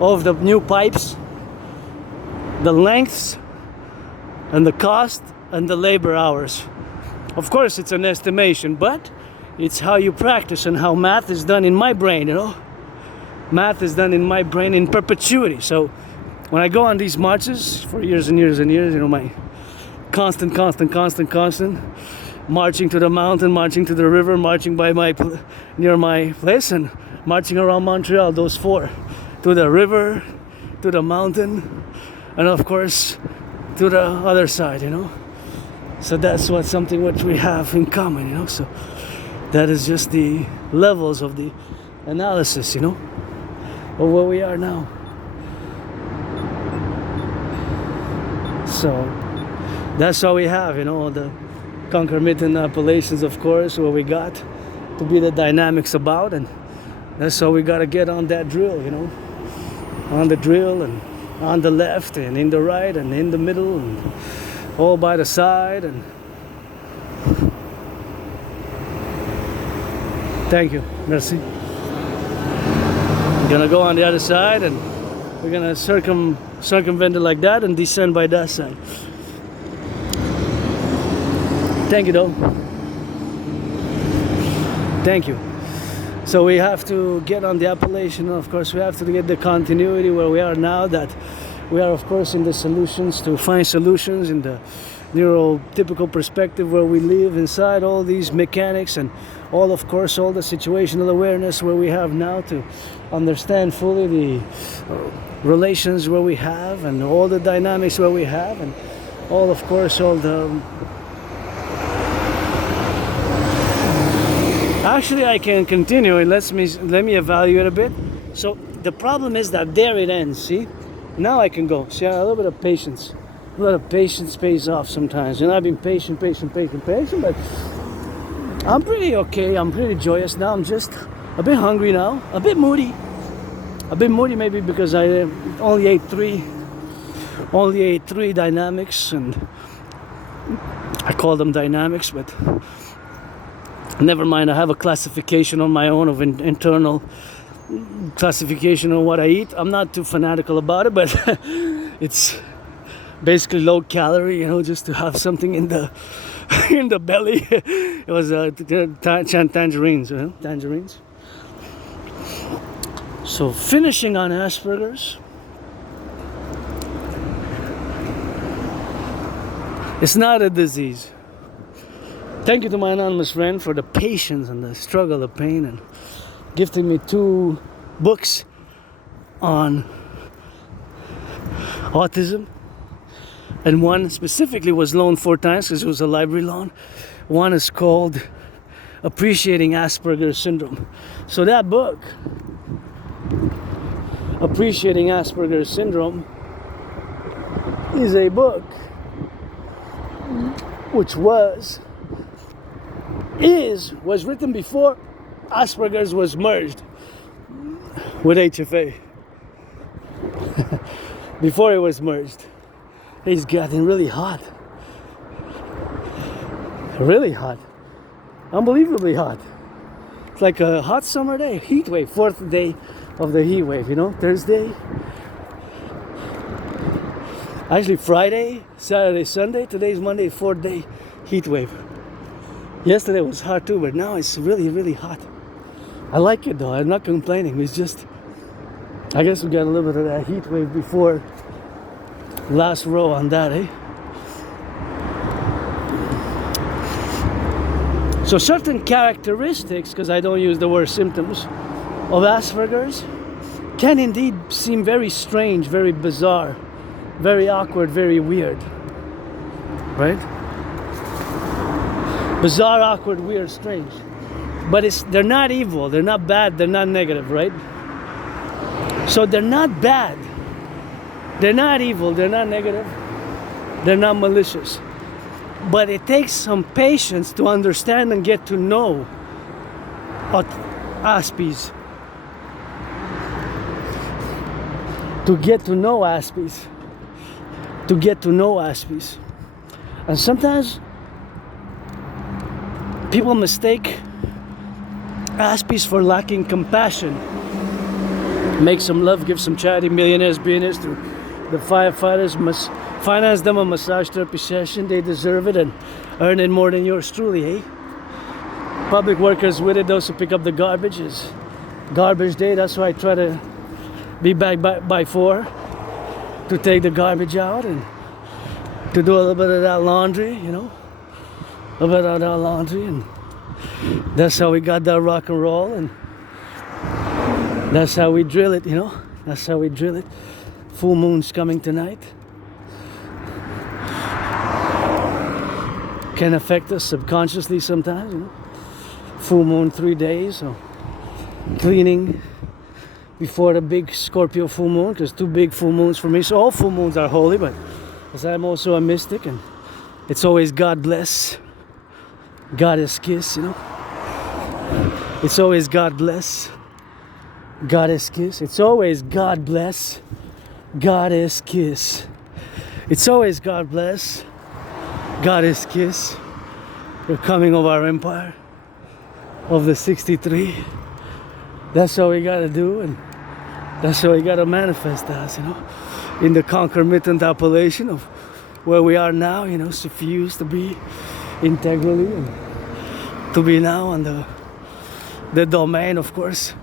of the new pipes, the lengths, and the cost, and the labor hours. Of course, it's an estimation, but it's how you practice and how math is done in my brain, you know? Math is done in my brain in perpetuity. So when I go on these marches for years and years and years, you know, my constant, marching to the mountain, marching to the river, marching by near my place, and marching around Montreal, those 4, to the river, to the mountain, and of course, to the other side, you know? So that's something which we have in common, you know? So that is just the levels of the analysis, you know, of where we are now. So that's all we have, you know, the concomitant appellations, of course, where we got to be the dynamics about, and that's all we got to get on that drill, you know, on the drill, and on the left, and in the right, and in the middle, and all by the side. And thank you, merci. I'm gonna go on the other side, and we're gonna circumvent it like that and descend by that side. Thank you, though. Thank you. So we have to get on the appellation. Of course, we have to get the continuity where we are now, that we are, of course, in the solutions, to find solutions in the neurotypical perspective where we live inside all these mechanics, and all, of course, all the situational awareness where we have now to understand fully the relations where we have, and all the dynamics where we have, and all, of course, all the... Actually, I can continue, and let me evaluate a bit. So the problem is that there it ends, see? Now I can go. See, a little bit of patience. A lot of patience pays off sometimes. And I've been patient, but I'm pretty okay. I'm pretty joyous now. I'm just a bit hungry now. A bit moody. Maybe because I only ate three dynamics, and I call them dynamics, but never mind. I have a classification on my own of internal classification on what I eat. I'm not too fanatical about it, but it's basically low calorie, you know, just to have something in the in the belly. It was tangerines, you know, tangerines. So finishing on Asperger's. It's not a disease. Thank you to my anonymous friend for the patience and the struggle, the pain, and gifting me 2 books on autism. And one specifically was loaned 4 times because it was a library loan. One is called Appreciating Asperger's Syndrome. So that book, Appreciating Asperger's Syndrome, is a book which was written before Asperger's was merged with HFA. Before it was merged. It's gotten really hot. Really hot. Unbelievably hot. It's like a hot summer day. Heat wave. 4th day of the heat wave, you know? Thursday. Actually Friday, Saturday, Sunday. Today's Monday, 4th day heat wave. Yesterday was hot too, but now it's really, really hot. I like it though. I'm not complaining. It's just, I guess we got a little bit of that heat wave before last row on that, eh? So certain characteristics, because I don't use the word symptoms, of Asperger's can indeed seem very strange, very bizarre, very awkward, very weird, right? Bizarre, awkward, weird, strange. But they're not evil, they're not bad, they're not negative, right? So they're not bad. They're not evil, they're not negative, they're not malicious. But it takes some patience to understand and get to know aspies. To get to know aspies. To get to know aspies. And sometimes people mistake aspies for lacking compassion. Make some love, give some charity, millionaires, billionaires to the firefighters, must finance them a massage therapy session. They deserve it and earn it more than yours truly, eh? Public workers with it, those who pick up the garbage, is garbage day. That's why I try to be back by 4 to take the garbage out and to do a little bit of that laundry, you know, a little bit of that laundry, and that's how we got that rock and roll, and that's how we drill it, you know. That's how we drill it. Full moon's coming tonight. Can affect us subconsciously sometimes, you know. Full moon 3 days, so cleaning before the big Scorpio full moon, because 2 big full moons for me. So all full moons are holy, but as I'm also a mystic, and it's always God bless, Goddess kiss, you know. It's always God bless, Goddess kiss. It's always God bless, Goddess kiss. It's always God bless, Goddess kiss. The coming of our empire, of the 63. That's how we gotta do, and that's how we gotta manifest as, you know, in the concomitant appellation of where we are now, you know, suffused to be integrally, and to be now on the domain, of course,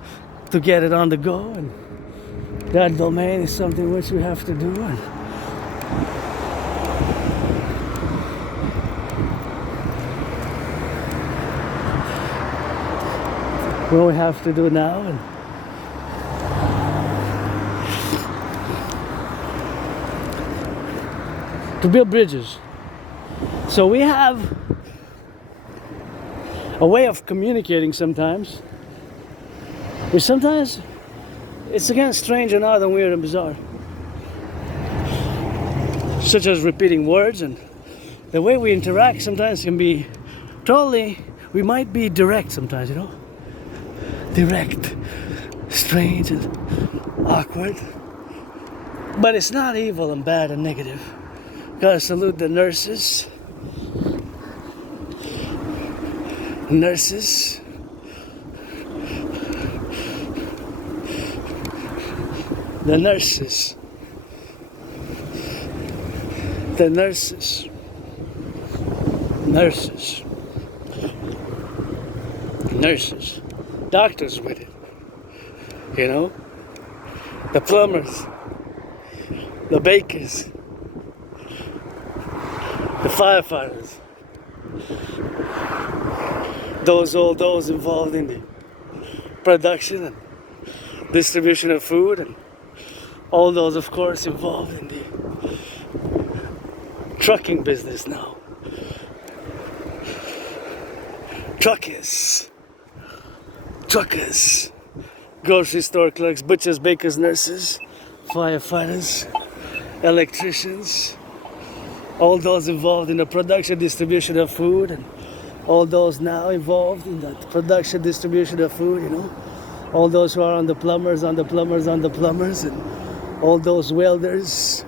to get it on the go, and that domain is something which we have to do, and what we have to do now, and to build bridges. So we have a way of communicating sometimes, which sometimes it's again strange and odd and weird and bizarre, such as repeating words, and the way we interact sometimes can be totally, we might be direct sometimes, you know, direct, strange and awkward, but it's not evil and bad and negative. Gotta salute the nurses, the nurses, the nurses, nurses, doctors with it, you know, the plumbers, the bakers, the firefighters, all those involved in the production and distribution of food, and all those, of course, involved in the trucking business now. Truckers, grocery store clerks, butchers, bakers, nurses, firefighters, electricians, all those involved in the production, distribution of food, and all those now involved in the production, distribution of food, you know, all those who are on the plumbers, and all those welders,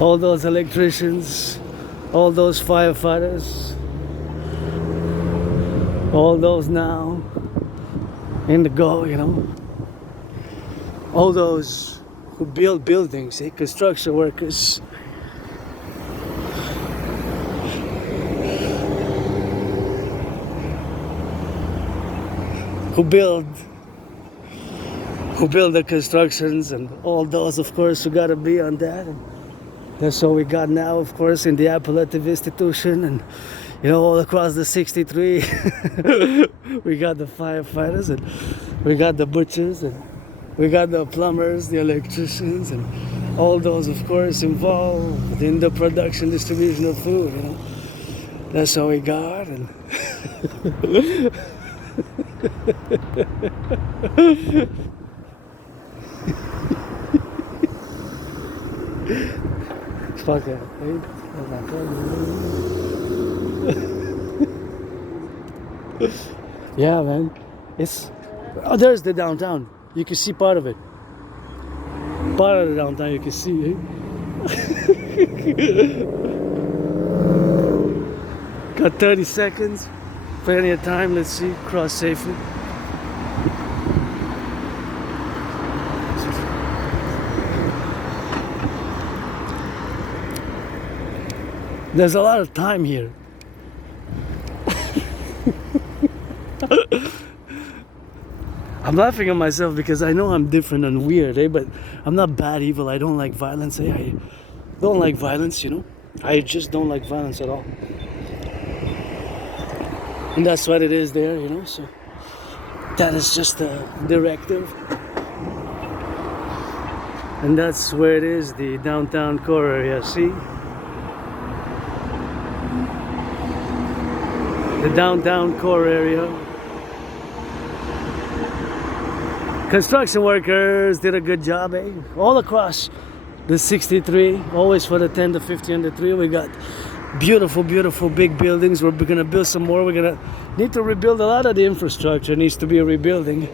all those electricians, all those firefighters, all those now in the go, you know, all those who build buildings, construction workers, who build the constructions, and all those, of course, who gotta be on that. And that's what we got now, of course, in the appellative institution, and you know, all across the 63. We got the firefighters, and we got the butchers, and we got the plumbers, the electricians, and all those, of course, involved in the production, distribution of food, you know. That's all we got, and fuck it, right? Yeah, man. It's oh, there's the downtown. You can see part of it. Part of the downtown you can see. Eh? Got 30 seconds. Plenty of time. Let's see. Cross safely. There's a lot of time here. I'm laughing at myself because I know I'm different and weird, eh? But I'm not bad evil. I don't like violence, eh? I don't like violence, you know? I just don't like violence at all. And that's what it is there, you know? So that is just a directive. And that's where it is, the downtown core area, see? The downtown core area. Construction workers did a good job, eh? All across the 63, always for the 10 to 50 and the 3. We got beautiful, beautiful big buildings. We're gonna build some more. We're gonna need to rebuild a lot of the infrastructure. Needs to be a rebuilding.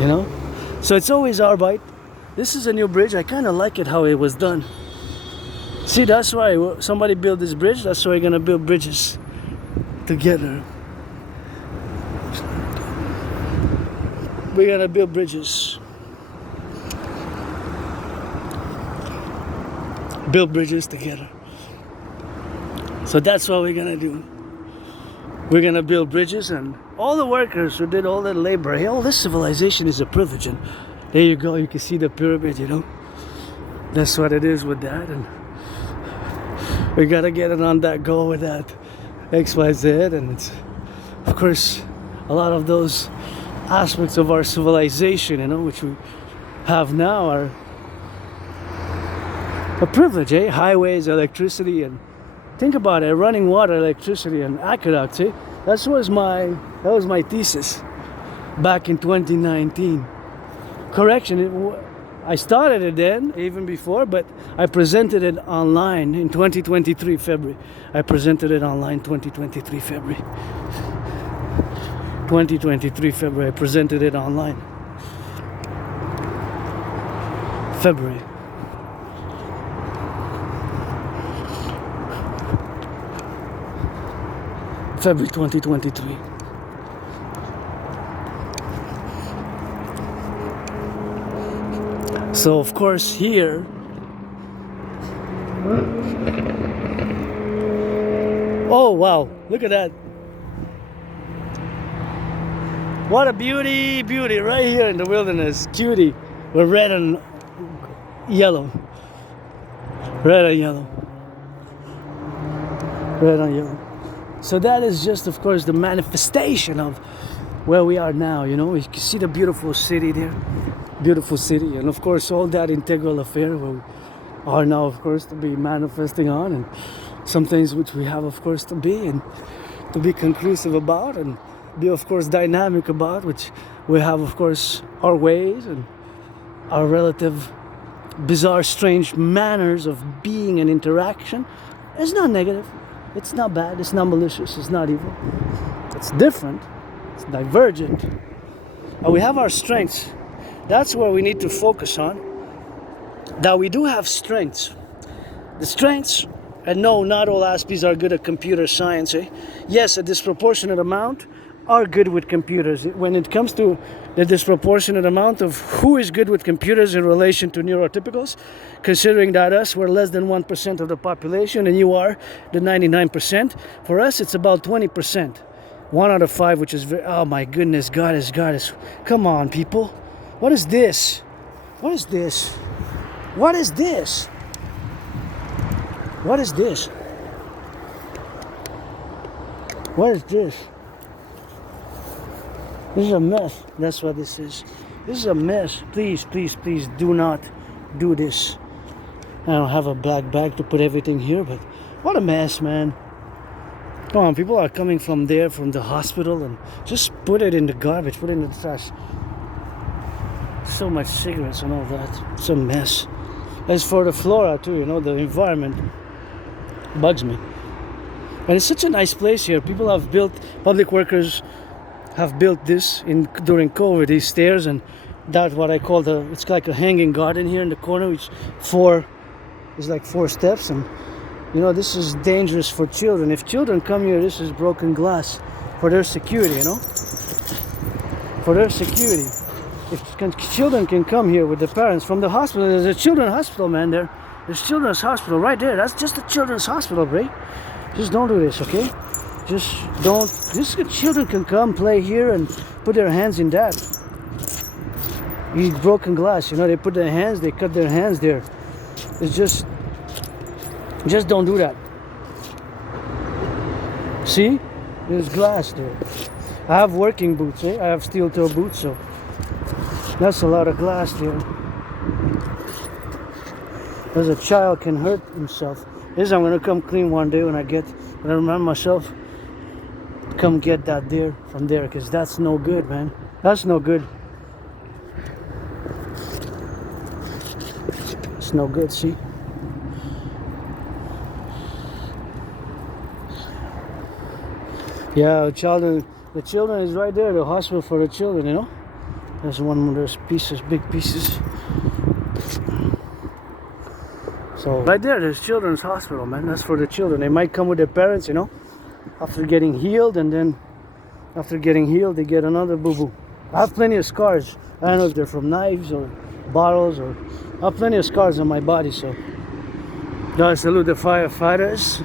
You know? So it's always Arbeit. This is a new bridge. I kind of like it how it was done. See, that's why somebody built this bridge. That's why we're gonna build bridges together. We're gonna build bridges. Build bridges together. So that's what we're gonna do. We're gonna build bridges, and all the workers who did all that labor, hey, all this civilization is a privilege. And there you go, you can see the pyramid, you know. That's what it is with that. And we gotta get it on that go with that XYZ. And it's, of course, a lot of those aspects of our civilization, you know, which we have now are a privilege, eh? Highways, electricity, and think about it, running water, electricity, and aqueducts, eh? That was my thesis back in 2019. Correction, I started it then, even before, but I presented it online in 2023 February. I presented it online 2023 February. 2023 February, I presented it online. February. February 2023. So of course here oh wow, look at that. What a beauty, beauty, right here in the wilderness. Cutie. With red and yellow. Red and yellow. Red and yellow. So that is just, of course, the manifestation of where we are now, you know. You can see the beautiful city there. Beautiful city. And of course, all that integral affair where we are now, of course, to be manifesting on. And some things which we have, of course, to be and to be conclusive about. And be, of course, dynamic about, which we have, of course, our ways and our relative bizarre, strange manners of being and interaction. It's not negative. It's not bad. It's not malicious. It's not evil. It's different. It's divergent. And we have our strengths. That's where we need to focus on. That we do have strengths. The strengths, and no, not all Aspies are good at computer science. Eh? Yes, a disproportionate amount are good with computers. When it comes to the disproportionate amount of who is good with computers in relation to neurotypicals, considering that we're less than 1% of the population and you are the 99%, for us it's about 20%. 1 out of 5, which is very, oh my goodness, God is, come on people. What is this? What is this? What is this? What is this? What is this? This is a mess. That's what this is. This is a mess. Please, please, please do not do this. I don't have a black bag to put everything here, but what a mess, man. Come on, people are coming from there, from the hospital, and just put it in the garbage, put it in the trash. So much cigarettes and all that. It's a mess. As for the flora too, you know, the environment bugs me. And it's such a nice place here. People have built, public workers have built this during COVID, these stairs, and that's what I call it's like a hanging garden here in the corner, which is like 4 steps. And you know, this is dangerous for children. If children come here, this is broken glass for their security, you know? For their security. If children can come here with their parents from the hospital, there's a children's hospital, man, there. There's children's hospital right there. That's just a children's hospital, Ray. Just don't do this, okay? Just don't. Children can come play here and put their hands in that. Eat broken glass, you know, they put their hands, they cut their hands there. It's just don't do that. See? There's glass there. I have working boots, I have steel toe boots, so that's a lot of glass there. As a child can hurt himself. This I'm gonna come clean one day when I remind myself, come get that there from there, because that's no good, man. That's no good. It's no good, see? Yeah, the children is right there, the hospital for the children, you know? There's one of those pieces, big pieces. So right there, there's children's hospital, man. That's for the children. They might come with their parents, you know, after getting healed, and then after getting healed, they get another boo-boo. I have plenty of scars. I don't know if they're from knives or bottles, or I have plenty of scars on my body, so gotta salute the firefighters.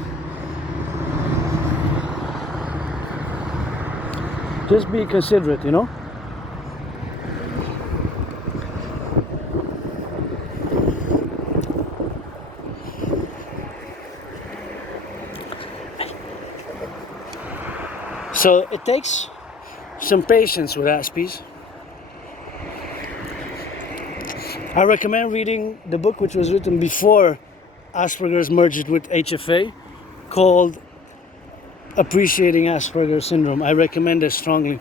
Just be considerate, you know. So it takes some patience with Aspies. I recommend reading the book which was written before Asperger's merged with HFA, called Appreciating Asperger's Syndrome. I recommend it strongly.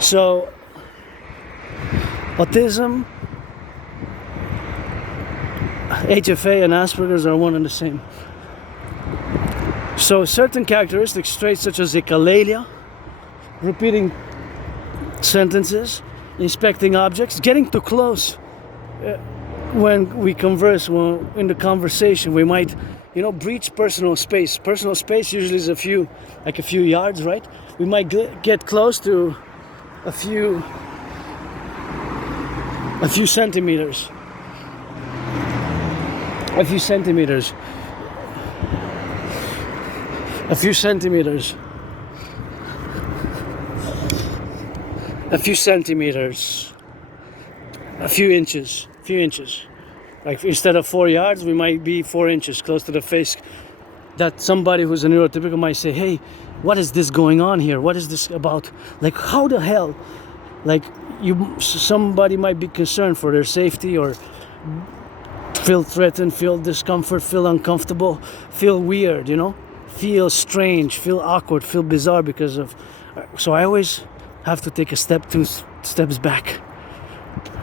So, autism, HFA, and Asperger's are one and the same. So, certain characteristics, traits such as echolalia, repeating sentences, inspecting objects, getting too close when we converse, in the conversation, we might, you know, breach personal space. Personal space usually is a few yards, right? We might get close to a few centimeters. A few centimeters. A few centimeters. A few centimeters. A few inches. Like instead of 4 yards, we might be 4 inches close to the face. That somebody who's a neurotypical might say, hey, what is this going on here? What is this about? Like, how the hell? Like, somebody might be concerned for their safety, or feel threatened, feel discomfort, feel uncomfortable, feel weird, you know? Feel strange, feel awkward, feel bizarre because of... So I always have to take 2 steps back.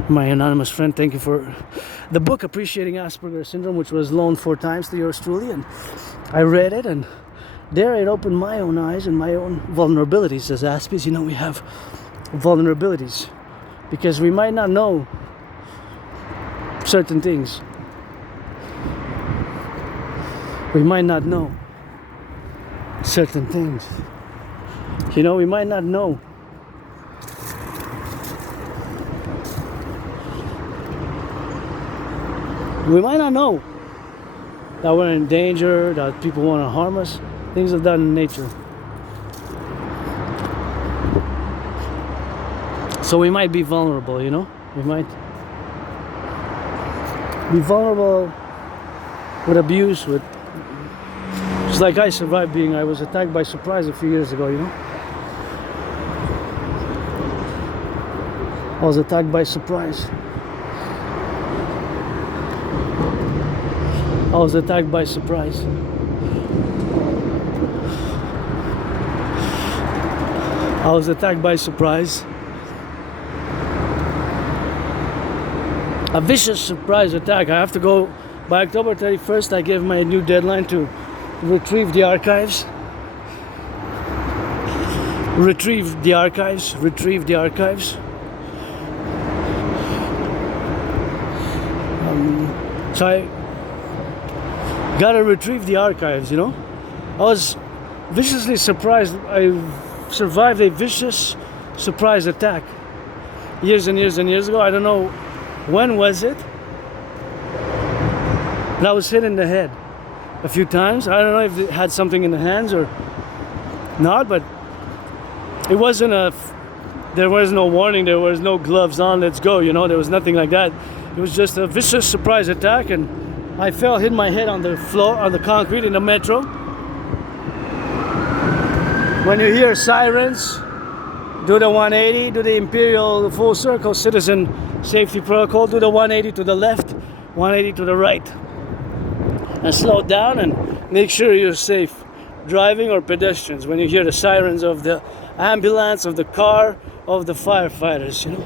My anonymous friend, thank you for the book Appreciating Asperger's Syndrome, which was loaned 4 times to yours truly, and I read it, and there it opened my own eyes and my own vulnerabilities as Aspies. You know, we have vulnerabilities because we might not know certain things. We might not know certain things. You know, we might not know. We might not know that we're in danger, that people want to harm us, things of that nature. So we might be vulnerable, you know? We might be vulnerable with abuse, with... It's like I survived I was attacked by surprise a few years ago, you know? I was attacked by surprise. I was attacked by surprise. I was attacked by surprise. A vicious surprise attack. I have to go by October 31st. I gave my new deadline to retrieve the archives. Retrieve the archives. Retrieve the archives. So I gotta retrieve the archives, you know. I was viciously surprised. I survived a vicious surprise attack years and years and years ago. I don't know when was it. And I was hit in the head a few times. I don't know if it had something in the hands or not, but it wasn't there was no warning, there was no gloves on, let's go, you know, there was nothing like that. It was just a vicious surprise attack, and I fell, hit my head on the floor, on the concrete in the metro. When you hear sirens, do the 180, do the Imperial full circle citizen safety protocol, do the 180 to the left, 180 to the right. And slow down and make sure you're safe driving or pedestrians when you hear the sirens of the ambulance, of the car, of the firefighters, you know.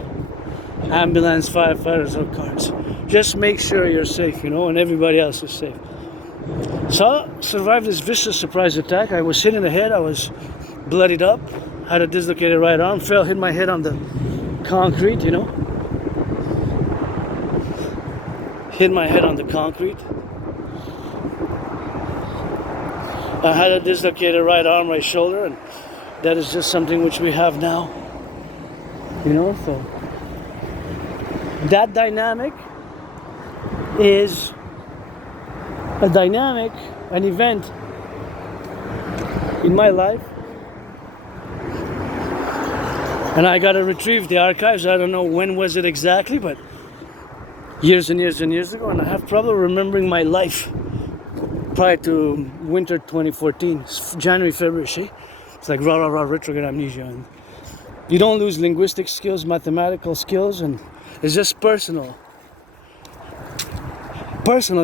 Ambulance, firefighters, or cars. Just make sure you're safe, you know, and everybody else is safe. So I survived this vicious surprise attack. I was hit in the head, I was bloodied up, had a dislocated right arm, fell, hit my head on the concrete, you know. Hit my head on the concrete. I had a dislocated right arm, right shoulder, and that is just something which we have now, you know. So that dynamic is a dynamic, an event in my life, and I gotta retrieve the archives. I don't know when was it exactly, but years and years and years ago, and I have trouble remembering my life prior to winter 2014, January, February, see? It's like retrograde amnesia. And you don't lose linguistic skills, mathematical skills, and it's just personal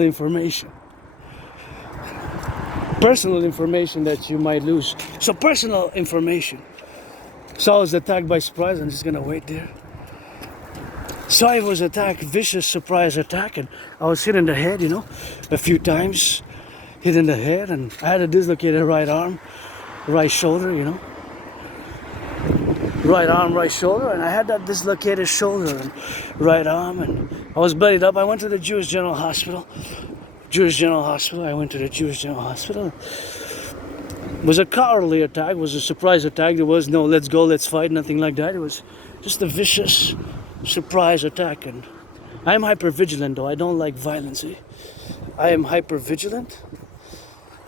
information. Personal information that you might lose. So personal information. So I was attacked by surprise. I'm just gonna wait there. So I was attacked, vicious surprise attack, and I was hit in the head, you know, a few times. Hit in the head, and I had a dislocated right arm, right shoulder, you know. Right arm, right shoulder, and I had that dislocated shoulder and right arm, and I was bloodied up. I went to the Jewish General Hospital. I went to the Jewish General Hospital. It was a cowardly attack, it was a surprise attack. There was no let's go, let's fight, nothing like that. It was just a vicious surprise attack, and I am hypervigilant though. I don't like violence. I am hypervigilant.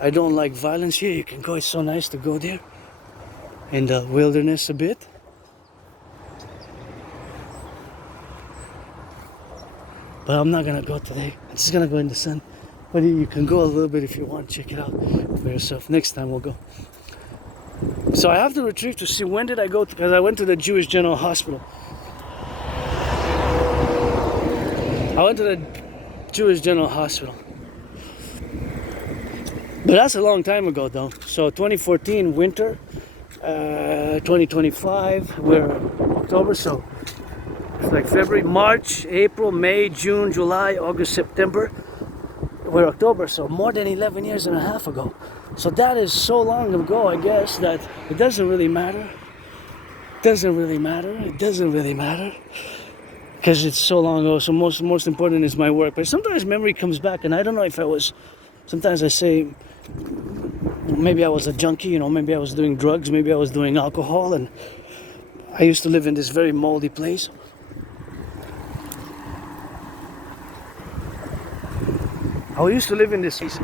I don't like violence. Here you can go, it's so nice to go there in the wilderness a bit. But I'm not gonna go today. I'm just gonna go in the sun. But you can go a little bit if you want. Check it out for yourself. Next time we'll go. So I have to retrieve to see when did I go, because I went to the Jewish General Hospital. I went to the Jewish General Hospital. But that's a long time ago though. So 2014 winter, 2025, we're October, so it's like February, March, April, May, June, July, August, September. We're October, so more than 11 years and a half ago. So that is so long ago, I guess, that it doesn't really matter. It doesn't really matter. Because it's so long ago, so most important is my work. But sometimes memory comes back, and I don't know if I was, sometimes I say, maybe I was a junkie, you know, maybe I was doing drugs, maybe I was doing alcohol, and I used to live in this very moldy place. I used to live in this place.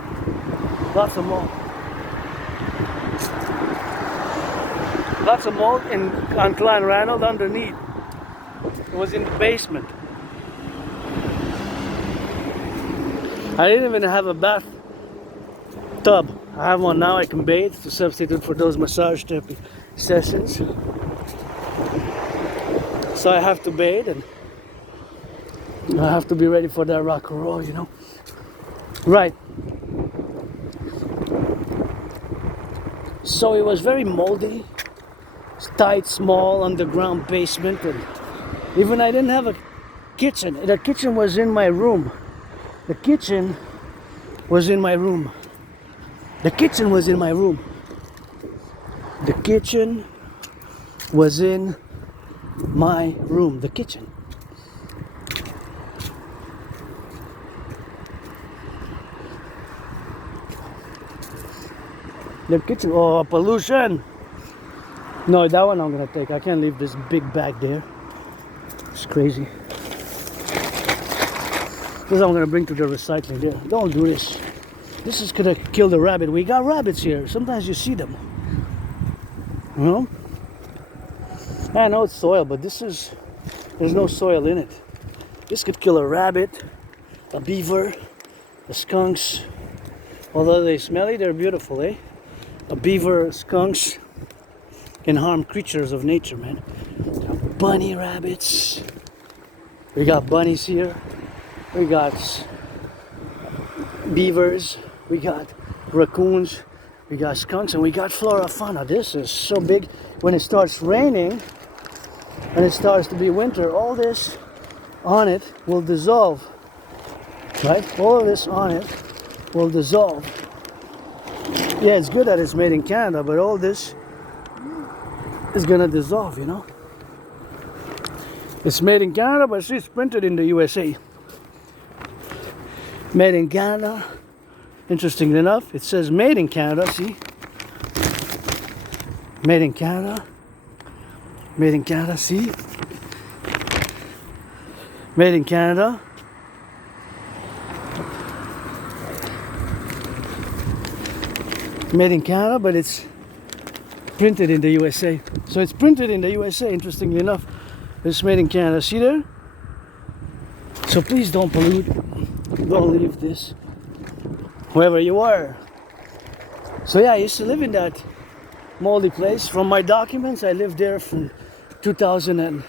Lots of mold. Lots of mold on Klein Ranald underneath. It was in the basement. I didn't even have a bath tub. I have one now. I can bathe to substitute for those massage therapy sessions. So I have to bathe, and I have to be ready for that rock and roll, you know. Right. So it was very moldy, tight, small, underground basement, and even I didn't have a kitchen. The kitchen was in my room. The kitchen was in my room. The kitchen was in my room. The kitchen was in my room. The kitchen. The kitchen. Oh, pollution. No, that one I'm gonna take. I can't leave this big bag there. It's crazy. This I'm gonna bring to the recycling there. Don't do this. This is gonna kill the rabbit. We got rabbits here. Sometimes you see them. You know? I know it's soil, but there's no soil in it. This could kill a rabbit, a beaver, the skunks. Although they smelly, they're beautiful, eh? A beaver, skunks can harm creatures of nature, man. Bunny rabbits. We got bunnies here. We got beavers. We got raccoons. We got skunks, and we got flora fauna. This is so big. When it starts raining and it starts to be winter, all this on it will dissolve. Right? All of this on it will dissolve. Yeah, it's good that it's made in Canada, but all this is gonna dissolve, you know? It's made in Canada, but it's printed in the USA. Made in Canada. Interestingly enough, it says made in Canada, see? Made in Canada. Made in Canada, see? Made in Canada. Made in Canada, but it's printed in the USA. So it's printed in the USA, interestingly enough. It's made in Canada. See there? So please don't pollute. Don't leave this wherever you are. So yeah, I used to live in that moldy place. From my documents, I lived there from 2000 and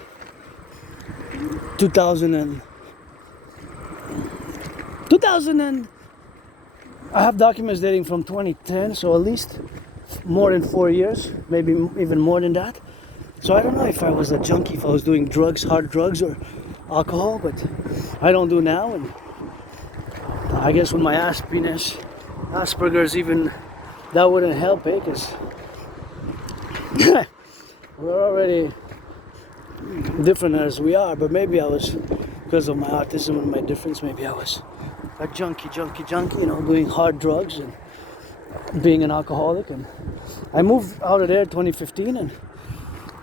I have documents dating from 2010, so at least more than 4 years, maybe even more than that. So I don't know if I was a junkie, if I was doing drugs, hard drugs or alcohol, but I don't do now. And I guess with my Asperger's, even that wouldn't help, eh? Because we're already different as we are, but maybe I was, because of my autism and my difference, maybe I was a junkie, you know, doing hard drugs and being an alcoholic. And I moved out of there in 2015, and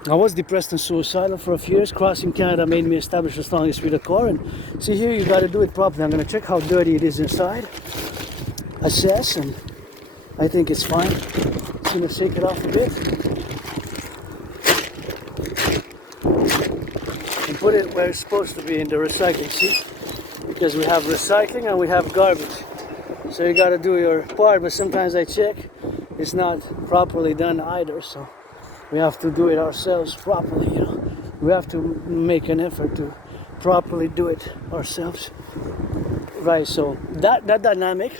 I was depressed and suicidal for a few years. Crossing Canada made me establish a strong esprit de corps. And see here, you got to do it properly. I'm going to check how dirty it is inside, assess, and I think it's fine. Just going to shake it off a bit and put it where it's supposed to be, in the recycling, see? Because we have recycling and we have garbage. So you got to do your part, but sometimes I check it's not properly done either, so we have to do it ourselves properly, you know. We have to make an effort to properly do it ourselves. Right, so that dynamic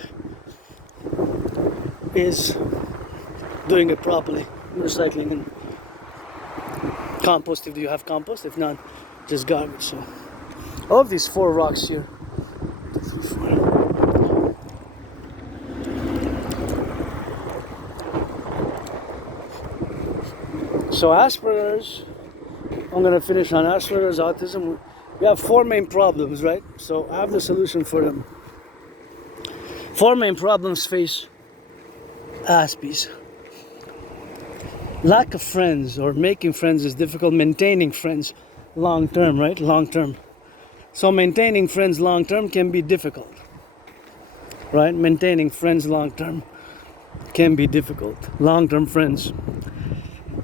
is doing it properly. Recycling and compost if you have compost, if not, just garbage. So all of these 4 rocks here. 2, 3, 4. So Asperger's, I'm gonna finish on Asperger's, autism. We have 4 main problems, right? So I have the solution for them. 4 main problems face Aspies. Lack of friends or making friends is difficult. Maintaining friends long term, right? Long term. So maintaining friends long term can be difficult, right? Maintaining friends long term can be difficult. Long term friends.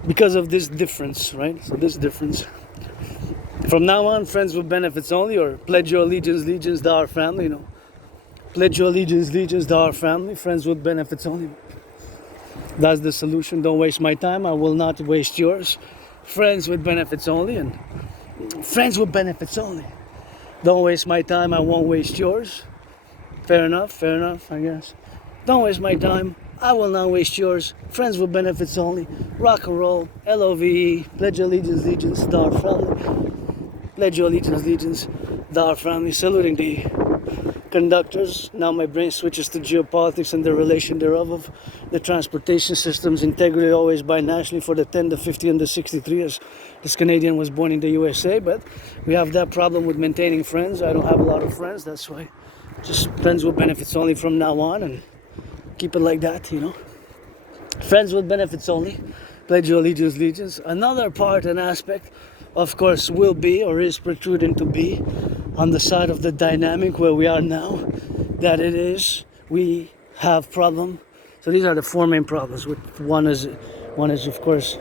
Because of this difference, right? So this difference. From now on, friends with benefits only, or pledge your allegiance to our family, you know. Pledge your allegiance to our family, friends with benefits only. That's the solution. Don't waste my time, I will not waste yours. Friends with benefits only, and friends with benefits only. Don't waste my time, I won't waste yours. Fair enough, I guess. Don't waste my time, I will not waste yours. Friends with benefits only. Rock and roll. LOVE. Pledge your allegiance to our family. Pledge your allegiance to our family. Saluting the conductors. Now my brain switches to geopolitics and the relation thereof of the transportation systems. Integrity always binationally for the 10, the 50, and the 63, as this Canadian was born in the USA. But we have that problem with maintaining friends. I don't have a lot of friends. That's why just friends with benefits only from now on, and keep it like that, you know. Friends with benefits only. Pledge your allegiance, legions. Another part and aspect, of course, will be or is protruding to be on the side of the dynamic where we are now, that it is, we have problem. So these are the four main problems. One is of course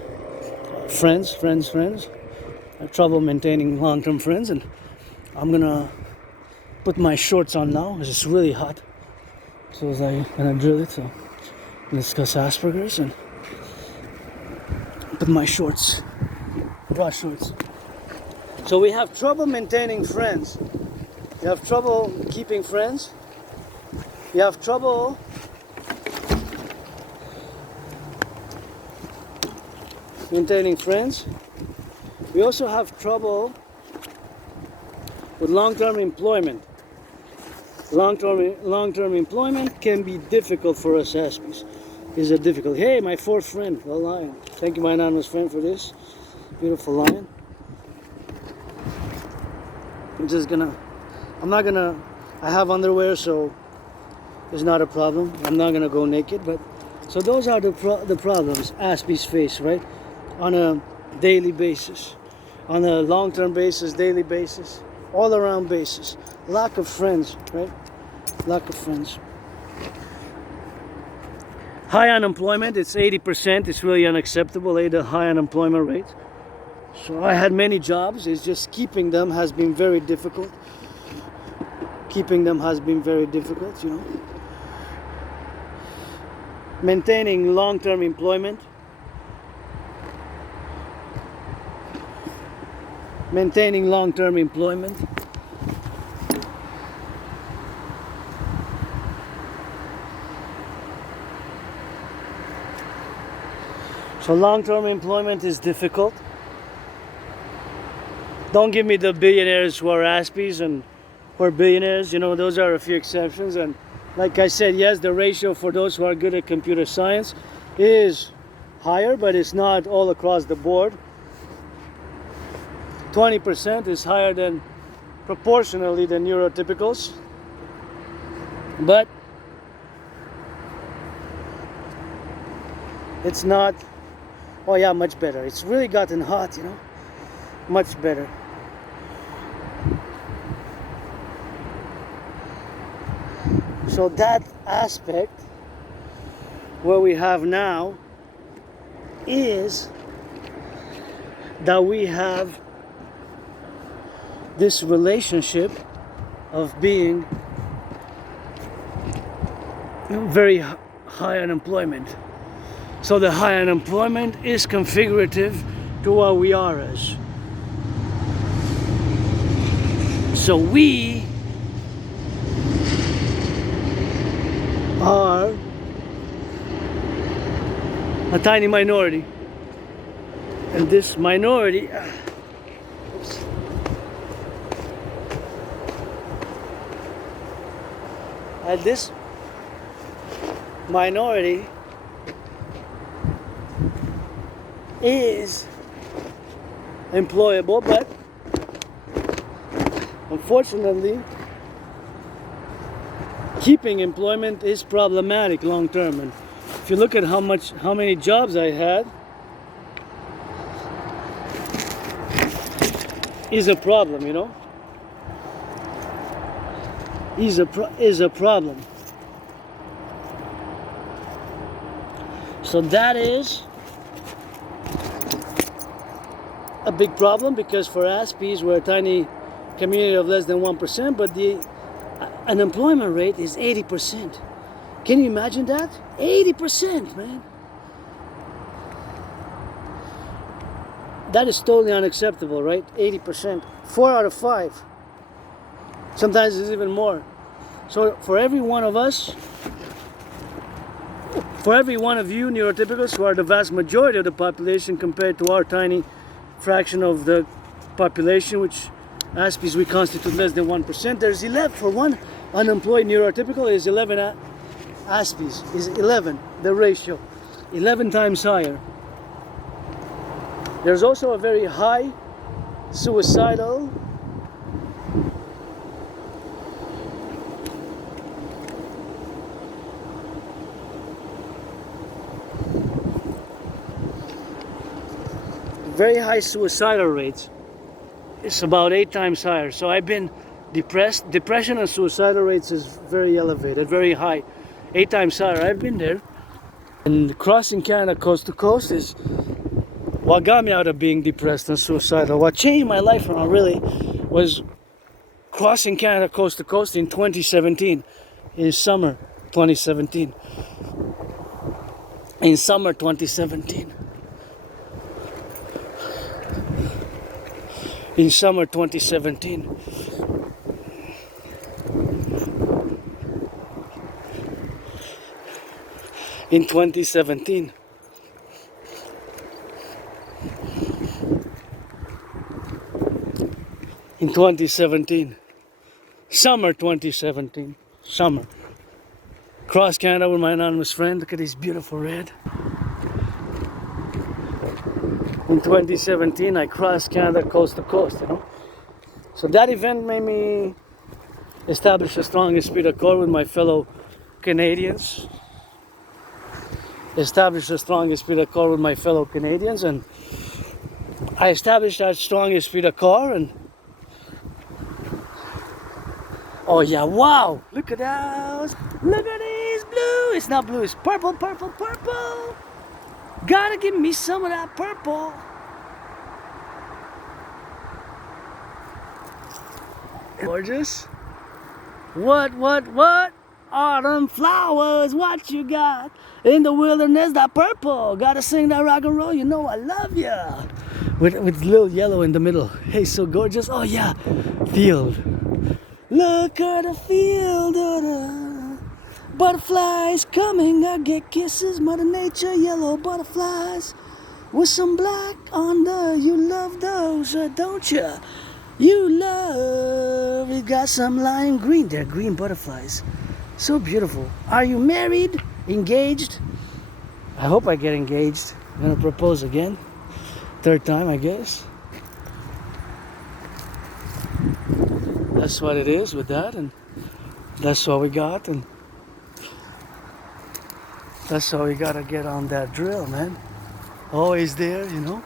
friends. I have trouble maintaining long-term friends, and I'm gonna put my shorts on now because it's really hot. So I'm gonna drill it. So discuss Asperger's and put my shorts, bra shorts. So we have trouble maintaining friends. You have trouble keeping friends. You have trouble maintaining friends. We also have trouble with long-term employment. Long-term employment can be difficult for us Aspies. Is it difficult? Hey, my fourth friend, the lion. Thank you, my anonymous friend, for this beautiful lion. I have underwear, so it's not a problem. I'm not gonna go naked, but so those are the problems Aspies face, right? On a daily basis, on a long-term basis, daily basis, all-around basis. Lack of friends, right? Lack of friends. High unemployment, it's 80%. It's really unacceptable, the high unemployment rate. So I had many jobs. It's just keeping them has been very difficult. Keeping them has been very difficult, you know. Maintaining long-term employment. Maintaining long-term employment. So long-term employment is difficult. Don't give me the billionaires who are Aspies and who are billionaires. You know, those are a few exceptions. And like I said, yes, the ratio for those who are good at computer science is higher, but it's not all across the board. 20% is higher than proportionally than neurotypicals. But it's not, oh yeah, much better. It's really gotten hot, you know, much better. So that aspect where we have now is that we have this relationship of being very high unemployment. So the high unemployment is configurative to what we are as. So we are a tiny minority, and this minority this minority is employable, but unfortunately keeping employment is problematic long term. And if you look at how many jobs I had, is a problem, you know, is a problem. So that is a big problem, because for Aspies we're a tiny community of less than 1%, but the unemployment rate is 80%. Can you imagine that? 80%, man. That is totally unacceptable, right? 80%. 4 out of 5. Sometimes it's even more. So for every one of us, for every one of you neurotypicals, who are the vast majority of the population compared to our tiny fraction of the population, which Aspies we constitute less than 1%, there's 11 unemployed neurotypical is 11 aspies, is 11, the ratio, 11 times higher. There's also a very high suicidal suicidal rates. It's about 8 times higher. So I've been depressed. Depression and suicidal rates is very elevated, very high, 8 times higher. I've been there. And crossing Canada coast to coast is what got me out of being depressed and suicidal. What changed my life around really was crossing Canada coast to coast in 2017, in summer 2017. In summer 2017. In summer 2017. In 2017. In 2017. Summer 2017. Summer. Cross Canada with my anonymous friend. Look at this beautiful red. In 2017, I crossed Canada coast to coast, you know. So that event made me establish a strong esprit de corps with my fellow Canadians. Established a strong esprit de corps with my fellow Canadians, and I established that strong esprit de corps, and oh yeah, wow! Look at those! Look at this blue! It's not blue, it's purple, purple, purple! Gotta give me some of that purple. Gorgeous. What? Autumn flowers, what you got? In the wilderness, that purple. Gotta sing that rock and roll, you know I love ya. With little yellow in the middle. Hey, so gorgeous. Oh yeah, field. Look at the field of the butterflies coming. I get kisses, Mother Nature, yellow butterflies with some black on the. You love those, don't you? You love. It got some lime green. They're green butterflies. So beautiful. Are you married? Engaged? I hope I get engaged. I'm gonna propose again. 3rd time, I guess. That's what it is with that, and that's what we got, and that's how we gotta get on that drill, man. Always there, you know.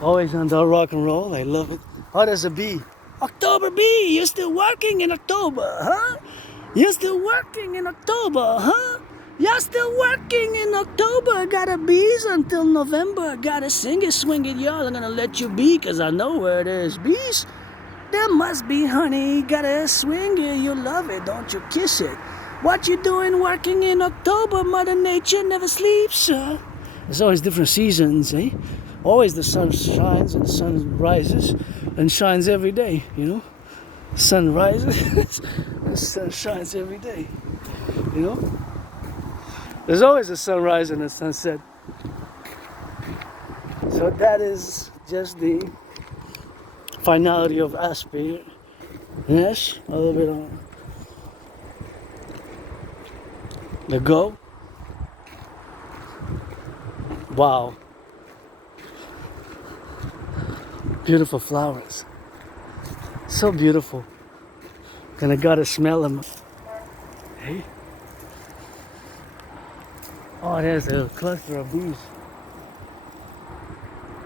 Always on the rock and roll. I love it. Oh, there's a bee. October bee, you're still working in October, huh? You're still working in October, huh? You're still working in October. Gotta bees until November. Gotta sing it, swing it, y'all. I'm gonna let you be, cause I know where there's bees, there must be honey. Gotta swing it, you love it, don't you kiss it. What you doing working in October? Mother Nature never sleeps, huh? There's always different seasons, eh? Always the sun shines and the sun rises and shines every day, you know. Sun rises, the sun shines every day, you know. There's always a sunrise and a sunset. So that is just the finality of aspect. Yes, a little bit on the go. Wow. Beautiful flowers. So beautiful. And I gotta smell them. Hey. Oh, there's a cluster of bees.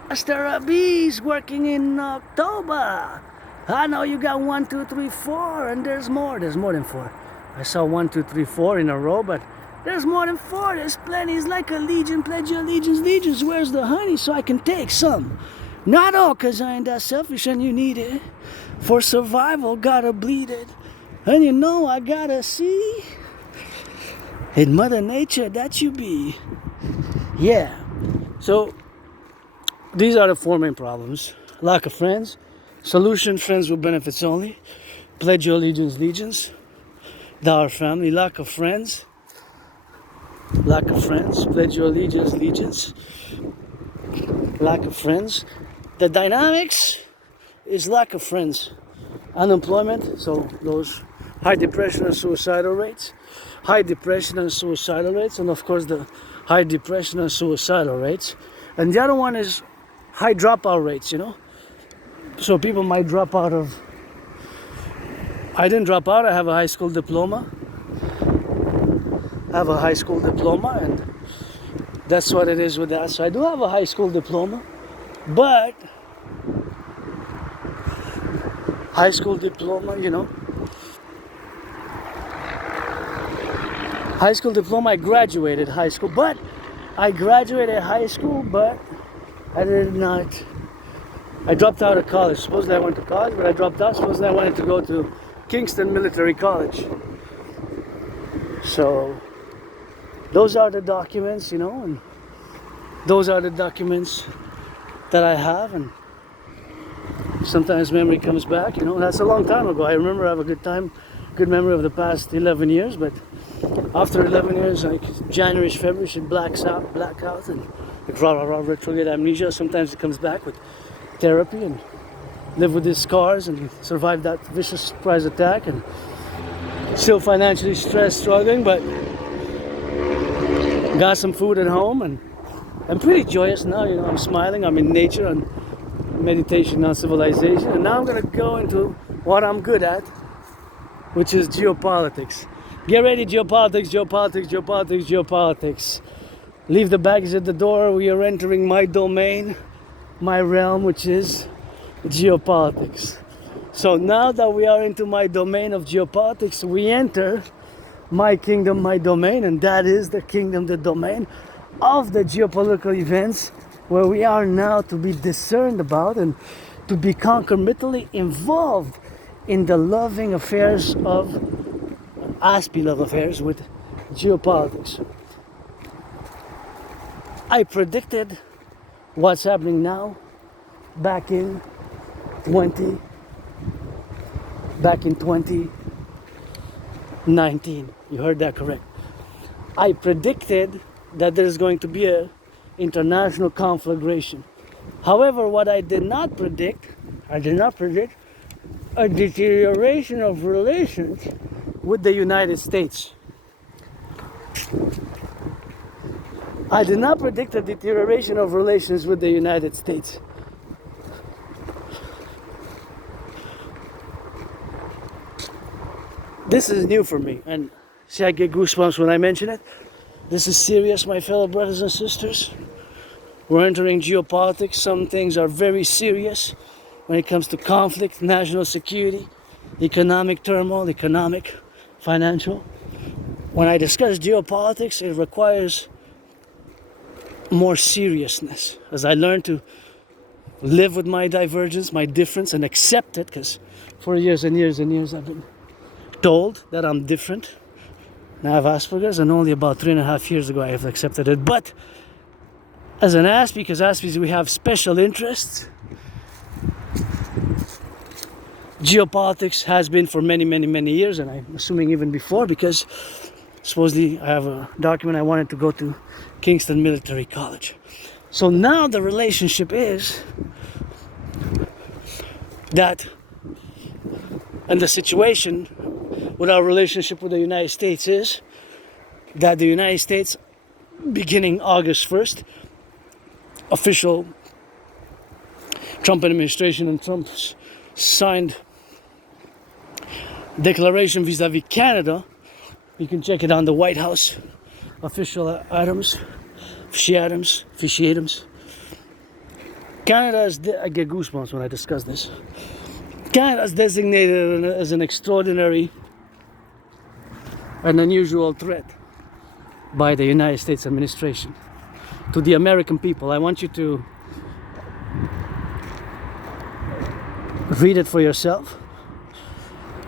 Cluster of bees working in October. I know you got 1, 2, 3, 4, and there's more. There's more than 4. I saw 1, 2, 3, 4 in a row, but there's more than 4. There's plenty. It's like a legion. Pledge your allegiance. Legions, where's the honey so I can take some? Not all, cause I ain't that selfish and you need it. For survival, gotta bleed it. And you know I gotta see in Mother Nature that you be. Yeah. So these are the 4 main problems. Lack of friends. Solution, friends with benefits only. Pledge your allegiance, legions. Our family. Lack of friends. Lack of friends. Pledge your allegiance, legions. Lack of friends. The dynamics is lack of friends, unemployment, so those high depression and suicidal rates, and of course the high depression and suicidal rates. And the other one is high dropout rates, you know. So people might drop out of. I didn't drop out. I have a high school diploma. And that's what it is with that. So I do have a high school diploma, but high school diploma, you know. High school diploma, I graduated high school, but I did not. I dropped out of college. Supposedly I went to college, but I dropped out. Supposedly I wanted to go to Kingston Military College. So those are the documents, you know, and those are the documents that I have. And sometimes memory comes back, you know. That's a long time ago. I remember I have a good memory of the past 11 years, but after 11 years, like January, February, it blacks out, and like retrograde amnesia. Sometimes it comes back with therapy and live with these scars and survive that vicious surprise attack, and still financially stressed, struggling, but got some food at home and I'm pretty joyous now, you know. I'm smiling, I'm in nature and meditation on civilization, and now I'm gonna go into what I'm good at, which is geopolitics. Get ready, geopolitics. Leave the baggage at the door. We are entering my domain, my realm, which is geopolitics. So now that we are into my domain of geopolitics, we enter my kingdom, my domain, and that is the kingdom, the domain of the geopolitical events where we are now to be discerned about and to be concomitantly involved in the loving affairs of N.A.C.W.P love affairs with geopolitics. I predicted what's happening now back in 2019. You heard that correct. I predicted that there's going to be a international conflagration. However, what I did not predict a deterioration of relations with the United States. I did not predict a deterioration of relations with the United States. This is new for me, and see, I get goosebumps when I mention it. This is serious, my fellow brothers and sisters. We're entering geopolitics. Some things are very serious when it comes to conflict, national security, economic turmoil, financial. When I discuss geopolitics, it requires more seriousness as I learn to live with my divergence, my difference, and accept it, because for years and years and years I've been told that I'm different. And I have Asperger's, and only about 3.5 years ago I have accepted it. But as an N.A.C.W.P, because N.A.C.W.Ps we have special interests, geopolitics has been for many, many, many years, and I'm assuming even before, because supposedly I have a document I wanted to go to Kingston Military College. So now the relationship is that, and the situation with our relationship with the United States is that the United States, beginning August 1st, official Trump administration and Trump signed declaration vis-a-vis Canada. You can check it on the White House official items, officiatums. Canada is, I get goosebumps when I discuss this. Canada is designated as an extraordinary and unusual threat by the United States administration to the American people. I want you to read it for yourself,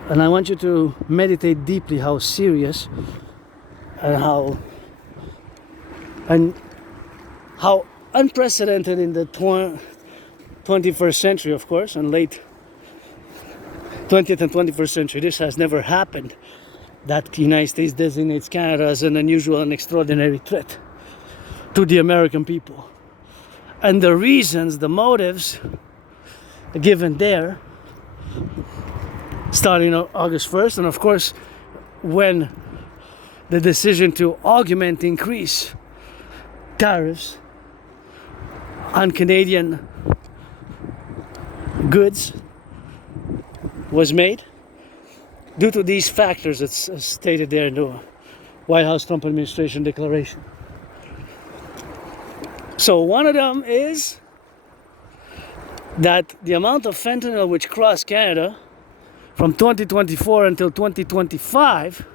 and I want you to meditate deeply how serious and how unprecedented in the 21st century, of course, and late 20th and 21st century. This has never happened, that the United States designates Canada as an unusual and extraordinary threat to the American people. And the reasons, the motives, given there, starting on August 1st, and of course, when the decision to augment, increase tariffs on Canadian goods was made due to these factors that's stated there in the White House Trump administration declaration. So one of them is that the amount of fentanyl which crossed Canada from 2024 until 2025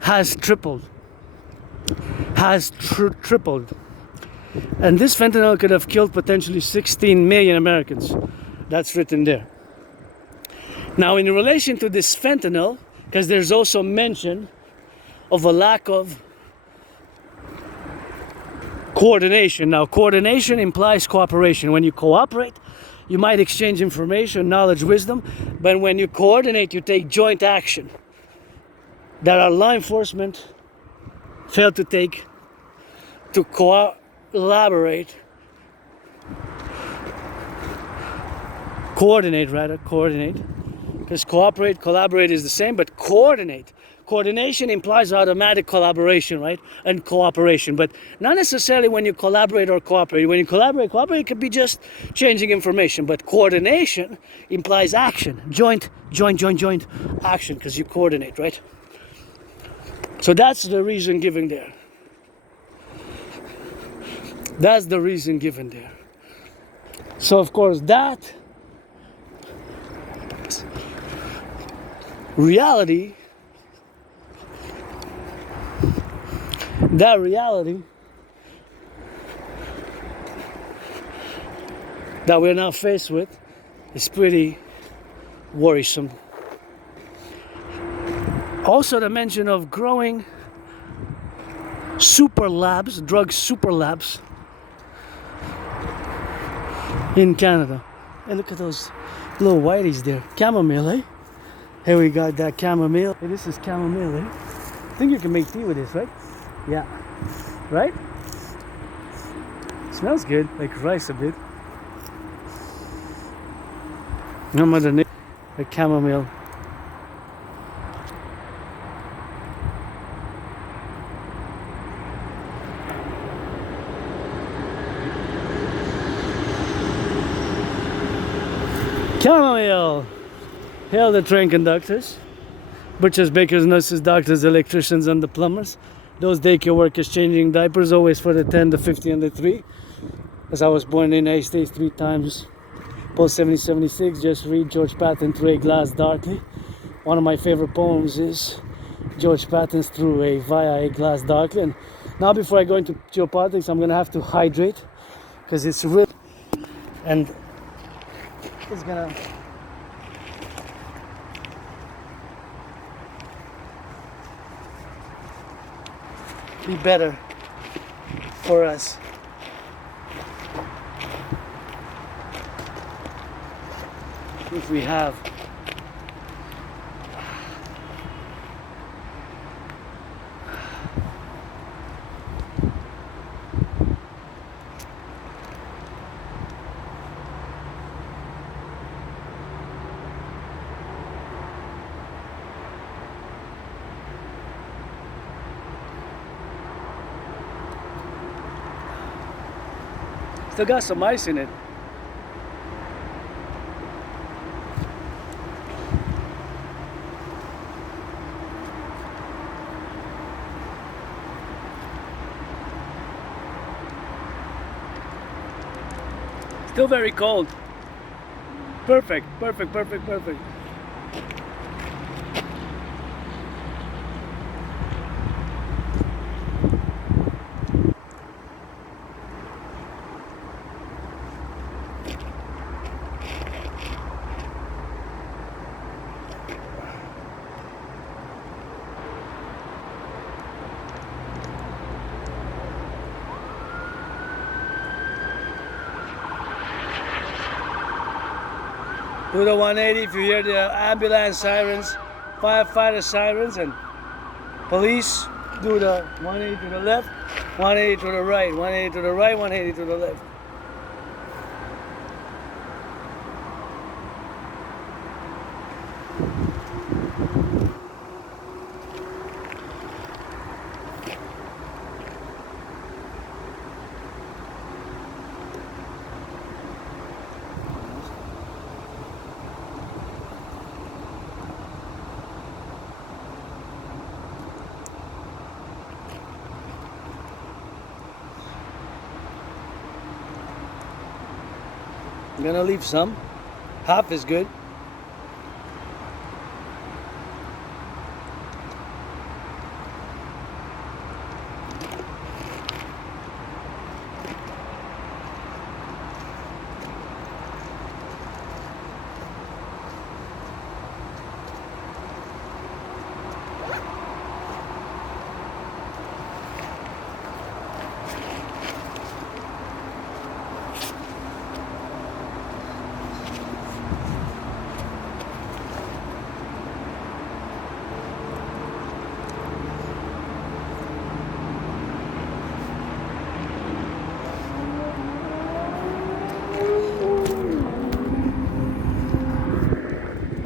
has tripled. Tripled. And this fentanyl could have killed potentially 16 million Americans. That's written there. Now, in relation to this fentanyl, because there's also mention of a lack of coordination. Now, coordination implies cooperation. When you cooperate, you might exchange information, knowledge, wisdom, but when you coordinate, you take joint action that our law enforcement failed to take to coordinate, because cooperate, collaborate is the same, but coordinate. Coordination implies automatic collaboration, right? And cooperation, but not necessarily when you collaborate or cooperate. When you cooperate could be just changing information, but coordination implies action, joint action, because you coordinate, right? So that's the reason given there. That's the reason given there. So of course that reality that we're now faced with is pretty worrisome. Also, the mention of growing super labs, drug super labs in Canada. And look at those little whiteys there. Chamomile, eh? Here we got that chamomile. Hey, this is chamomile, eh? I think you can make tea with this, right? Yeah. Right? Smells good, like rice a bit. No other name, like chamomile. Chamomile! Hail the train conductors, butchers, bakers, nurses, doctors, electricians, and the plumbers. Those daycare workers changing diapers, always for the 10, the 50, and the 3. As I was born in the United States 3 times, post 7076, just read George Patton Through a Glass Darkly. One of my favorite poems is George Patton's Via a Glass Darkly. And now before I go into geopolitics, I'm going to have to hydrate, because it's real, and it's going to be better for us. If we have still got some ice in it. Still very cold. Perfect. Do the 180 if you hear the ambulance sirens, firefighter sirens, and police. Do the 180 to the left, 180 to the right, 180 to the right, 180 to the left. I'm gonna leave some. Half is good.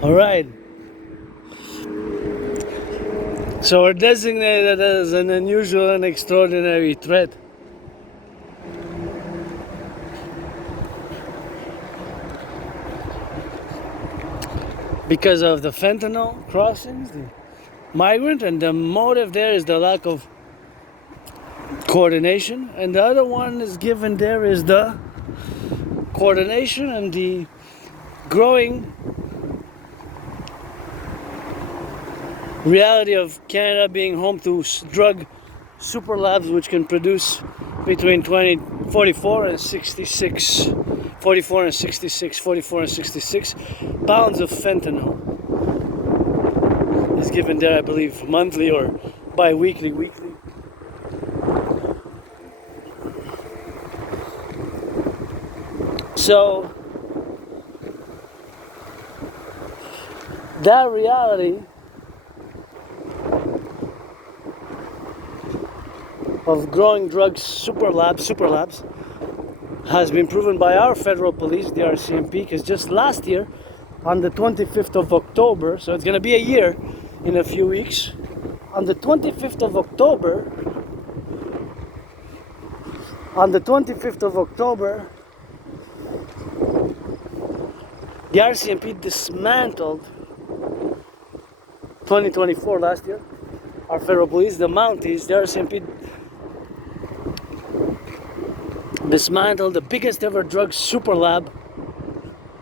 All right. So we're designated as an unusual and extraordinary threat. Because of the fentanyl crossings, the migrant, and the motive there is the lack of coordination. And the other one is given there is the coordination and the growing reality of Canada being home to drug super labs which can produce between 44 and 66 pounds of fentanyl is given there, I believe, monthly or bi-weekly, weekly. So that reality of growing drugs super labs has been proven by our federal police, the R.C.M.P, because just last year on the 25th of October, so it's going to be a year in a few weeks, on the 25th of October, the R.C.M.P dismantled 2024 last year, our federal police, the Mounties, the R.C.M.P dismantled the biggest ever drug super lab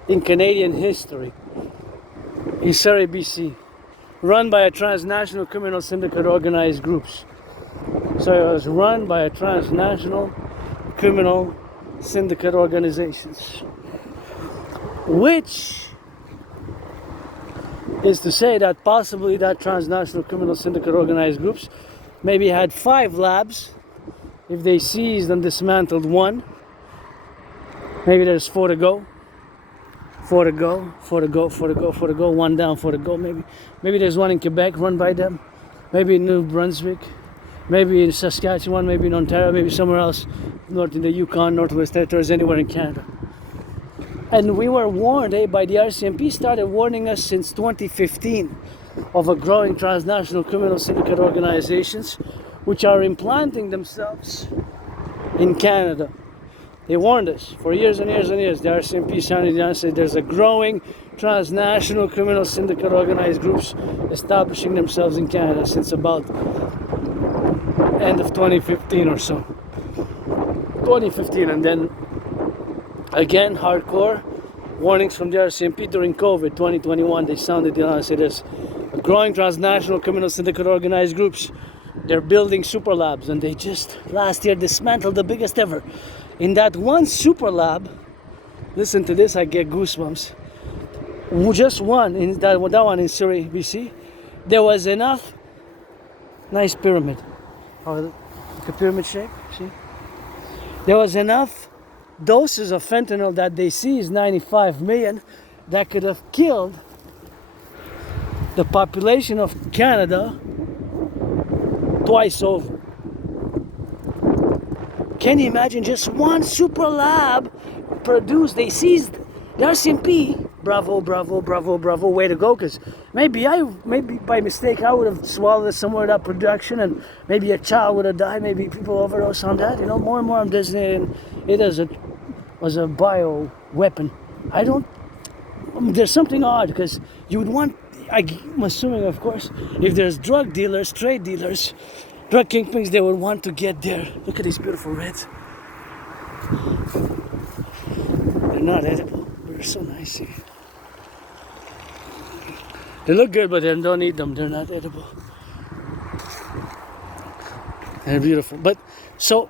in Canadian history in Surrey, BC, run by a transnational criminal syndicate organized groups. So it was run by a transnational criminal syndicate organizations, which is to say that possibly that transnational criminal syndicate organized groups maybe had 5 labs. If they seized and dismantled one, maybe there's 4 to go. 4 to go, 4 to go, 4 to go, 4 to go, 1 down, 4 to go. Maybe there's one in Quebec run by them. Maybe in New Brunswick. Maybe in Saskatchewan, maybe in Ontario, maybe somewhere else, north in the Yukon, Northwest Territories, anywhere in Canada. And we were warned, by the R.C.M.P started warning us since 2015 of a growing transnational criminal syndicate organizations which are implanting themselves in Canada. They warned us for years and years and years. The R.C.M.P sounded down and said there's a growing transnational criminal syndicate organized groups establishing themselves in Canada since about end of 2015 or so. 2015, and then again hardcore warnings from the R.C.M.P during COVID 2021. They sounded down and said there's a growing transnational criminal syndicate organized groups. They're building super labs, and they just last year dismantled the biggest ever. In that one super lab, listen to this, I get goosebumps. Just one, in that one in Surrey, BC, there was enough, nice pyramid, like a pyramid shape, see? There was enough doses of fentanyl that they seized, 95 million, that could have killed the population of Canada twice over. Can you imagine just one super lab produced? They seized the R.C.M.P. Bravo, bravo, bravo, bravo, way to go. Because maybe by mistake I would have swallowed it somewhere in that production, and maybe a child would have died. Maybe people overdose on that. You know, more and more I'm designating it as a bio weapon. There's something odd, because you would want, I'm assuming, of course, if there's drug dealers, trade dealers, drug kingpins, they would want to get there. Look at these beautiful reds. They're not edible. so nice. See? They look good, but then don't eat them. They're not edible. They're beautiful. But so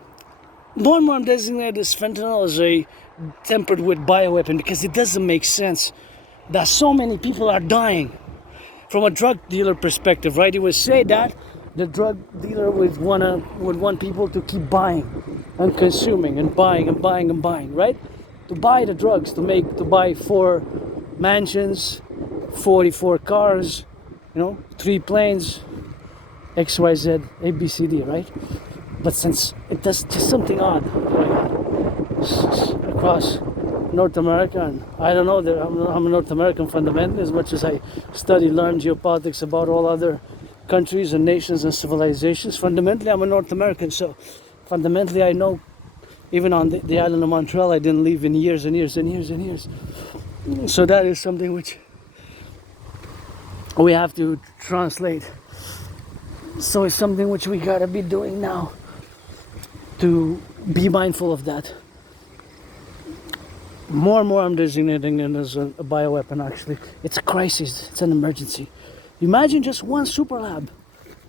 more and more I'm designating this fentanyl as a tempered with bioweapon because it doesn't make sense that so many people are dying from a drug dealer perspective, right? It would say that the drug dealer would want people to keep buying and consuming and buying and buying and buying, right? To buy the drugs, to buy 4 mansions, 44 cars, 3 planes, XYZ, ABCD, right? But since it does just something odd across North America, and I don't know, I'm a North American fundamentally, as much as I learn geopolitics about all other countries and nations and civilizations. Fundamentally, I'm a North American, so fundamentally I know, even on the island of Montreal, I didn't live in years and years and years and years. So that is something which we have to translate. So it's something which we gotta be doing now, to be mindful of that. More and more I'm designating it as a bioweapon, actually. It's a crisis, it's an emergency. Imagine just one super lab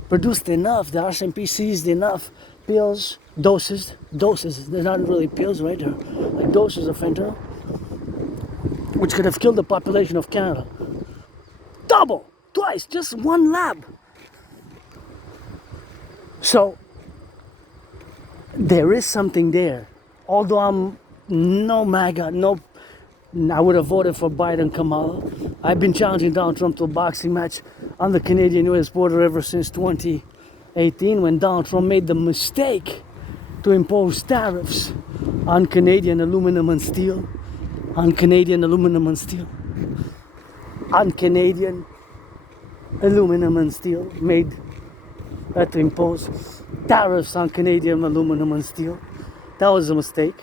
produced enough, the RCMP seized enough pills, doses, they're not really pills, right? They're like doses of fentanyl, which could have killed the population of Canada. Double, twice, just one lab. So, there is something there. Although I'm no MAGA, I would have voted for Biden, Kamala. I've been challenging Donald Trump to a boxing match on the Canadian-US border ever since 2018, when Donald Trump made the mistake to impose tariffs on Canadian aluminum and steel, on Canadian aluminum and steel, made to impose tariffs on Canadian aluminum and steel. That was a mistake.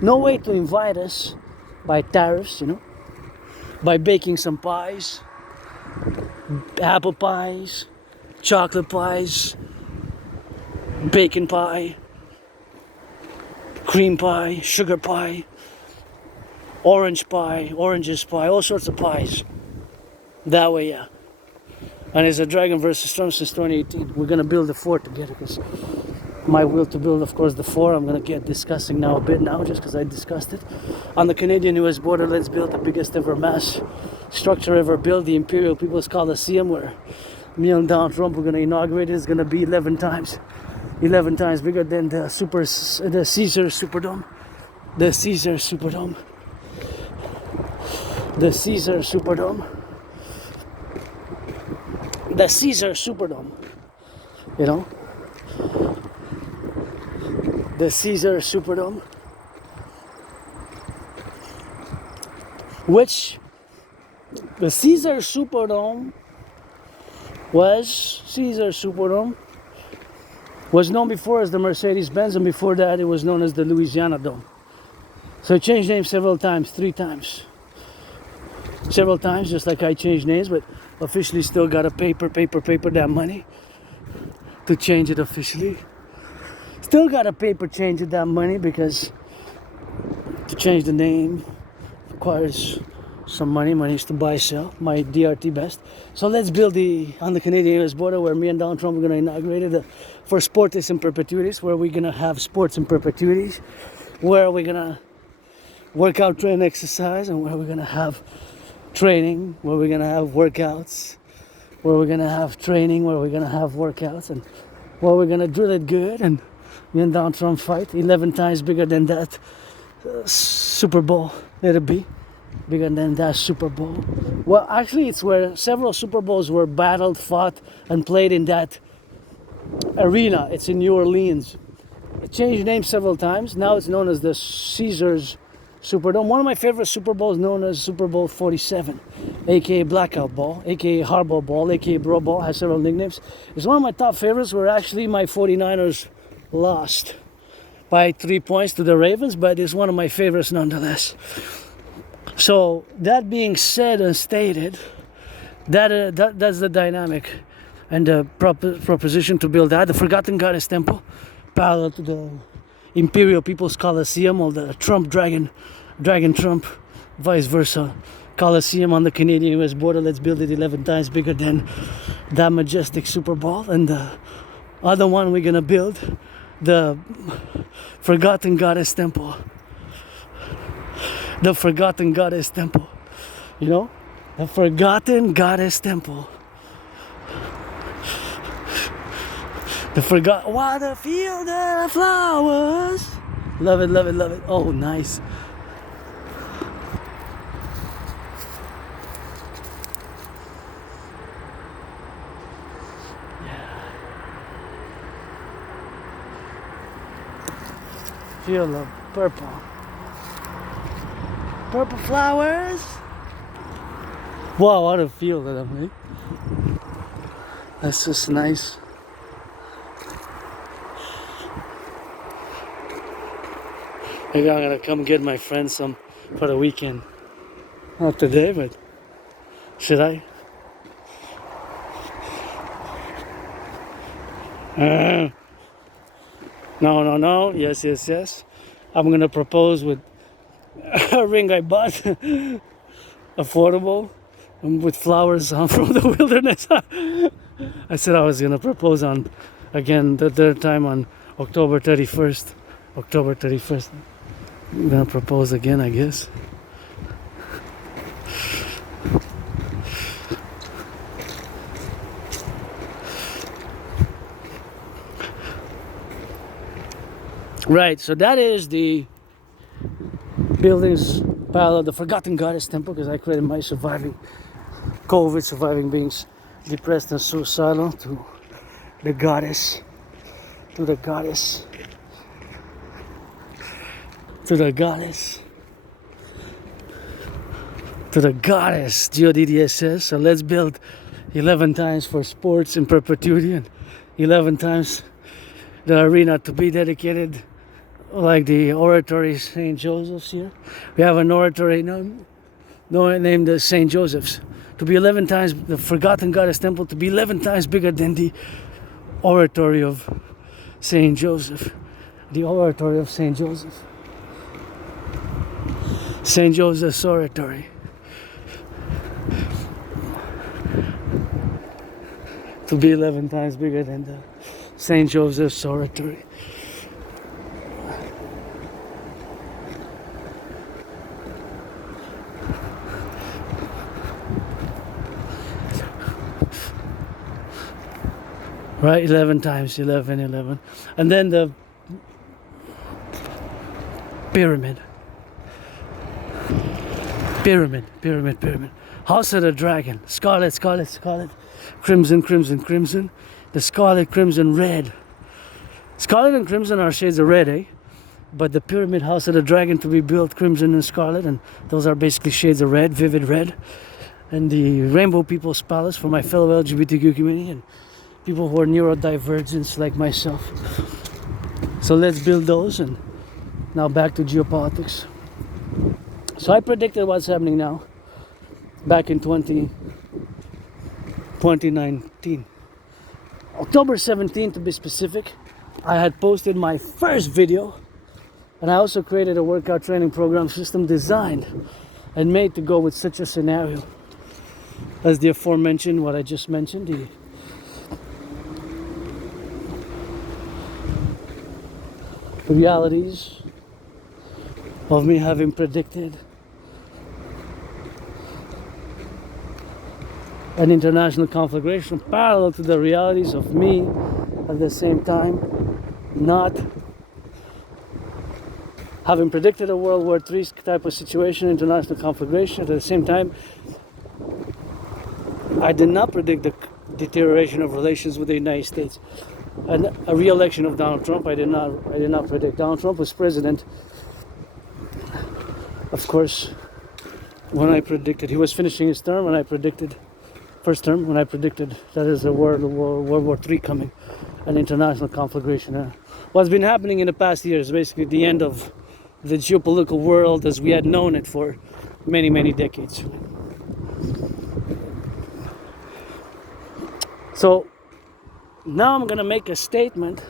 No way to invite us by tariffs, by baking some pies, apple pies, chocolate pies, bacon pie, cream pie, sugar pie, oranges pie, all sorts of pies. That way, yeah. And it's a Dragon versus Trump since 2018. We're gonna build the fort together, because my will to build, of course, the fort, I'm gonna get discussing now a bit now, just because I discussed it. On the Canadian-US border, let's build the biggest ever mass structure ever built, the Imperial People's Coliseum, where me and Donald Trump, we're gonna inaugurate it. It's gonna be 11 times bigger than the Caesar Superdome. The Caesar Superdome. The Caesar Superdome. The Caesar Superdome. The Caesar Superdome. Which the Caesar Superdome was known before as the Mercedes-Benz, and before that it was known as the Louisiana Dome. So it changed names several times, 3 times. Several times, just like I changed names, but officially still got to paper that money to change it officially. Still got to change it that money, because to change the name requires some money. Money is to buy, sell. My DRT best. So let's build on the Canadian-US border, where me and Donald Trump are going to inaugurate it, for sports in perpetuities, where we're going to have sports in perpetuities, where we're going to work out, train, exercise, and where we're going to have training, where we're going to have workouts, where we're going to have training, where we're going to have workouts, and where we're going to drill it good, and me and Donald Trump fight 11 times bigger than that Super Bowl. Let it be bigger than that Super Bowl. Well, actually, it's where several Super Bowls were battled, fought, and played in that arena. It's in New Orleans. It changed names several times. Now it's known as the Caesars Superdome. One of my favorite Super Bowls, known as Super Bowl 47, aka Blackout Ball, aka Hardball Ball, aka Bro Ball, has several nicknames. It's one of my top favorites, where actually my 49ers lost by 3 points to the Ravens, but it's one of my favorites nonetheless. So that being said and stated, that's the dynamic and the proposition to build that. The Forgotten Goddess Temple, parallel to the Imperial People's Coliseum, or the Trump Dragon Trump vice versa. Coliseum on the Canadian-US border, let's build it 11 times bigger than that majestic Super Bowl. And the other one we're gonna build, the Forgotten Goddess Temple. The Forgotten Goddess Temple. You know? The Forgotten Goddess Temple. The forgot what a field of flowers. Love it, love it, love it. Oh, nice. Field of purple. Purple flowers. Wow, what a field that I'm in. That's just nice. Maybe I'm gonna come get my friends some for the weekend. Not today, but should I? No. Yes. I'm gonna propose with a ring I bought, affordable, and with flowers from the wilderness. I said I was gonna propose on, again, the third time on October 31st. October 31st. I'm gonna propose again, I guess. Right, so that is the buildings parallel, the Forgotten Goddess Temple, because I created my surviving beings, depressed and suicidal, to the goddess, to the goddess, to the goddess, to the goddess, GODDSS. So let's build 11 times for sports in perpetuity, and 11 times the arena to be dedicated, like the oratory St. Joseph's here. We have an oratory named the St. Joseph's, to be 11 times, the Forgotten Goddess Temple to be 11 times bigger than the oratory of St. Joseph. The oratory of St. Joseph. St. Joseph's oratory. To be 11 times bigger than the St. Joseph's oratory. Right, 11 times, 11. And then the pyramid. House of the Dragon. Scarlet. Crimson. The scarlet, crimson, red. Scarlet and crimson are shades of red, eh? But the pyramid, House of the Dragon, to be built crimson and scarlet, and those are basically shades of red, vivid red. And the Rainbow People's Palace for my fellow LGBTQ community and people who are neurodivergents like myself. So let's build those, and now back to geopolitics. So I predicted what's happening now back in 2019. October 17th to be specific, I had posted my first video, and I also created a workout training program system designed and made to go with such a scenario as the aforementioned, what I just mentioned, the realities of me having predicted an international conflagration parallel to the realities of me at the same time not having predicted a World War III type of situation, international conflagration. At the same time, I did not predict the deterioration of relations with the United States. And a re-election of Donald Trump, I did not predict. Donald Trump was president, of course, when I predicted he was finishing his term, and I predicted first term, when I predicted that is a World War III coming, an international conflagration. What's been happening in the past year is basically the end of the geopolitical world as we had known it for many, many decades. So now I'm going to make a statement,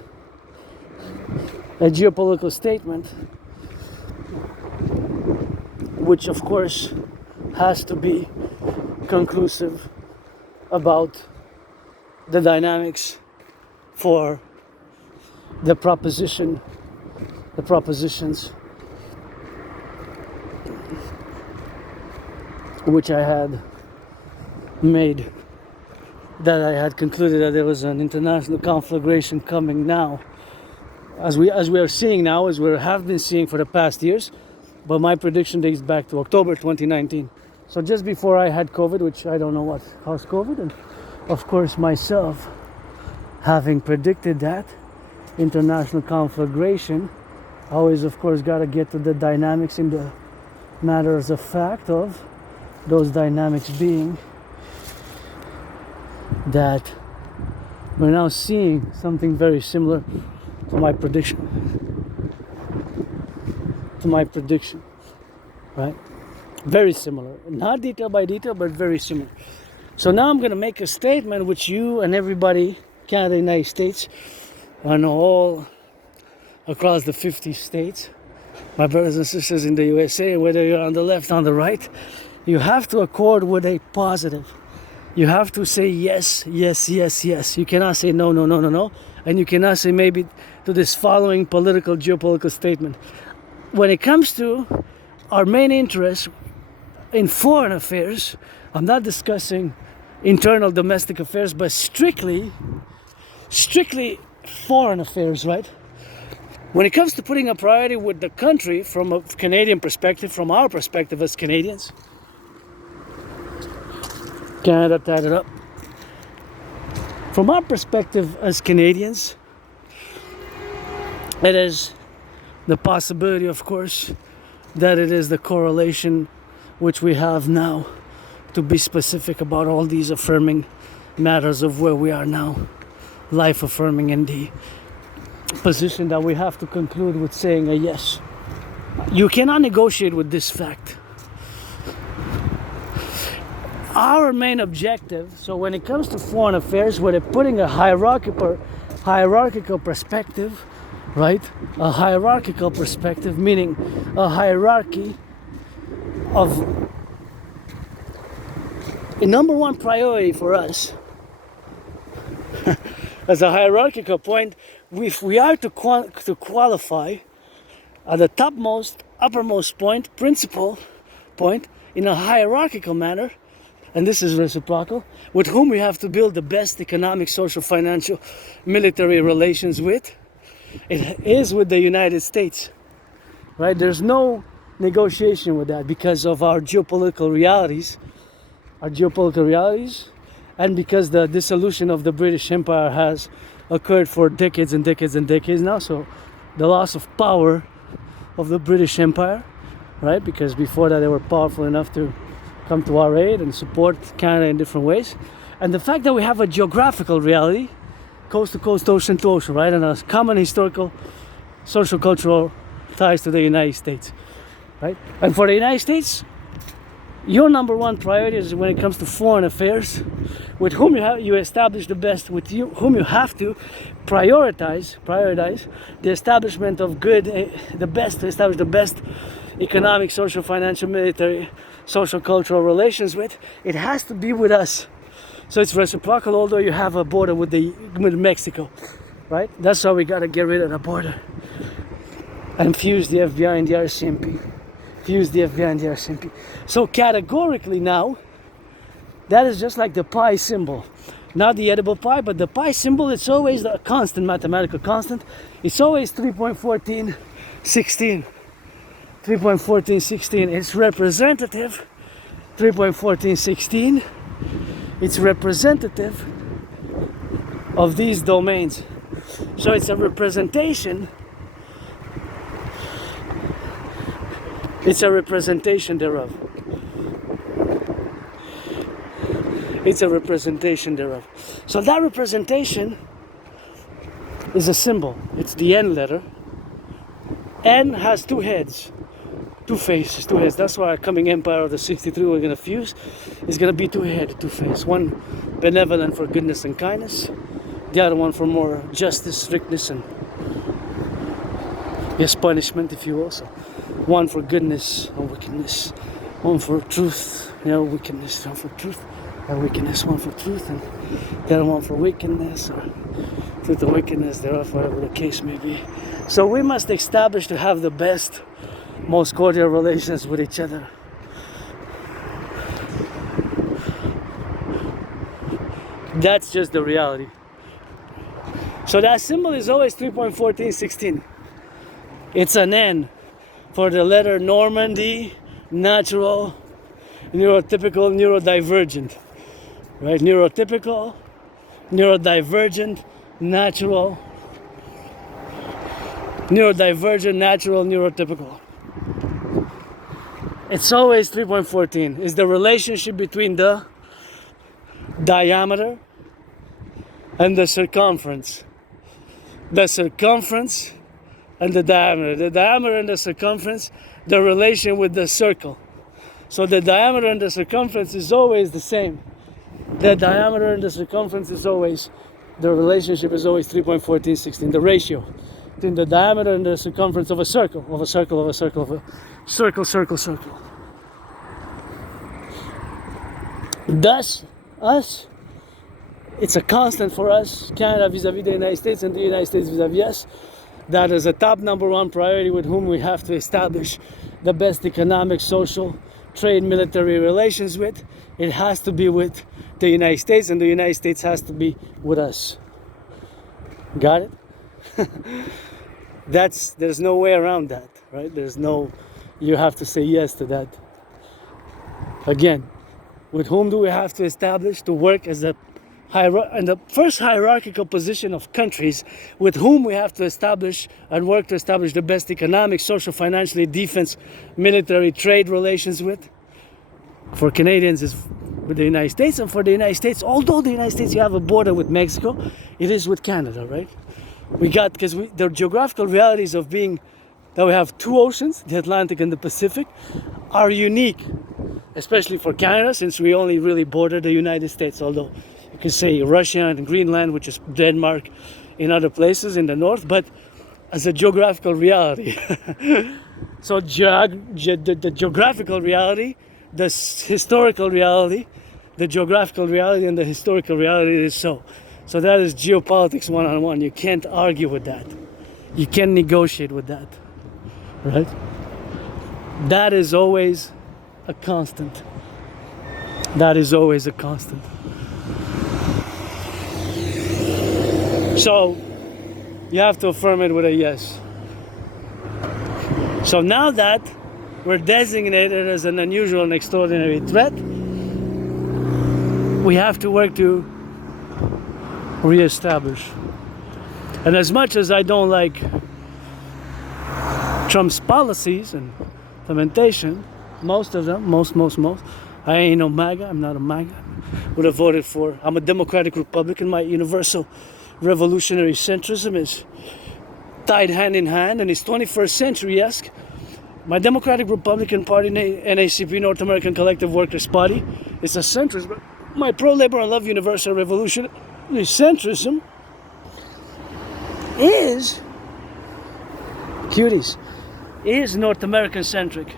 a geopolitical statement, which of course has to be conclusive about the dynamics for the propositions which I had made, that I had concluded that there was an international conflagration coming now, as we are seeing now, as we have been seeing for the past years. But my prediction dates back to October 2019. So just before I had COVID, which I don't know what caused COVID, and of course myself having predicted that international conflagration, always of course got to get to the dynamics in the matters of fact of those dynamics being that we're now seeing something very similar to my prediction. Right? Very similar. Not detail by detail, but very similar. So now I'm going to make a statement which you and everybody, Canada, United States, and all across the 50 states, my brothers and sisters in the USA, whether you're on the left, on the right, you have to accord with a positive. You have to say yes, yes, yes, yes. You cannot say no, no, no, no, no. And you cannot say maybe to this following geopolitical statement. When it comes to our main interest in foreign affairs, I'm not discussing internal domestic affairs, but strictly foreign affairs, right? When it comes to putting a priority with the country from a Canadian perspective, from our perspective as Canadians, Canada tied it up. From our perspective as Canadians, it is the possibility, of course, that it is the correlation which we have now to be specific about all these affirming matters of where we are now, life affirming in the position that we have to conclude with saying a yes. You cannot negotiate with this fact. Our main objective, so when it comes to foreign affairs, we're putting a hierarchical perspective, right? A hierarchical perspective, meaning a hierarchy of a number one priority for us as a hierarchical point. If we are to qualify at the topmost, uppermost point, principal point, in a hierarchical manner, and this is reciprocal, with whom we have to build the best economic, social, financial, military relations with, it is with the United States, right? There's no negotiation with that because of our geopolitical realities, and because the dissolution of the British Empire has occurred for decades and decades and decades now. So the loss of power of the British Empire, right? Because before that they were powerful enough to come to our aid and support Canada in different ways. And the fact that we have a geographical reality, coast to coast, ocean to ocean, right? And a common historical, social, cultural ties to the United States, right? And for the United States, your number one priority is when it comes to foreign affairs, with whom you establish the best, with whom you have to prioritize the establishment of good, the best, to establish the best economic, social, financial, military, social, cultural relations with. It has to be with us. So it's reciprocal, although you have a border with Mexico, right? That's how we gotta get rid of the border and fuse the FBI and the RCMP. So categorically now, that is just like the pi symbol. Not the edible pi, but the pi symbol, it's always a constant, mathematical constant. It's always 3.1416. 3.1416. It's representative. 3.1416. It's representative of these domains. So it's a representation. It's a representation thereof. So that representation is a symbol. It's the N letter. N has two heads, two faces, two heads. That's why our coming empire of the 63 we're going to fuse is going to be two-headed, two faces. One benevolent for goodness and kindness. The other one for more justice, strictness, and Yes, punishment, if you will. So one for goodness and wickedness, one for truth, wickedness, one for truth and wickedness, one for truth, and the other one for wickedness, or truth and wickedness thereof, whatever the case may be. So we must establish to have the best, most cordial relations with each other. That's just the reality. So that symbol is always 3.1416. It's an N for the letter Normandy, natural, neurotypical, neurodivergent. Right? Neurotypical, neurodivergent, natural, neurodivergent, natural, neurotypical. It's always 3.14. It's the relationship between the diameter and the circumference. The circumference and the diameter. The diameter and the circumference, the relation with the circle. So the diameter and the circumference is always the same. The diameter and the circumference is always, the relationship is always 3.1416. The ratio between the diameter and the circumference of a circle, of a circle, of a circle, of a circle, circle, circle. Thus, us, it's a constant for us, Canada vis-a-vis the United States and the United States vis-a-vis us. That is a top number one priority with whom we have to establish the best economic, social, trade, military relations with. It has to be with the United States, and the United States has to be with us. Got it? There's no way around that, right? You have to say yes to that. Again, with whom do we have to establish to work as in the first hierarchical position of countries, with whom we have to establish and work to establish the best economic, social, financially, defense, military, trade relations with? For Canadians, is with the United States, and for the United States, although the United States, you have a border with Mexico, it is with Canada, right? Because the geographical realities of being that we have two oceans, the Atlantic and the Pacific, are unique, especially for Canada, since we only really border the United States, although you could say Russia and Greenland, which is Denmark, in other places in the north, but as a geographical reality. So the geographical reality, the historical reality, the geographical reality and the historical reality is so. So that is geopolitics one-on-one. You can't argue with that. You can't negotiate with that, right? That is always a constant. That is always a constant. So you have to affirm it with a yes. So now that we're designated as an unusual and extraordinary threat, we have to work to reestablish. And as much as I don't like Trump's policies and implementation, most of them, most, I ain't no MAGA, I'm not a MAGA. Would have voted for, I'm a Democratic Republican, my universal revolutionary centrism is tied hand in hand, and it's 21st century-esque. My Democratic Republican Party, N.A.C.W.P, North American Collective Workers' Party, is a centrist, but my pro-labor and love universal revolutionary centrism is, cuties, is North American centric.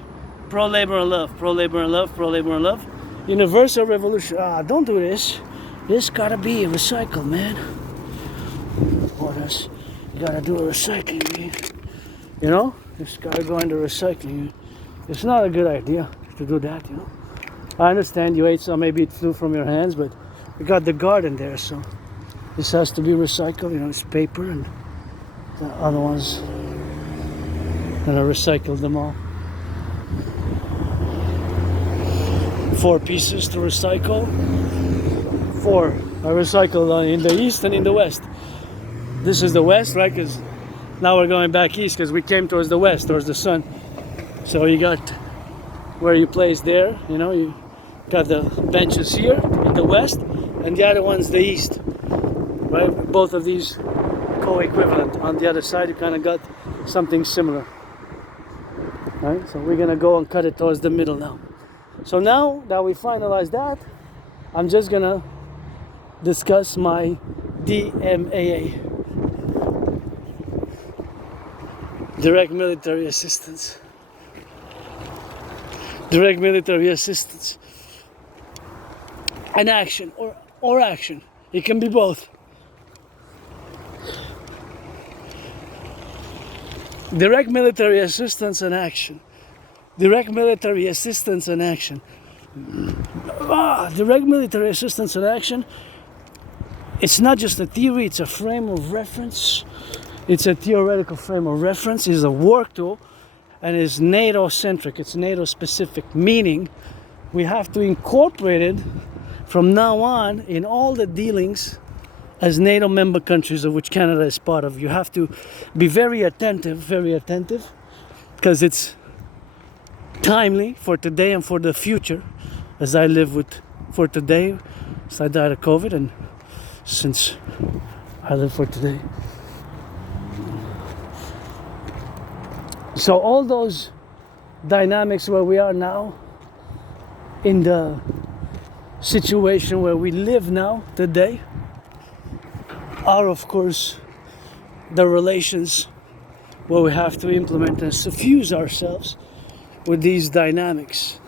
Pro-labor and love, pro-labor and love, pro-labor and love. Universal revolution, don't do this. This gotta be recycled, man. You gotta do a recycling, you know? Just gotta go into recycling. It's not a good idea to do that, you know? I understand you ate some, maybe it flew from your hands, but we got the garden there, so this has to be recycled, you know, it's paper, and the other ones, and I recycled them all. 4 pieces to recycle. 4. I recycled in the east and in the west. This is the west, right? Because now we're going back east because we came towards the west, towards the sun. So you got where you place there, you know, you got the benches here in the west, and the other one's the east, right? Both of these co-equivalent. On the other side, you kind of got something similar, right? So we're gonna go and cut it towards the middle now. So now that we finalized that, I'm just gonna discuss my DMAA. Direct military assistance. Direct military assistance. And action, or action. It can be both. Direct military assistance and action. Direct military assistance and action. Direct military assistance and action. It's not just a theory, it's a frame of reference. It's a theoretical frame of reference. It's a work tool and it's NATO-centric. It's NATO-specific, meaning we have to incorporate it from now on in all the dealings as NATO member countries, of which Canada is part of. You have to be very attentive, because it's timely for today and for the future, as I live with for today, since I died of COVID, and since I live for today. So all those dynamics where we are now, in the situation where we live now, today, are of course the relations where we have to implement and suffuse ourselves with these dynamics.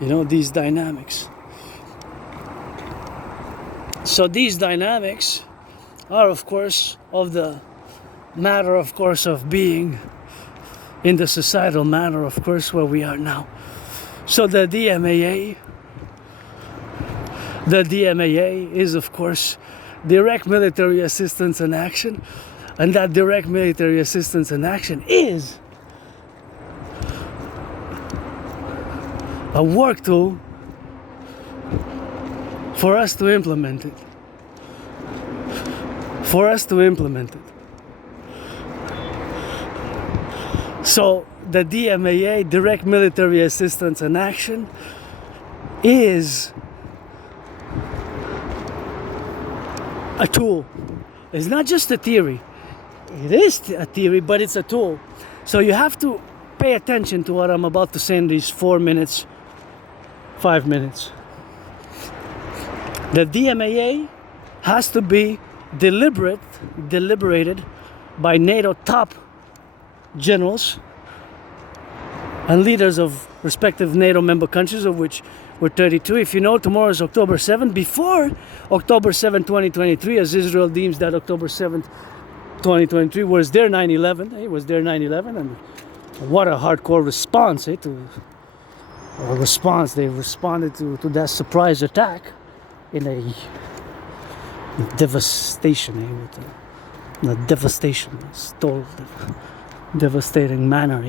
These dynamics. So these dynamics are of course of the matter, of course, of being in the societal matter, of course, where we are now. So the DMAA is of course direct military assistance and action, and that direct military assistance and action is a work tool for us to implement it. So the DMAA, direct military assistance and action, is a tool. It's not just a theory. It is a theory, but it's a tool. So you have to pay attention to what I'm about to say in these 4 minutes, 5 minutes. The DMAA has to be deliberated by NATO top generals and leaders of respective NATO member countries, of which we're 32. If you know, tomorrow is October 7th. Before October 7th, 2023, as Israel deems that October 7th, 2023 was their 9/11. It was their 9/11, and what a hardcore response, They responded to that surprise attack in a devastation, devastating manner.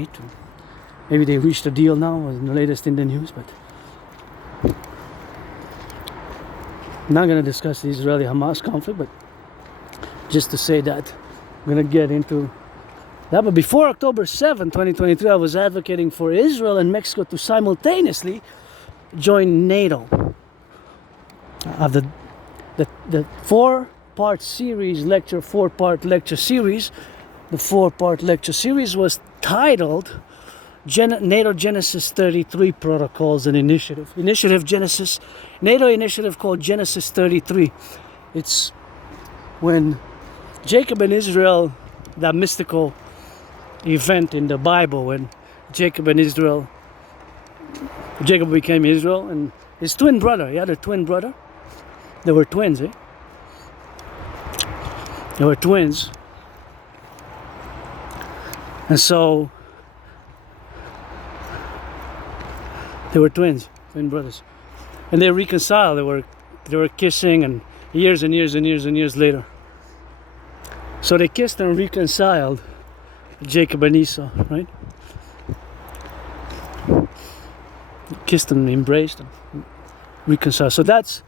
Maybe they reached a deal now, in the latest in the news, but I'm not going to discuss the Israeli-Hamas conflict, but just to say that I'm going to get into that. But before October 7, 2023, I was advocating for Israel and Mexico to simultaneously join NATO. The four-part lecture series, the four-part lecture series was titled NATO Genesis 33 Protocols and Initiative. NATO initiative called Genesis 33. It's when Jacob and Israel, that mystical event in the Bible, when Jacob became Israel, and his twin brother, he had a twin brother. They were twins, They were twins. And so they were twin brothers. And they reconciled. They were kissing, and years later. So they kissed and reconciled, Jacob and Esau, right? Kissed and embraced and reconciled. So that's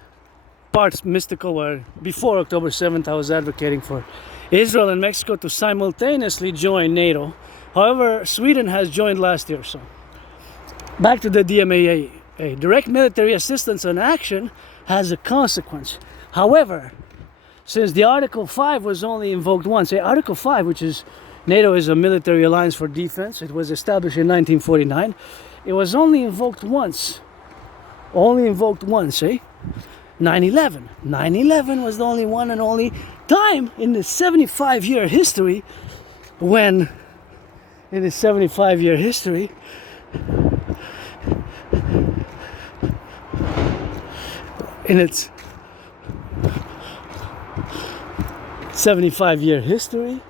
part mystical, where before October 7th I was advocating for Israel and Mexico to simultaneously join NATO. However, Sweden has joined last year. So back to the DMAA. Direct military assistance and action has a consequence. However, since the Article 5 was only invoked once, Article 5, which is NATO is a military alliance for defense, it was established in 1949, it was only invoked once. 9/11. 9/11 was the only one and only time in the 75-year history when in its 75-year history, in its 75-year history,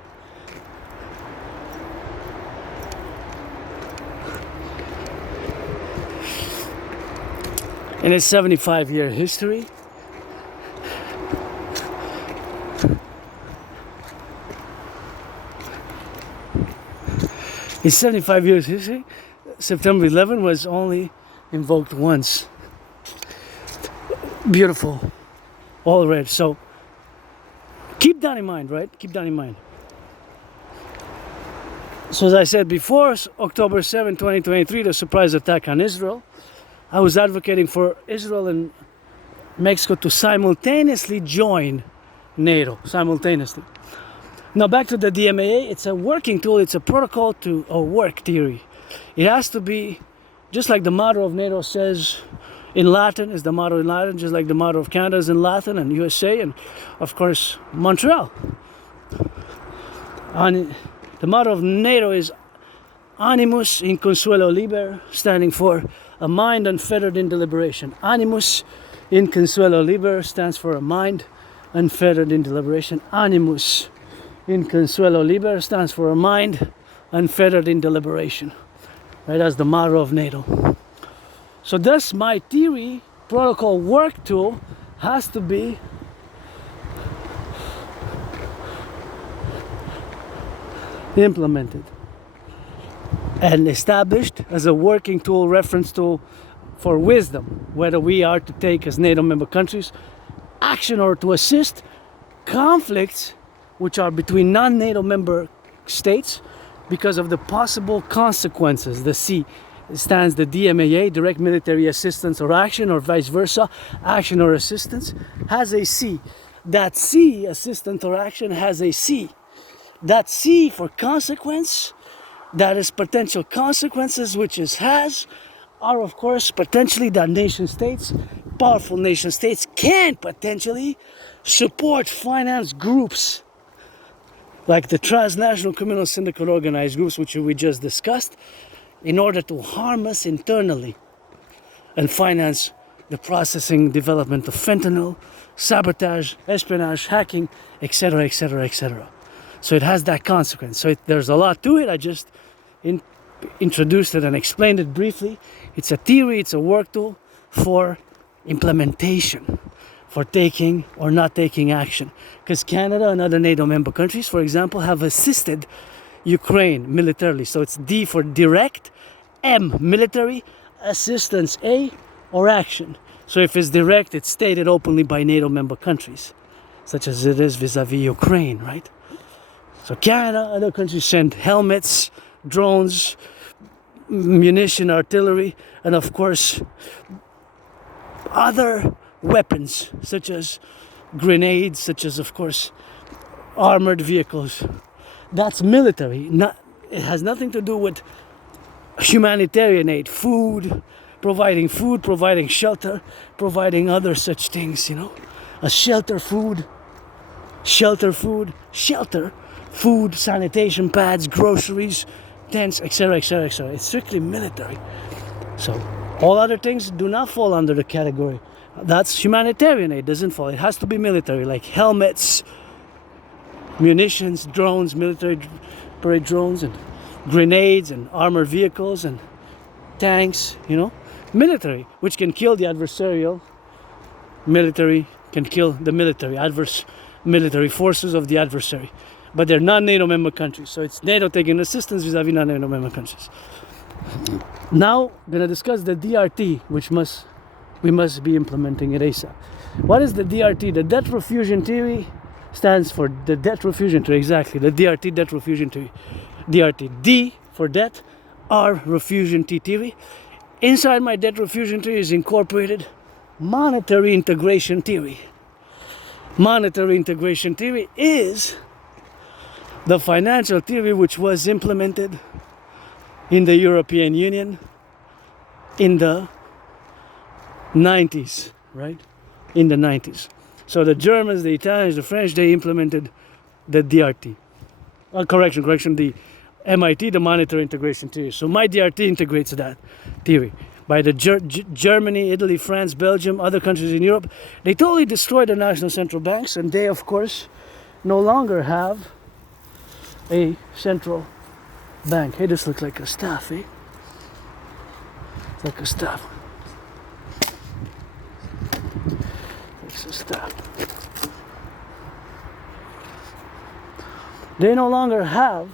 in its 75-year history, in 75 years history, September 11 was only invoked once. Beautiful. All red. So keep that in mind, right? Keep that in mind. So as I said before, October 7, 2023, the surprise attack on Israel. I was advocating for Israel and Mexico to simultaneously join NATO. Simultaneously. Now back to the DMAA, it's a working tool, it's a protocol to a work theory. It has to be, just like the motto of NATO says in Latin, is the motto in Latin, just like the motto of Canada is in Latin, and USA, and of course Montreal. And the motto of NATO is Animus in consuelo liber, standing for a mind unfettered in deliberation. Animus in consuelo liber stands for a mind unfettered in deliberation. Animus in consuelo liber stands for a mind unfettered in deliberation. Right, that's the motto of NATO. So thus my theory protocol work tool has to be implemented and established as a working tool, reference tool for wisdom, whether we are to take as NATO member countries action or to assist conflicts which are between non-NATO member states because of the possible consequences. The C stands the DMAA, direct military assistance or action, or vice versa, action or assistance, has a C. That C, assistance or action, has a C. That C for consequence, that is potential consequences, which is has, are of course potentially that nation states, powerful nation states, can potentially support finance groups like the transnational criminal syndicate organized groups, which we just discussed, in order to harm us internally and finance the processing, development of fentanyl, sabotage, espionage, hacking, etc., etc., etc. So it has that consequence. So there's a lot to it. I just introduced it and explained it briefly. It's a theory, it's a work tool for implementation, for taking or not taking action. Because Canada and other NATO member countries, for example, have assisted Ukraine militarily. So it's D for direct, M military, assistance A, or action. So if it's direct, it's stated openly by NATO member countries, such as it is vis-a-vis Ukraine, right? So Canada, other countries send helmets, drones, munition, artillery, and of course other weapons such as grenades, such as of course armored vehicles. That's military. It has nothing to do with humanitarian aid, providing shelter, providing other such things, you know. A shelter, food, sanitation pads, groceries, tents, etc., etc., etc. It's strictly military. So all other things do not fall under the category. That's humanitarian aid, doesn't fall. It has to be military, like helmets, munitions, drones, military parade drones, and grenades, and armored vehicles, and tanks, you know. Military, which can kill the adversarial military, can kill the military forces of the adversary. But they're non-NATO member countries. So it's NATO taking assistance vis-a-vis non-NATO member countries. Now, I'm going to discuss the DRT, which we must be implementing at ASAP. What is the DRT? The debt refusion theory stands for the debt refusion theory, exactly. The DRT, debt refusion theory. DRT, D for debt, R, refusion T theory. Inside my debt refusion theory is incorporated monetary integration theory. Monetary integration theory is the financial theory which was implemented in the European Union in the 90s, right? In the 90s. So the Germans, the Italians, the French, they implemented the DRT. Correction, the MIT, the monetary integration theory. So my DRT integrates that theory. By the Germany, Italy, France, Belgium, other countries in Europe, they totally destroyed the national central banks, and they, of course, no longer have a central bank. Hey, this looks like a staff, eh? It's like a staff. It's a staff. They no longer have.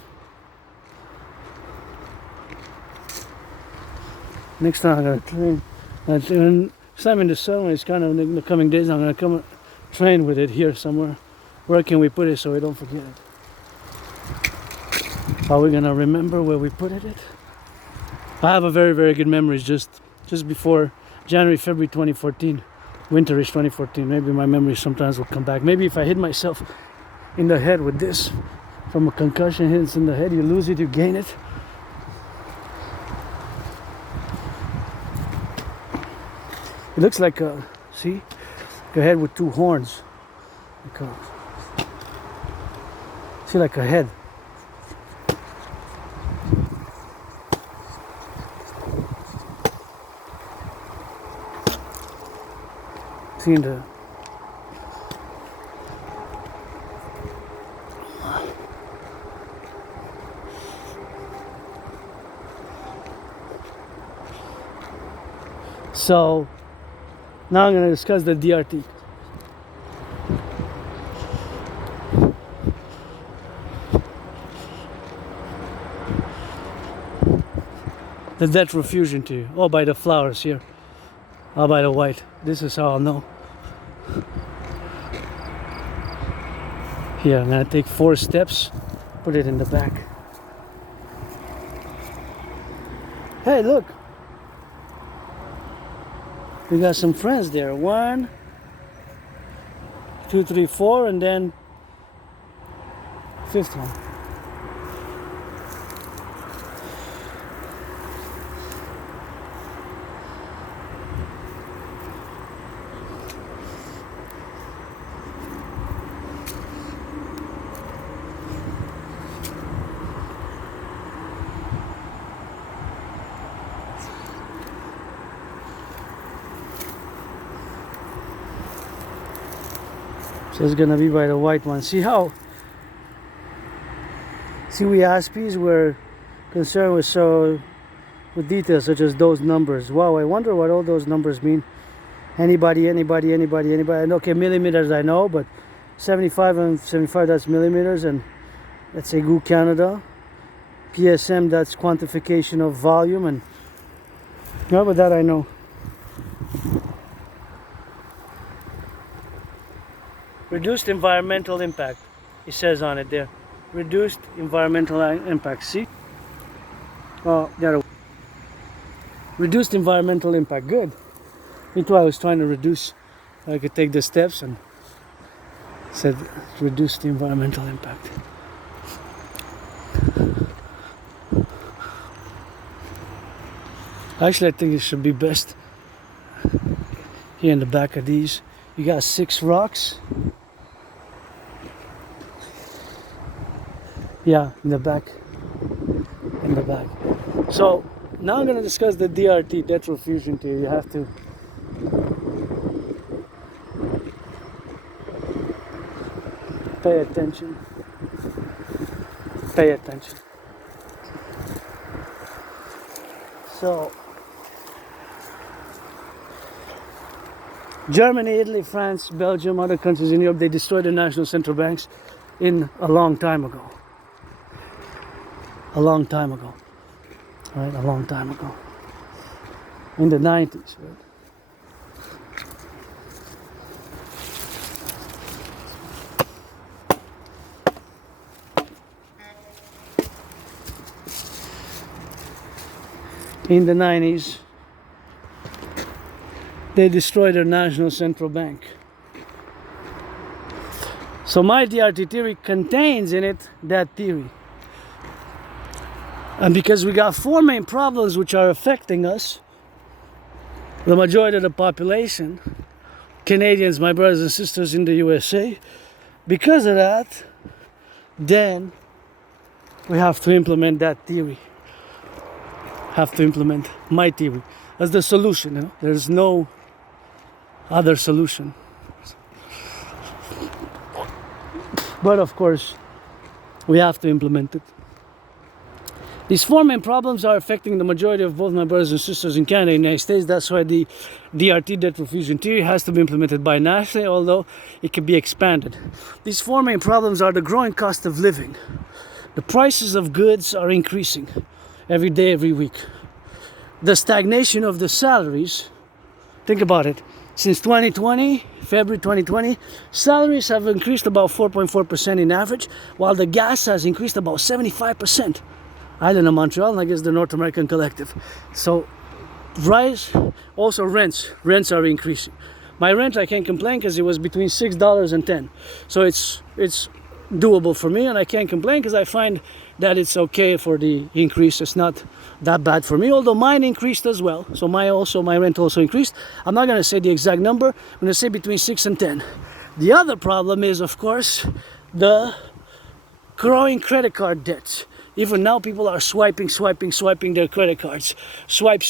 Next time I'm gonna train. And I'm in the summer. It's kind of in the coming days. I'm gonna come train with it here somewhere. Where can we put it so we don't forget it? Are we gonna remember where we put it? I have a very, very good memories just before January, February 2014, winterish 2014. Maybe my memories sometimes will come back. Maybe if I hit myself in the head with this from a concussion, hits in the head, you lose it, you gain it. It looks like a, see, like a head with two horns. See, like a head. See in the so now I'm going to discuss the DRT. The debt refusion to you. Oh, by the flowers here. Oh, by the white. This is how I'll know. Here, I'm going to take 4 steps. Put it in the back. Hey, look. We got some friends there. 1, 2, 3, 4, and then 5th one. So it's gonna be by the white one. See how? See, we Aspis were concerned with details such as those numbers. Wow, I wonder what all those numbers mean. Anybody. And okay, millimeters I know, but 75 and 75, that's millimeters, and let's say GU Canada. PSM, that's quantification of volume, and no, but that I know. Reduced environmental impact, it says on it there. Reduced environmental impact, see? Oh, yeah. Reduced environmental impact, good. Me too, I was trying to reduce, I could take the steps and said reduce the environmental impact. Actually, I think it should be best here in the back of these. You got 6 rocks. Yeah, in the back. In the back. So now I'm going to discuss the DRT, debt refusion theory. You have to pay attention. Pay attention. So Germany, Italy, France, Belgium, other countries in Europe, they destroyed the national central banks in a long time ago. A long time ago. Right? A long time ago. In the 90s, right? In the 90s, they destroyed their national central bank. So my DRT theory contains in it that theory. And because we got 4 main problems which are affecting us, the majority of the population, Canadians, my brothers and sisters in the USA, because of that, then we have to implement that theory. Have to implement my theory as the solution. You know, there's no other solution. But of course, we have to implement it. These four main problems are affecting the majority of both my brothers and sisters in Canada and the United States. That's why the DRT, debt refusion theory, has to be implemented by N.A.C.W.P, although it can be expanded. These four main problems are the growing cost of living. The prices of goods are increasing every day, every week. The stagnation of the salaries. Think about it. Since 2020, February 2020, salaries have increased about 4.4% in average, while the gas has increased about 75%. Island of Montreal, and I guess the North American Collectif. So, rise, also rents. Rents are increasing. My rent, I can't complain because it was between $6 and $10. So it's doable for me, and I can't complain because I find that it's okay for the increase. It's not that bad for me, although mine increased as well. So my rent also increased. I'm not going to say the exact number. I'm going to say between 6 and 10. The other problem is, of course, the growing credit card debts. Even now, people are swiping their credit cards. Swipe,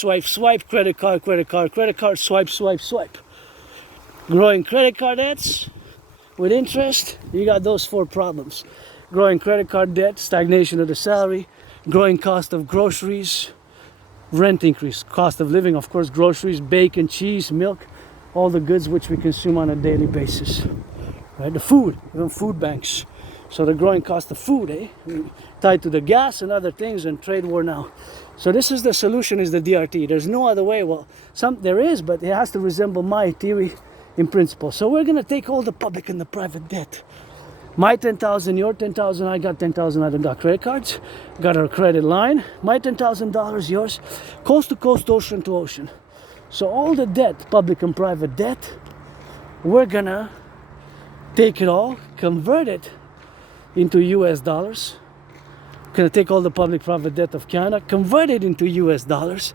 credit card, swipe. Growing credit card debts with interest, you got those four problems. Growing credit card debt, stagnation of the salary, growing cost of groceries, rent increase, cost of living, of course, groceries, bacon, cheese, milk, all the goods which we consume on a daily basis. Right? The food, even food banks. So the growing cost of food, tied to the gas and other things, and trade war now. So this is the solution, is the DRT. There's no other way. Well, there is, but it has to resemble my theory in principle. So we're going to take all the public and the private debt. My 10,000, your 10,000, I got 10,000, I got credit cards, got our credit line. My $10,000, yours, coast to coast, ocean to ocean. So all the debt, public and private debt, we're going to take it all, convert it into US dollars. Gonna take all the public-private debt of Canada, convert it into US dollars.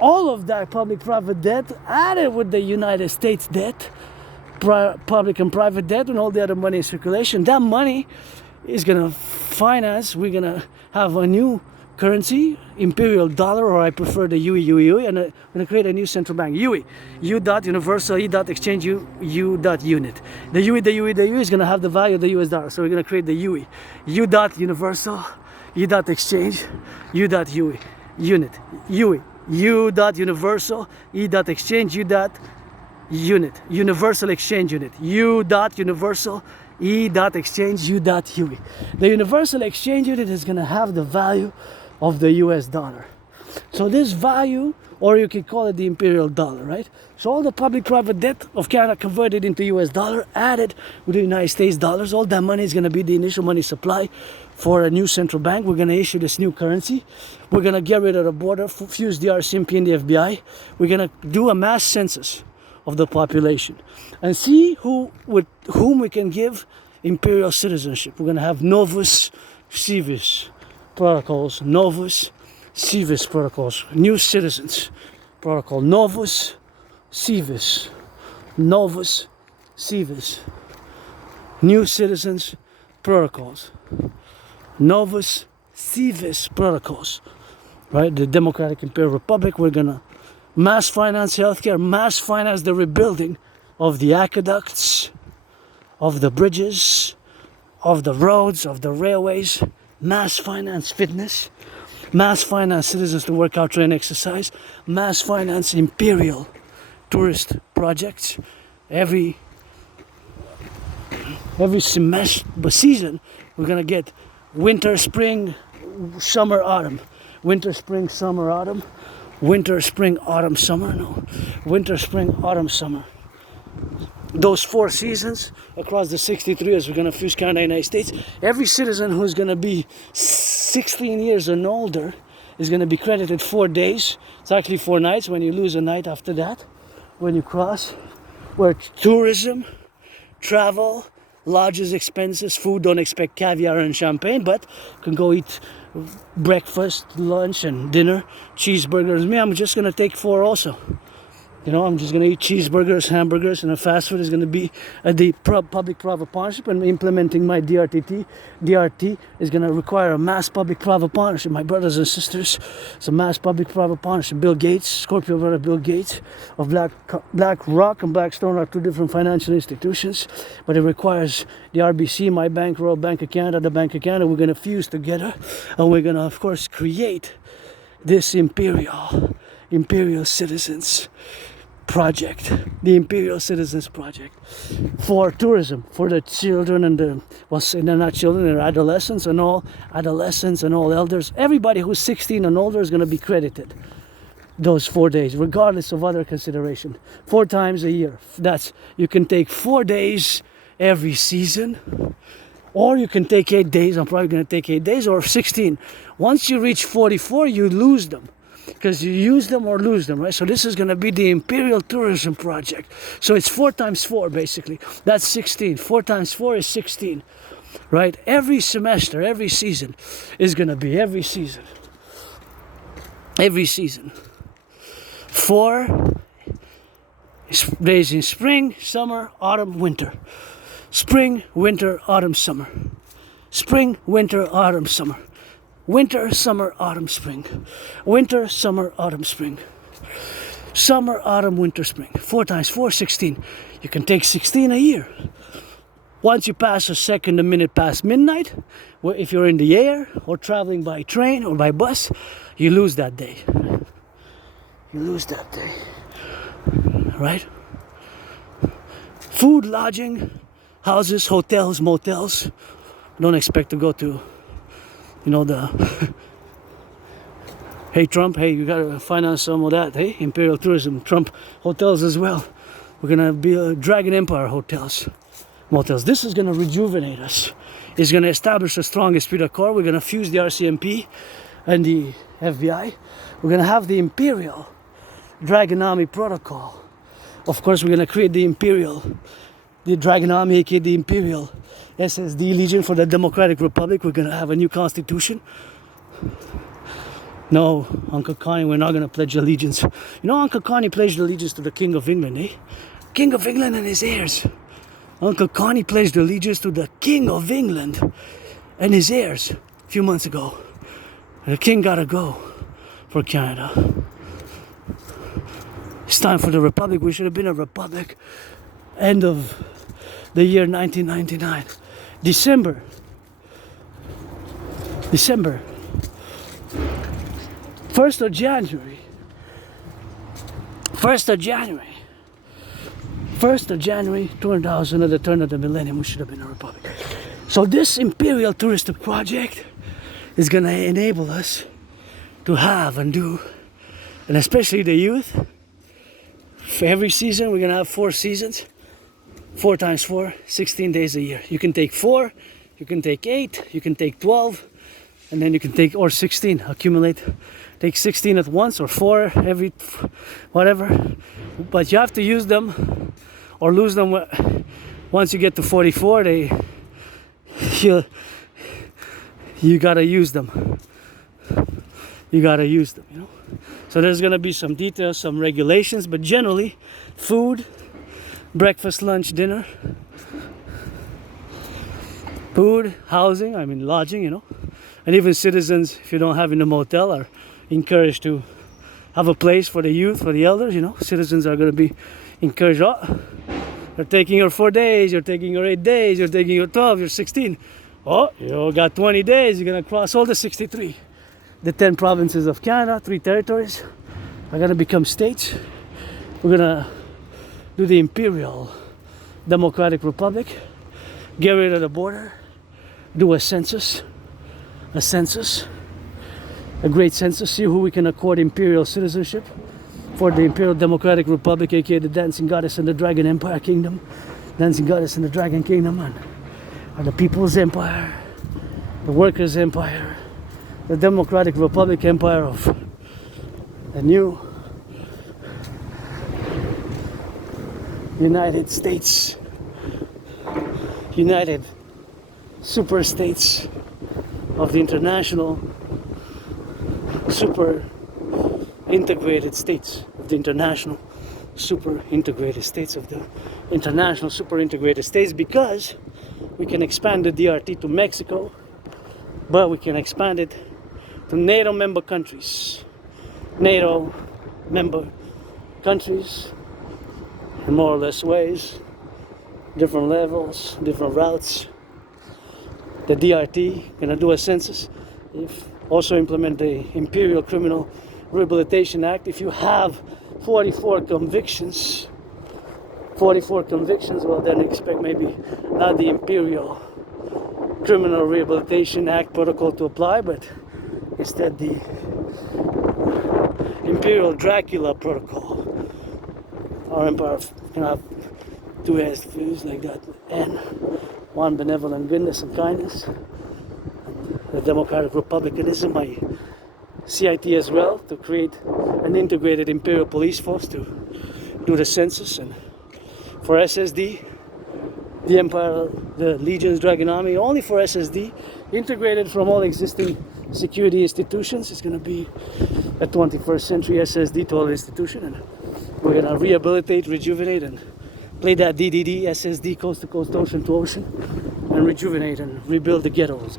All of that public-private debt added with the United States debt, public and private debt, and all the other money in circulation. That money is gonna finance. We're gonna have a new currency, imperial dollar, or I prefer the UE, and we're gonna create a new central bank. UE, U dot universal, E dot exchange, U dot unit. The UE is gonna have the value of the US dollar. So we're gonna create the UE, U dot universal, E dot exchange, U dot UE, unit. UE, U dot universal, E dot exchange, U dot unit. Universal exchange unit. U dot universal, E dot exchange, U dot UE. The universal exchange unit is gonna have the value of the US dollar. So this value, or you could call it the imperial dollar, right? So all the public-private debt of Canada converted into US dollar, added with the United States dollars, all that money is going to be the initial money supply for a new central bank. We're going to issue this new currency. We're going to get rid of the border, fuse the RCMP and the FBI. We're going to do a mass census of the population and see with whom we can give imperial citizenship. We're going to have Novus Civis protocols, Novus Civis protocols, new citizens protocol, Novus Civis, Novus Civis, new citizens protocols, Novus Civis protocols, right? The Democratic Imperial Republic. We're gonna mass finance healthcare, mass finance the rebuilding of the aqueducts, of the bridges, of the roads, of the railways, mass finance fitness, mass finance citizens to work out, train, exercise, mass finance imperial tourist projects. Every season, we're gonna get winter, spring, summer, autumn, winter, spring, summer, autumn, winter, spring, autumn, summer. No, winter, spring, autumn, summer. Those 4 seasons across the 63 years, we're going to fuse Canada and the United States. Every citizen who's going to be 16 years and older is going to be credited 4 days. It's actually 4 nights when you lose a night after that, when you cross. Where tourism, travel, lodges, expenses, food, don't expect caviar and champagne, but can go eat breakfast, lunch, and dinner, cheeseburgers. Me, I'm just going to take 4 also. You know, I'm just going to eat cheeseburgers, hamburgers, and a fast food is going to be the public-private partnership, and implementing my DRT is going to require a mass public-private partnership. My brothers and sisters, it's a mass public-private partnership. Bill Gates, Scorpio brother Bill Gates of BlackRock and Blackstone are two different financial institutions, but it requires the RBC, my bank, Royal Bank of Canada, the Bank of Canada. We're going to fuse together, and we're going to, of course, create this Imperial Citizens Project, the Imperial Citizens Project, for tourism, for the children and the, well, they're not children, they're adolescents and all elders. Everybody who's 16 and older is going to be credited those 4 days, regardless of other consideration. 4 times a year. That's, you can take 4 days every season, or you can take 8 days. I'm probably going to take 8 days, or 16. Once you reach 44, you lose them, because you use them or lose them, right? So this is going to be the Imperial Tourism Project. So it's 4 times 4, basically. That's 16. 4 times 4 is 16, right? Every semester, every season is going to be, every season. 4 days in spring, summer, autumn, winter. Spring, winter, autumn, summer. Spring, winter, autumn, summer. Winter, summer, autumn, spring. Winter, summer, autumn, spring. Summer, autumn, winter, spring. 4 times 4, 16. You can take 16 a year. Once you pass a second, a minute past midnight, where if you're in the air or traveling by train or by bus, you lose that day. You lose that day. Right? Food, lodging, houses, hotels, motels. Don't expect to go to, you know, the hey Trump, hey, you gotta finance some of that. Hey, Imperial Tourism, Trump hotels as well. We're gonna be a Dragon Empire hotels, motels. This is gonna rejuvenate us. It's gonna establish a strong esprit de corps. We're gonna fuse the RCMP and the FBI. We're gonna have the Imperial Dragonomy protocol. Of course, we're gonna create the Dragonomy, aka the Imperial SSD Legion for the Democratic Republic. We're gonna have a new constitution. No, Uncle Connie, we're not gonna pledge allegiance. You know, Uncle Connie pledged allegiance to the King of England, eh? King of England and his heirs. Uncle Connie pledged allegiance to the King of England and his heirs a few months ago. And the King gotta go for Canada. It's time for the Republic. We should have been a Republic. End of the year 1999. December. 1st of January. 1st of January 2000, at the turn of the millennium, we should have been a republic. So this Imperial Touristic Project is going to enable us to have and do, and especially the youth, for every season, we're going to have 4 seasons. 4 times 4, 16 days a year. You can take 4, you can take 8, you can take 12, and then you can take, or 16, accumulate. Take 16 at once, or 4 every, whatever. But you have to use them, or lose them. Once you get to 44, you gotta use them. You gotta use them, you know. So there's gonna be some details, some regulations, but generally, food, breakfast, lunch, dinner, food, housing, I mean lodging, you know, and even citizens, if you don't have in a motel, are encouraged to have a place for the youth, for the elders, you know. Citizens are going to be encouraged. Oh, you're taking your 4 days, you're taking your 8 days, you're taking your 12, you're 16. Oh, you got 20 days, you're going to cross all the 63. The 10 provinces of Canada, 3 territories are going to become states. We're going to do the Imperial Democratic Republic, get rid of the border, do a census, a great census, see who we can accord imperial citizenship for the Imperial Democratic Republic, aka the Dancing Goddess and the Dragon Empire Kingdom, Dancing Goddess and the Dragon Kingdom, and the People's Empire, the Workers' Empire, the Democratic Republic Empire of the new United States, United Super States of the international super integrated states of the international super integrated states, of the international super integrated states, because we can expand the DRT to Mexico, but we can expand it to NATO member countries. NATO member countries in more or less ways, different levels, different routes. The DRT gonna do a census, if also implement the Imperial Criminal Rehabilitation Act. If you have 44 convictions, well then expect maybe not the Imperial Criminal Rehabilitation Act protocol to apply, but instead the Imperial Dracula protocol. Our empire can have two views like that, and one, benevolent goodness and kindness, the democratic republicanism by CIT as well, to create an integrated imperial police force to do the census. And for SSD, the empire, the Legion's Dragon Army, only for SSD, integrated from all existing security institutions. It's going to be a 21st century SSD total institution, and we're going to rehabilitate, rejuvenate, and play that DDD, SSD, coast to coast, ocean to ocean, and rejuvenate and rebuild the ghettos.